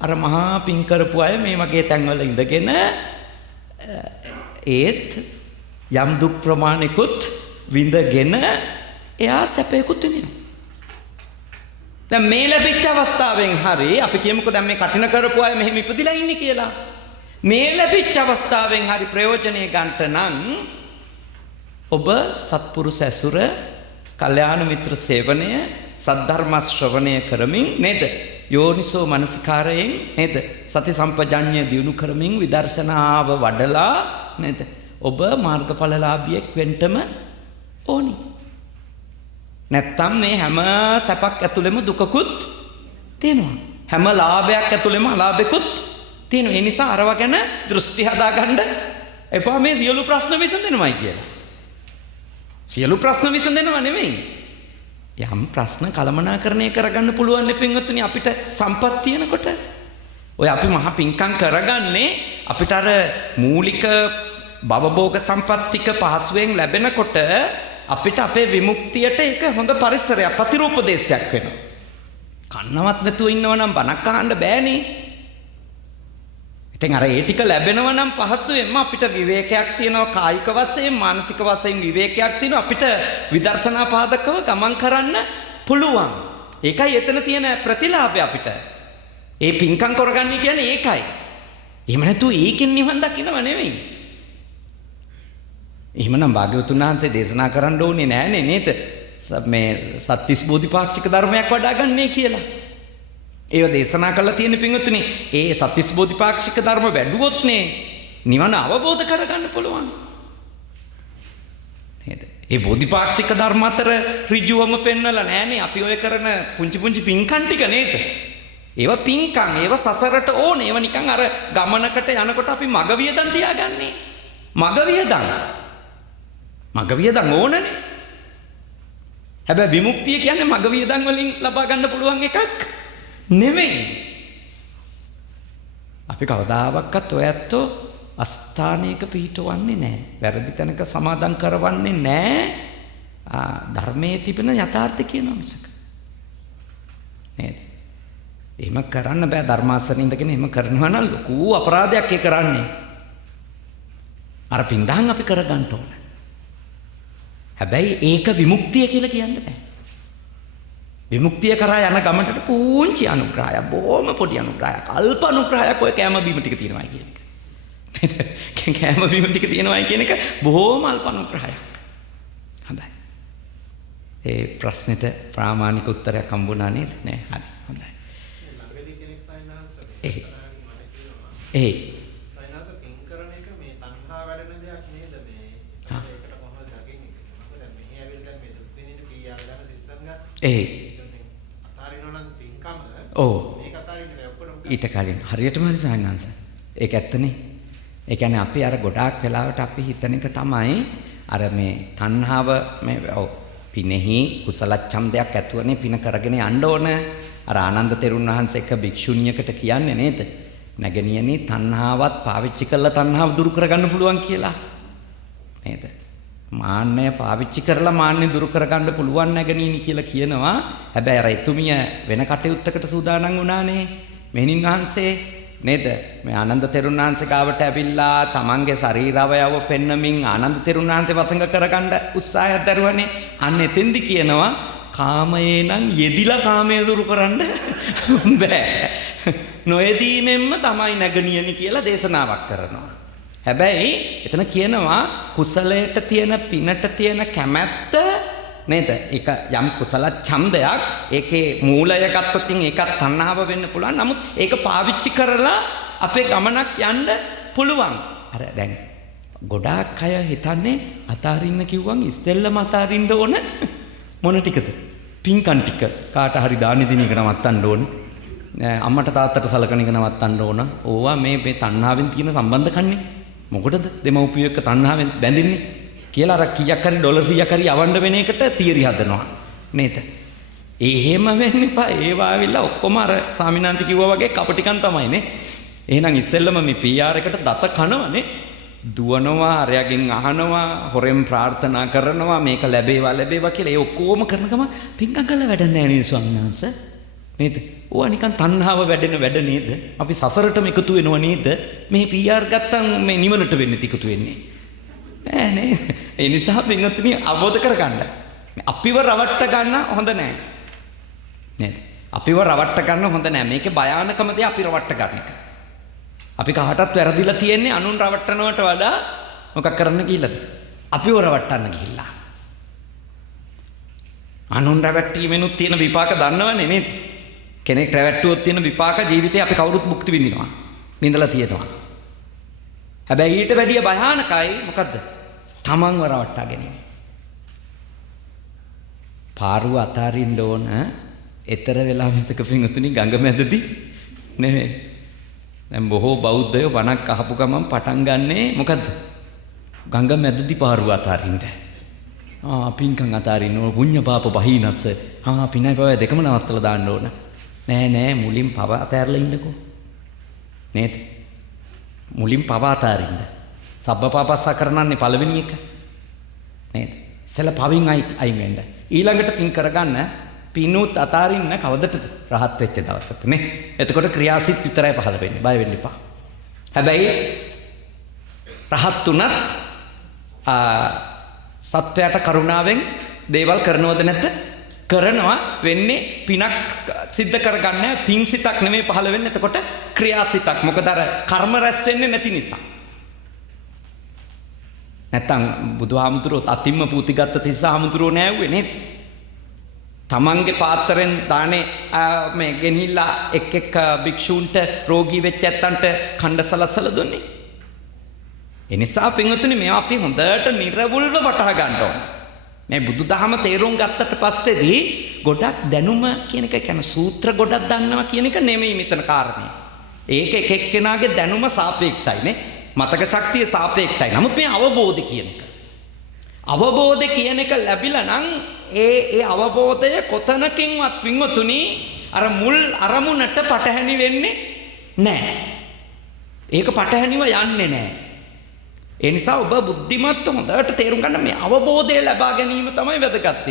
අර මහා පින් කරපු අය මේ වගේ තැන්වල ඉඳගෙන ඒත් යම් දුක් ප්‍රමාණිකුත් විඳගෙන එයා සැපේකුත් විඳිනවා. දැන් මේ ලැබිච්ච අවස්ථාවෙන් හරි අපි කියමුකෝ දැන් මේ කටින කරපු අය මෙහෙම ඉපදිලා ඉන්නේ කියලා. මේ ලැබිච්ච අවස්ථාවෙන් හරි ප්‍රයෝජනෙ ගන්නට නම් ඔබ සත්පුරුෂ ඇසුර, කල්යාණ මිත්‍ර සේවනය, සද්ධර්ම ශ්‍රවණය කරමින් නේද? යෝනිසෝ මනසිකාරයෙන් නේද? සති සම්පජඤ්ඤය දියුණු කරමින් විදර්ශනාව වඩලා නේද? ඔබ මාර්ගඵලලාභියෙක් වෙන්නම ඕනි. නැත්තම් මේ හැම සැපක් ඇතුළෙම දුකකුත් තියෙනවා. හැම ලාභයක් ඇතුළෙම අලාභෙකුත් තියෙනවා. ඒ නිසා අරව ගැන දෘෂ්ටි හදාගන්න එපා මේ සියලු ප්‍රශ්න විසඳෙනවයි කියලා. සියලු ප්‍රශ්න විසඳෙනව නෙමෙයි. යම් ප්‍රශ්න කළමනාකරණය කරගන්න පුළුවන් පින්වත්නි අපිට සම්පත් තියෙනකොට. ඔය අපි මහා පින්කම් කරගන්නේ අපිට අර මූලික භවභෝග සම්පත් ටික පහසුවෙන් ලැබෙනකොට අපිට අපේ විමුක්තියට ඒක හොඳ පරිසරයක් ප්‍රතිරූපදේශයක් වෙනවා. කන්නවත් නැතුව ඉන්නව නම් බණක් අහන්න බෑනේ. ඉතින් අර ඒ ටික ලැබෙනව නම් පහසුවෙන්ම අපිට විවේකයක් තියෙනවා කායික වශයෙන් මානසික වශයෙන් විවේකයක් තියෙනවා අපිට විදර්ශනා පාදකව ගමන් කරන්න පුළුවන්. ඒකයි එතන තියෙන ප්‍රතිලාභය අපිට. ඒ පින්කම් කරගන්නේ කියන්නේ ඒකයි. එහෙම නැතුව ඒකෙන් නිවන් දකින්නව නෙමෙයි. එහෙමනම් භාග්‍යවතුන් වහන්සේ දේශනා කරන්න ඕනේ නෑනේ නේද? මේ සත්‍තිස් බෝධිපාක්ෂික ධර්මයක් වඩා ගන්නනේ කියලා. ඒව දේශනා කළා තියෙන පින්වත්නි ඒ සත්‍තිස් බෝධිපාක්ෂික ධර්ම වැඩුවොත් නේ නිවන අවබෝධ කරගන්න පුළුවන්. නේද? ඒ බෝධිපාක්ෂික ධර්ම අතර ඍජුවම පෙන්වලා නෑනේ අපි ඔය කරන පුංචි පුංචි පින්කම් ටික නේද? ඒවා පින්කම් ඒවා සසරට ඕනේ. ඒවා නිකන් අර ගමනකට යනකොට අපි මග වියදම් තියාගන්නේ. මග වියදම් ඕනනේ. හැබැයි විමුක්තිය කියන්නේ මග වියදම් වලින් ලබා ගන්න පුළුවන් එකක් නෙමෙයි. අපි කවදාවත් ඔය ඇත්තෝ අස්ථානයක පිහිටවන්නේ නැහැ. වැරදි තැනක සමාදන් කරවන්නේ නැහැ. ධර්මයේ තිබෙන යථාර්ථය කියනවා මිසක. නේද? එහෙම කරන්න බෑ ධර්මාසනෙ ඉඳගෙන එහෙම කරනවා නම් ලොකු අපරාධයක් ඒ කරන්නේ. අර පින්දහන් අපි කරගන්න ඕන. හැබැයි ඒක විමුක්තිය කියලා කියන්න බෑ. විමුක්තිය කරා යන ගමනට පුංචි අනුග්‍රහයක්, බොහොම පොඩි අනුග්‍රහයක්, අල්ප අනුග්‍රහයක් ඔය කැම බීම ටික තියෙනවා කියන එක. නේද? කැම බීම ටික තියෙනවා කියන එක බොහොම අල්ප අනුග්‍රහයක්. හොඳයි. ඒ ප්‍රශ්නෙට ප්‍රාමාණික උත්තරයක් හම්බුණා නේද? නෑ. හරි. හොඳයි. ළඟදී කෙනෙක් සයින්ස් ඒ ඊට කලින් හරියටම හරි සාංගංශ. ඒක ඇත්තනේ. ඒ කියන්නේ අපි අර ගොඩාක් වෙලාවට අපි හිතන එක තමයි අර මේ තණ්හාව මේ පිනෙහි කුසල ඡන්දයක් ඇතුවනේ පින කරගෙන යන්න ඕන. අර ආනන්ද තෙරුන් වහන්සේ එක භික්ෂුණියකට කියන්නේ නේද? නැගණියනි තණ්හාවත් පාවිච්චි කරලා තණ්හාව දුරු කරගන්න පුළුවන් කියලා. නේද? මාන්නය පාවිච්චි කරලා මාන්නය දුරු කරගන්න පුළුවන් නැගණියනි කියලා කියනවා. හැබැයි අර එතුමිය වෙන කටයුත්තකට සූදානම් වුණානේ. මෙහෙණින් වහන්සේ නේද? මේ ආනන්ද තෙරුන් වහන්සේ ගාවට ඇවිල්ලා තමන්ගේ ශරීරවයව පෙන්නමින් ආනන්ද තෙරුන් වහන්සේ වසඟ කරගන්න උත්සාහයක් දරුවනේ. අන්න එතෙන්දි කියනවා කාමයේ නම් යෙදිලා කාමයේ දුරු කරන්න බෑ. නොයෙදීමෙන්ම තමයි නැගණියනි කියලා දේශනාවක් කරනවා. හැබැයි එතන කියනවා කුසලයට තියෙන පිනට තියෙන කැමැත්ත නේද? ඒක යම් කුසල ඡන්දයක්. ඒකේ මූලය ගත්තොත් ඒකත් තණ්හාව වෙන්න පුළුවන්. නමුත් ඒක පාවිච්චි කරලා අපේ ගමනක් යන්න පුළුවන්. අර දැන් ගොඩාක් අය හිතන්නේ අතාරින්න කිව්වන් ඉස්සෙල්ලම අතාරින්න ඕන මොන ටිකද? පින්කම් ටික. කාට හරි දානි දින එක නවත්තන්න ඕන. අම්මට තාත්තට සලකන එක නවත්තන්න ඕන. ඕවා මේ තණ්හාවෙන් තියෙන සම්බන්ධකන්නේ. මොකටද දෙමව්පියෝ එක්ක තණ්හාවෙන් බැඳින්නේ කියලා අර කීයක් හරි ඩොලර් 100ක් හරි යවන්න වෙන එකට තියරි හදනවා නේද? එහෙම වෙන්න එපා. ඒවා ආවිල්ලා ඔක්කොම අර සාමිනාංශ කිව්වා වගේ කපටිකම් තමයිනේ. එහෙනම් ඉස්සෙල්ලම මේ PR එකට දත කනවනේ. දුවනවා, අරයාගෙන් අහනවා, හොරෙන් ප්‍රාර්ථනා කරනවා මේක ලැබේවා කියලා. ඒ ඔක්කොම කරන ගමන් පින්කම් කළා වැඩක් නැහැ නේද ස්වාමිනාංශ? නේද? ඕවා නිකන් තණ්හාව වැඩෙන වැඩ නේද? අපි සසරටම එකතු වෙනව නේද? මේ PR ගත්තම් මේ නිවනට වෙන්නේ තිකතු වෙන්නේ. නෑ නේද? ඒ නිසා පින්වත්නි අවබෝධ කරගන්න. අපිව රවට්ට ගන්න හොඳ නෑ. නේද? අපිව රවට්ට ගන්න හොඳ නෑ. මේකේ භයානකම දේ අපි රවට්ට ගන්න එක. අපි කාටවත් වැරදිලා තියෙන්නේ අනුන් රවට්ටනවට වඩා මොකක් කරන්න ගිහිල්ලාද? අපිව රවට්ටන්න ගිහිල්ලා. අනුන් රවට්ටීමෙනුත් තියෙන විපාක දන්නවනේ නේද? කෙනෙක් රැවට්ටුවොත් තියෙන විපාක ජීවිතේ අපි කවුරුත් භුක්ති විඳිනවා. විඳලා තියෙනවා. හැබැයි ඊට වැඩිය භයානකයි මොකද්ද? තමන්ව රවට්ටා ගැනීම. පාරුව අතාරින්න ඕන. ඊතර වෙලා මිසක පින්තුනි ගඟ මැදදී නෙමෙයි. දැන් බොහෝ බෞද්ධයෝ වණක් අහපු ගමන් පටන් ගන්නනේ මොකද්ද? ගඟ මැදදී පාරුව අතාරින්න. පින්කම් අතාරින්න ඕන පුඤ්ඤ පාප බහිනත්ස. පිනයි පවය දෙකම නවත්තලා දාන්න ඕන. නෑ මුලින් පව අතෑරලා ඉන්නකෝ. නේද? මුලින් පව අතාරින්න. සබ්බපාපස්සා කරනන්නේ පළවෙනි එක. නේද? ඉතල පවින් අයින් වෙන්න. ඊළඟට පින් කරගන්න පිනුත් අතාරින්න කවදටද? රහත් වෙච්ච දවසට නේ. එතකොට ක්‍රියාසිට විතරයි පහළ වෙන්නේ. බය වෙන්න එපා. හැබැයි රහත් උනත් සත්වයට කරුණාවෙන් දේවල් කරනවද නැද්ද? කරනවා. වෙන්නේ පිනක් සිද්ධ කරගන්න පින් සිතක් නෙමෙයි පහළ වෙන්නේ. එතකොට ක්‍රියාසිතක්. මොකද අර කර්ම රැස් වෙන්නේ නැති නිසා. නැත්තම් බුදුහාමුදුරුවෝ අතිම්ම පූතිගත්ත තිස්සහාමුදුරුවෝ නෑව්වේ නේද? තමන්ගේ පාත්‍රයෙන් දානේ මේ ගෙනහිල්ලා එක් භික්ෂූන්ට රෝගී වෙච්ච ඇත්තන්ට කණ්ඩ සලස්සලා දුන්නේ. ඒ නිසා පින්වතුනි මේවා අපි හොඳට නිර්වුල්ව වටහා ගන්න ඕන. මේ බුදුදහම තේරුම් ගත්තට පස්සේදී ගොඩක් දැනුම කියන එක කියන්නේ සූත්‍ර ගොඩක් දන්නවා කියන එක නෙමෙයි මෙතන කාරණේ. ඒක එක එක්කෙනාගේ දැනුම සාපේක්ෂයිනේ. මතක ශක්තිය සාපේක්ෂයි. නමුත් මේ අවබෝධය කියන එක. අවබෝධය කියන එක ලැබිලා නම් ඒ අවබෝධය කොතනකින්වත් පින්වතුනි අර මුල් අරමුණට පටහැනි වෙන්නේ නැහැ. ඒක පටහැනිව යන්නේ නැහැ. ඒ නිසා ඔබ බුද්ධිමත් හොඳට තේරුම් ගන්න මේ අවබෝධය ලබා ගැනීම තමයි වැදගත්.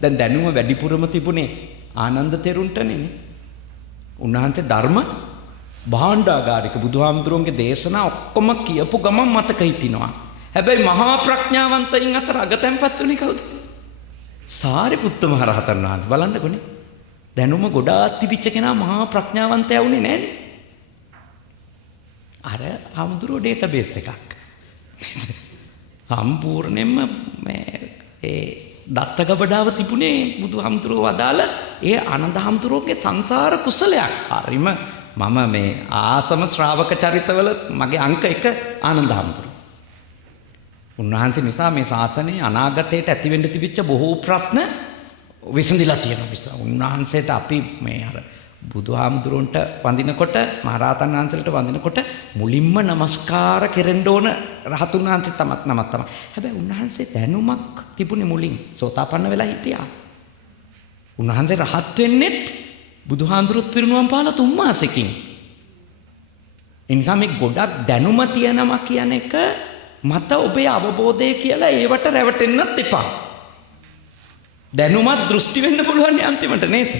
දැන් දැනුම වැඩිපුරම තිබුණේ ආනන්ද තෙරුන්ටනේ. උන්වහන්සේ ධර්ම භාණ්ඩාගාරික බුදුහාමුදුරුවන්ගේ දේශනා ඔක්කොම කියපු ගමන් මතක හිටිනවා. හැබැයි මහා ප්‍රඥාවන්තයින් අතර අගතැන්පත් උනේ කවුද? සාරිපුත්ත මහ රහතන් වහන්සේ. බලන්නකොනේ. දැනුම ගොඩාක් තිබිච්ච කෙනා මහා ප්‍රඥාවන්තයා වුණේ නැන්නේ. අර හාමුදුරුවෝ ඩේටාබේස් එකක්. සම්පූර්ණයෙන්ම මේ දත්තගබඩාව තිබුණේ බුදුහාමුදුරුවෝ වදාළ ඒ ආනන්ද හාමුදුරුවෝගේ සංසාර කුසලයක්. හරිම මම මේ ආසම ශ්‍රාවක චරිතවල මගේ අංක 1 ආනන්ද හාමුදුරුවෝ. උන්වහන්සේ නිසා මේ ශාසනයේ අනාගතයට ඇති වෙන්න තිබිච්ච බොහෝ ප්‍රශ්න විසඳිලා තියෙනවා. නිසා උන්වහන්සේට අපි මේ අර බුදුහාමුදුරන්ට වඳිනකොට මහරහතන් වහන්සේලට වඳිනකොට මුලින්ම নমස්කාර කෙරෙන්න ඕන රහතුන් වහන්සේ නමක් තමයි. හැබැයි උන්වහන්සේ දැනුමක් තිබුණේ මුලින් සෝතාපන්න වෙලා හිටියා. උන්වහන්සේ රහත් වෙන්නෙත් බුදුහාමුදුරුවොත් පිරිනුවම් පාලා 3 මාසෙකින්. ඒ නිසා මේ ගොඩක් දැනුම තියනවා කියන එක මත ඔබේ අවබෝධය කියලා ඒවට රැවටෙන්නත් එපා. දැනුමත් දෘෂ්ටි වෙන්න පුළුවන් අන්තිමට නේද?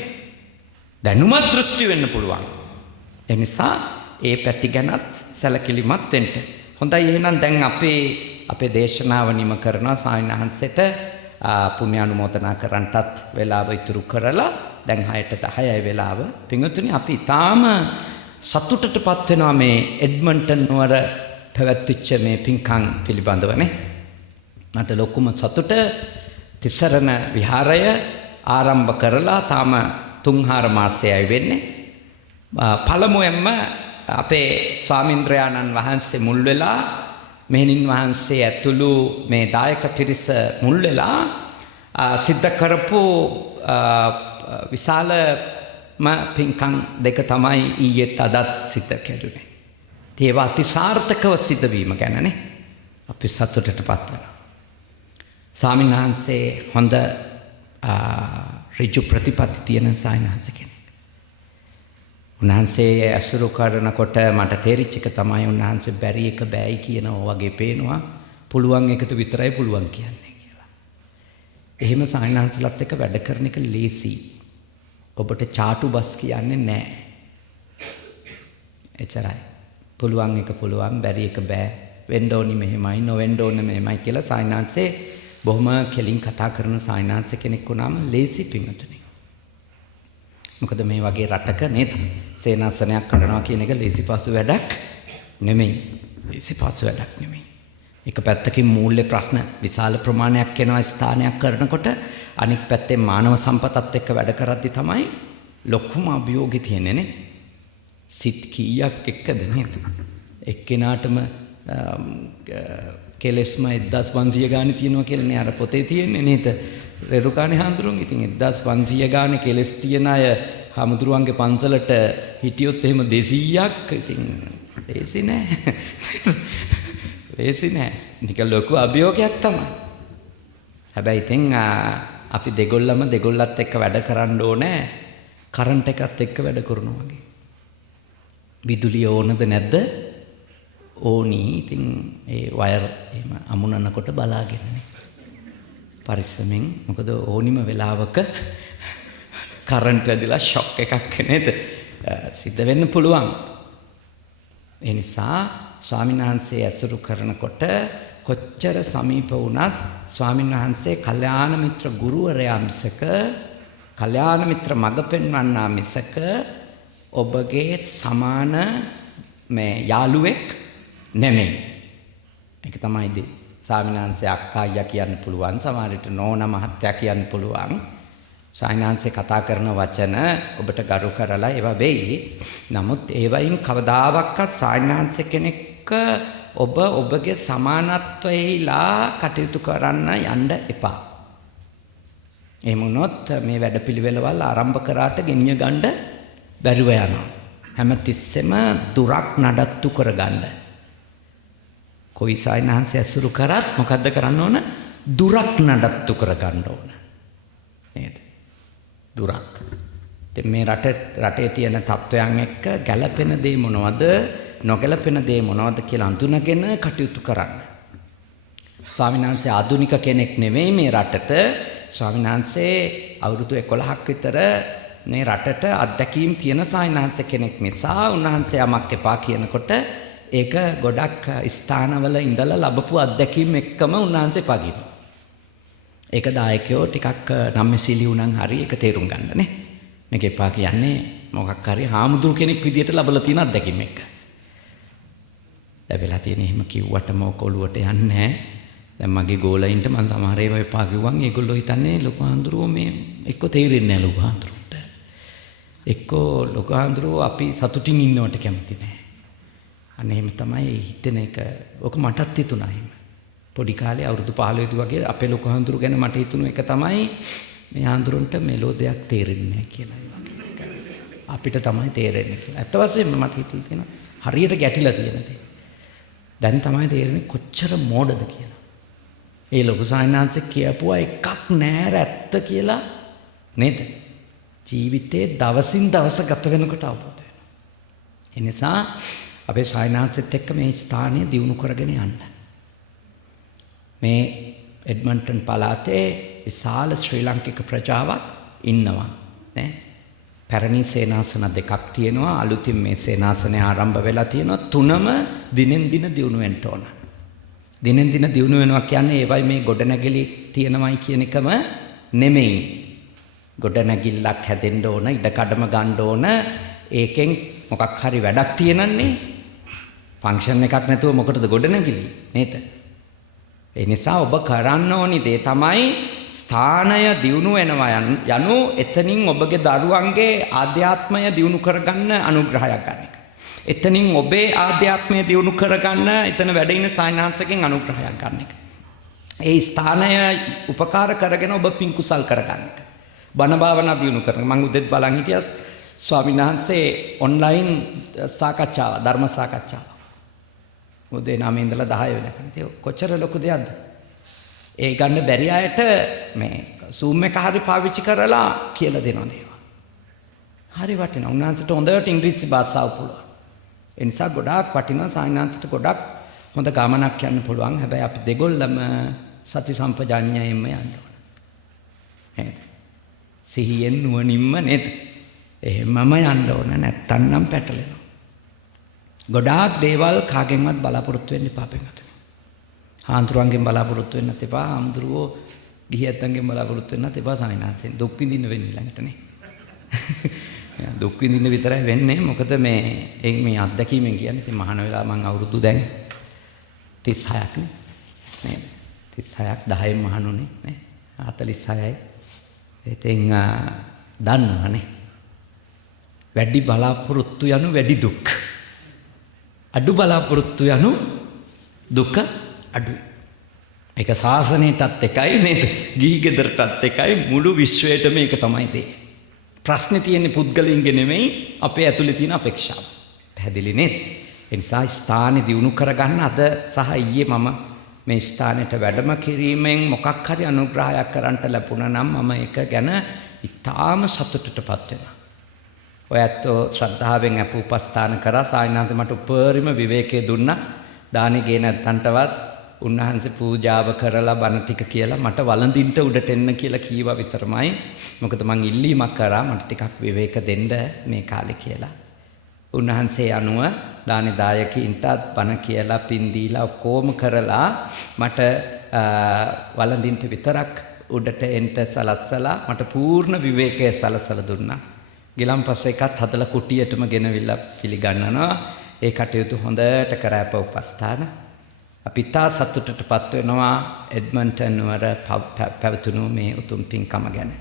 දැනුමත් දෘෂ්ටි වෙන්න පුළුවන්. ඒ නිසා ඒ පැති ගැනත් සැලකිලිමත් වෙන්න. හොඳයි එහෙනම් දැන් අපේ දේශනාව නිම කරනවා. සාමිනහන්සේට පුණ්‍ය අනුමෝදනා කරන්නටත් වෙලාව ඉතුරු කරලා දැන් 6ට 10යි වෙලාව. පින්වතුනි අපි ඊටාම සතුටටපත් වෙනවා මේ එඩ්මන්ටන් නුවර පැවැත්විච්ච මේ පින්කම් පිළිබඳවනේ මට ලොකුම සතුට තිසරණ විහාරය ආරම්භ කරලා තාම 3-4 මාසයයි වෙන්නේ. පළමුවෙන්ම අපේ ස්වාමින්ද්‍රයාණන් වහන්සේ මුල් වෙලා මෙහෙණින් වහන්සේ ඇතුළු මේ දායක පිරිස මුල් වෙලා සිද්ධ කරපු විශාලම පින්කම් දෙක තමයි ඊයේත් අදත් සිද්ධ කෙරුණේ. ඒවා අතිසාර්ථකව සිද්ධ වීම ගැනනේ අපි සතුටටපත් වෙනවා. ස්වාමීන් වහන්සේ හොඳ ඍජු ප්‍රතිපත්ති තියෙන සායනහස කෙනෙක්. උන්වහන්සේ අසුරු කරනකොට මට තේරිච්ච එක තමයි උන්වහන්සේ බැරි එක බෑයි කියනවා වගේ පේනවා. පුළුවන් එකට විතරයි පුළුවන් කියන්නේ කියලා. එහෙම සායනහසලත් එක්ක වැඩ කරන එක ලේසි. ඔබට චාටු බස් කියන්නේ නැහැ. එච්චරයි. පුළුවන් එක පුළුවන් බැරි එක බෑ. වෙන්න ඕනි මෙහෙමයි නොවෙන්න ඕන මෙහෙමයි කියලා සායනහසේ බොහොම කෙලින් කතා කරන සායනහස කෙනෙක් වුණාම ලේසි පිංගුතුනි. මොකද මේ වගේ රටක නේද සේනාසනයක් කරනවා කියන එක ලේසි පහසු වැඩක් නෙමෙයි. ලේසි පහසු වැඩක් නෙමෙයි. එක පැත්තකින් මූල්‍ය ප්‍රශ්න විශාල ප්‍රමාණයක් එනවා ස්ථානයක් කරනකොට අනික් පැත්තේ මානව සම්පතත් එක්ක වැඩ කරද්දි තමයි ලොකුම අභියෝගය තියෙන්නේ නේ. සිත් කීයක් එක්කද නේද? එක්කෙනාටම කෙලස්ම 1500 ගානේ තියෙනවා කියලානේ අර පොතේ තියෙන්නේ නේද? රේරුකාණේ හාමුදුරුවෝ ඉතින් 1500 ගානේ කෙලස් තියන අය හාමුදුරුවන්ගේ පන්සලට හිටියොත් එහෙම 200ක් ඉතින් ලේසි නෑ. ලේසි නෑ. නික ලොකු අභියෝගයක් තමයි. හැබැයි ඉතින් අපි දෙගොල්ලත් එක්ක වැඩ කරන්න ඕනේ. කරන්ට් එකත් එක්ක වැඩ කරනවා වගේ. විදුලිය ඕනද නැද්ද? ඕනි. ඉතින් ඒ වයර් එහෙම අමුණනකොට බලාගෙනනේ. පරිස්සමෙන් මොකද ඕනිම වෙලාවක කරන්ට් වැදිලා ෂොක් එකක් නේද සිද්ධ වෙන්න පුළුවන්. ඒ නිසා ස්වාමීන් වහන්සේ ඇසුරු කරනකොට කොච්චර සමීප වුණත් ස්වාමීන් වහන්සේ කල්යාණ මිත්‍ර ගුරුවරයා මිසක කල්යාණ මිත්‍ර මඟ පෙන්වන්නා මිසක ඔබගේ සමාන මේ යාළුවෙක් නෙමෙයි. ඒක තමයි ස්වාමීන් වහන්සේ අක්කා අයියා කියන්න පුළුවන්, සමහර විට නෝනා මහත්තයා කියන්න පුළුවන්. ස්වාමීන් වහන්සේ කතා කරන වචන ඔබට ගරු කරලා ඒවා වෙයි. නමුත් ඒවයින් කවදාවත් ස්වාමීන් වහන්සේ කෙනෙක් ඔබගේ සමානත්වයේලා කටයුතු කරන්න යන්න එපා. එහෙම වුණොත් මේ වැඩපිළිවෙළවල් ආරම්භ කරාට ගෙනිය ගන්න බැරිව යනවා. හැමතිස්සෙම දුරක් නඩත්තු කරගන්න. කොයි සායනහන්සේ ඇසුරු කරත් මොකද්ද කරන්න ඕන? දුරක් නඩත්තු කරගන්න ඕන. නේද? දුරක්. ඉතින් මේ රටේ තියෙන තත්වයන් එක්ක ගැළපෙන දේ මොනවද? නොගැළපෙන දේ මොනවද කියලා අඳුනගෙන කටයුතු කරන්න. ස්වාමීන් වහන්සේ ආධුනික කෙනෙක් නෙමෙයි මේ රටට. ස්වාමීන් වහන්සේ අවුරුදු 11ක් විතර මේ රටට අත්දැකීම් තියෙන සායනහන්ස කෙනෙක් නිසා උන්වහන්සේ යමක් එපා කියනකොට ඒක ගොඩක් ස්ථානවල ඉඳලා ලැබපු අත්දැකීම් එක්කම උන්වහන්සේ පගිනවා. ඒක දායකයෝ ටිකක් නම්මෙසිලි උනන් හරි ඒක තේරුම් ගන්නනේ. මේක එපා කියන්නේ මොකක් හරි හාමුදුරු කෙනෙක් විදියට ලැබලා තියෙන අත්දැකීම් එක්ක. දැන් වෙලා තියෙන එහෙම කිව්වටම ඔක ඔළුවට යන්නේ නැහැ. දැන් මගේ ගෝලයින්ට මම සමහර ඒවා එපා කිව්වන් ඒගොල්ලෝ හිතන්නේ ලොකු හාමුදුරුවෝ මේ එක්ක තේරෙන්නේ නැහැ ලොකු හාමුදුරුවන්ට. එක්ක ලොකු හාමුදුරුවෝ අපි සතුටින් ඉන්නවට කැමති නැහැ. අනේ එහෙම තමයි හිතෙන එක. ඔක මටත් හිතුණා එහෙම. පොඩි කාලේ අවුරුදු 15 වගේ අපේ ලොකු හාමුදුරු ගැන මට හිතුණු එක තමයි මේ හාමුදුරන්ට මෙලෝ දෙයක් තේරෙන්නේ නැහැ කියලා. අපිට තමයි තේරෙන්නේ කියලා. ඇත්ත වශයෙන්ම මට හිතලා තියෙනවා හරියට ගැටිලා තියෙන දේ. දැන් තමයි තේරෙන්නේ කොච්චර මෝඩද කියලා. ඒ ලොකු සායනාංශ කියපුවා එකක් නෑ ඇත්ත කියලා නේද? ජීවිතේ දවසින් දවස ගත වෙනකොට අවබෝධ වෙනවා. ඒ නිසා අපේ සායනාංශෙත් එක්ක මේ ස්ථානය දියුණු කරගෙන යන්න. මේ එඩ්මන්ටන් පළාතේ විශාල ශ්‍රී ලාංකික ප්‍රජාවක් ඉන්නවා නේ. පැරණි සේනාසන දෙකක් තියෙනවා. අලුතින් මේ සේනාසනය ආරම්භ වෙලා තියෙනවා. තුනම දිනෙන් දින දියුණු වෙන්න ඕන. දිනෙන් දින දියුණු වෙනවා කියන්නේ ඒවයි මේ ගොඩනැගිලි තියෙනවයි කියන එකම නෙමෙයි. ගොඩනැගිල්ලක් හැදෙන්න ඕන, ඉඩකඩම ගන්න ඕන. ඒකෙන් මොකක් හරි වැඩක් තියෙනන්නේ. ෆන්ක්ෂන් එකක් නැතුව මොකටද ගොඩනැගිලි නේද? ඒ නිසා ඔබ කරන්න ඕනි දේ තමයි ස්ථානය දියුණු වෙනවා යනු එතනින් ඔබගේ දරුවන්ගේ ආධ්‍යාත්මය දියුණු කරගන්න අනුග්‍රහයක් ගන්න එක. එතනින් ඔබේ ආධ්‍යාත්මය දියුණු කරගන්න එතන වැඩ ඉන්න සායනාංශකෙන් අනුග්‍රහයක් ගන්න එක. ඒ ස්ථානය උපකාර කරගෙන ඔබ පින් කුසල් කරගන්න එක. බණ භාවනා දියුණු කරන මම උදේත් බලන් හිටියා ස්වාමීන් වහන්සේ ඔන්ලයින් සාකච්ඡාව ධර්ම සාකච්ඡාව. උදේ 9 ඉඳලා 10 වෙනකන්. ඒක කොච්චර ලොකු දෙයක්ද? ඒ ගන්න බැරි අයට මේ Zoom එක හරි පාවිච්චි කරලා කියලා දෙනවා දේවා. හරි වටිනවා. උන්වහන්සේට හොඳට ඉංග්‍රීසි භාෂාව පුළුවන්. ඒ නිසා ගොඩාක් වටිනවා සායනාංශට ගොඩක් හොඳ ගමනක් යන්න පුළුවන්. හැබැයි අපි දෙගොල්ලම සති සම්පජාඤ්ඤයෙන්ම යන්න ඕන. නේද? සිහියෙන් නුවණින්ම නේද? එහෙමම යන්න ඕන නැත්තම් නම් පැටලෙනවා. ගොඩාක් දේවල් කාගෙන්වත් බලාපොරොත්තු වෙන්න එපා අපෙන්ගට. හාමුදුරුවන්ගෙන් බලාපොරොත්තු වෙන්නත් එපා. හාමුදුරුවෝ ගිහියන්ගෙන් බලාපොරොත්තු වෙන්නත් එපා සායනාංශෙන්. දුක් විඳින්න වෙන්නේ ළඟටනේ. දුක් විඳින්න විතරයි වෙන්නේ. මොකද මේ අත්දැකීමෙන් කියන්නේ ඉතින් මහාන වෙලා මම අවුරුදු දැන් 36ක් නේ. 36ක් 10න් මහානුනේ නේ. 46යි. ඉතින් දන්නවනේ. වැඩි බලාපොරොත්තු යනු වැඩි දුක්. අඩු බලාපොරොත්තු යනු දුක අඩුයි. ඒක සාසනයටත් එකයි නේද? ගිහි ගෙදරටත් එකයි මුළු විශ්වයටම ඒක තමයි දේ. ප්‍රශ්නේ තියෙන්නේ පුද්ගලයින්ගේ නෙමෙයි අපේ ඇතුලේ තියෙන අපේක්ෂාව. පැහැදිලි නේද? ඒ නිසා ස්ථානේ දියුණු කරගන්න අද සහ ඊයේ මම මේ ස්ථානෙට වැඩම කිරීමෙන් මොකක් හරි අනුග්‍රහයක් කරන්නට ලැබුණා නම් මම ඒක ගැන ඉතාම සතුටටපත් වෙනවා. ඔයත් ශ්‍රද්ධාවෙන් අප උපස්ථාන කරා සායනාන්ත මට උපරිම විවේකයේ දුන්නා. දානේ ගේ නැත්තන්ටවත් උන්වහන්සේ පූජාව කරලා බණ ටික කියලා මට වළඳින්න උඩට එන්න කියලා කීවා විතරමයි. මොකද මං ඉල්ලීමක් කරා මට ටිකක් විවේක දෙන්න මේ කාලේ කියලා. උන්වහන්සේ අනුව දානේ දායකයින්ටත් බණ කියලා පින් දීලා ඔක්කොම කරලා මට වළඳින්න විතරක් උඩට එන්න සලස්සලා මට පූර්ණ විවේකය සලසලා දුන්නා. ගිලම්පස එකත් හදලා කුටියටම ගෙනවිලා පිළිගන්නනවා. ඒ කටයුතු හොඳට කරාප උපස්ථාන. අපි තා සතුටටපත් වෙනවා එඩ්මන්ටන් නුවර පැවතුණු මේ උතුම් පින්කම ගැන.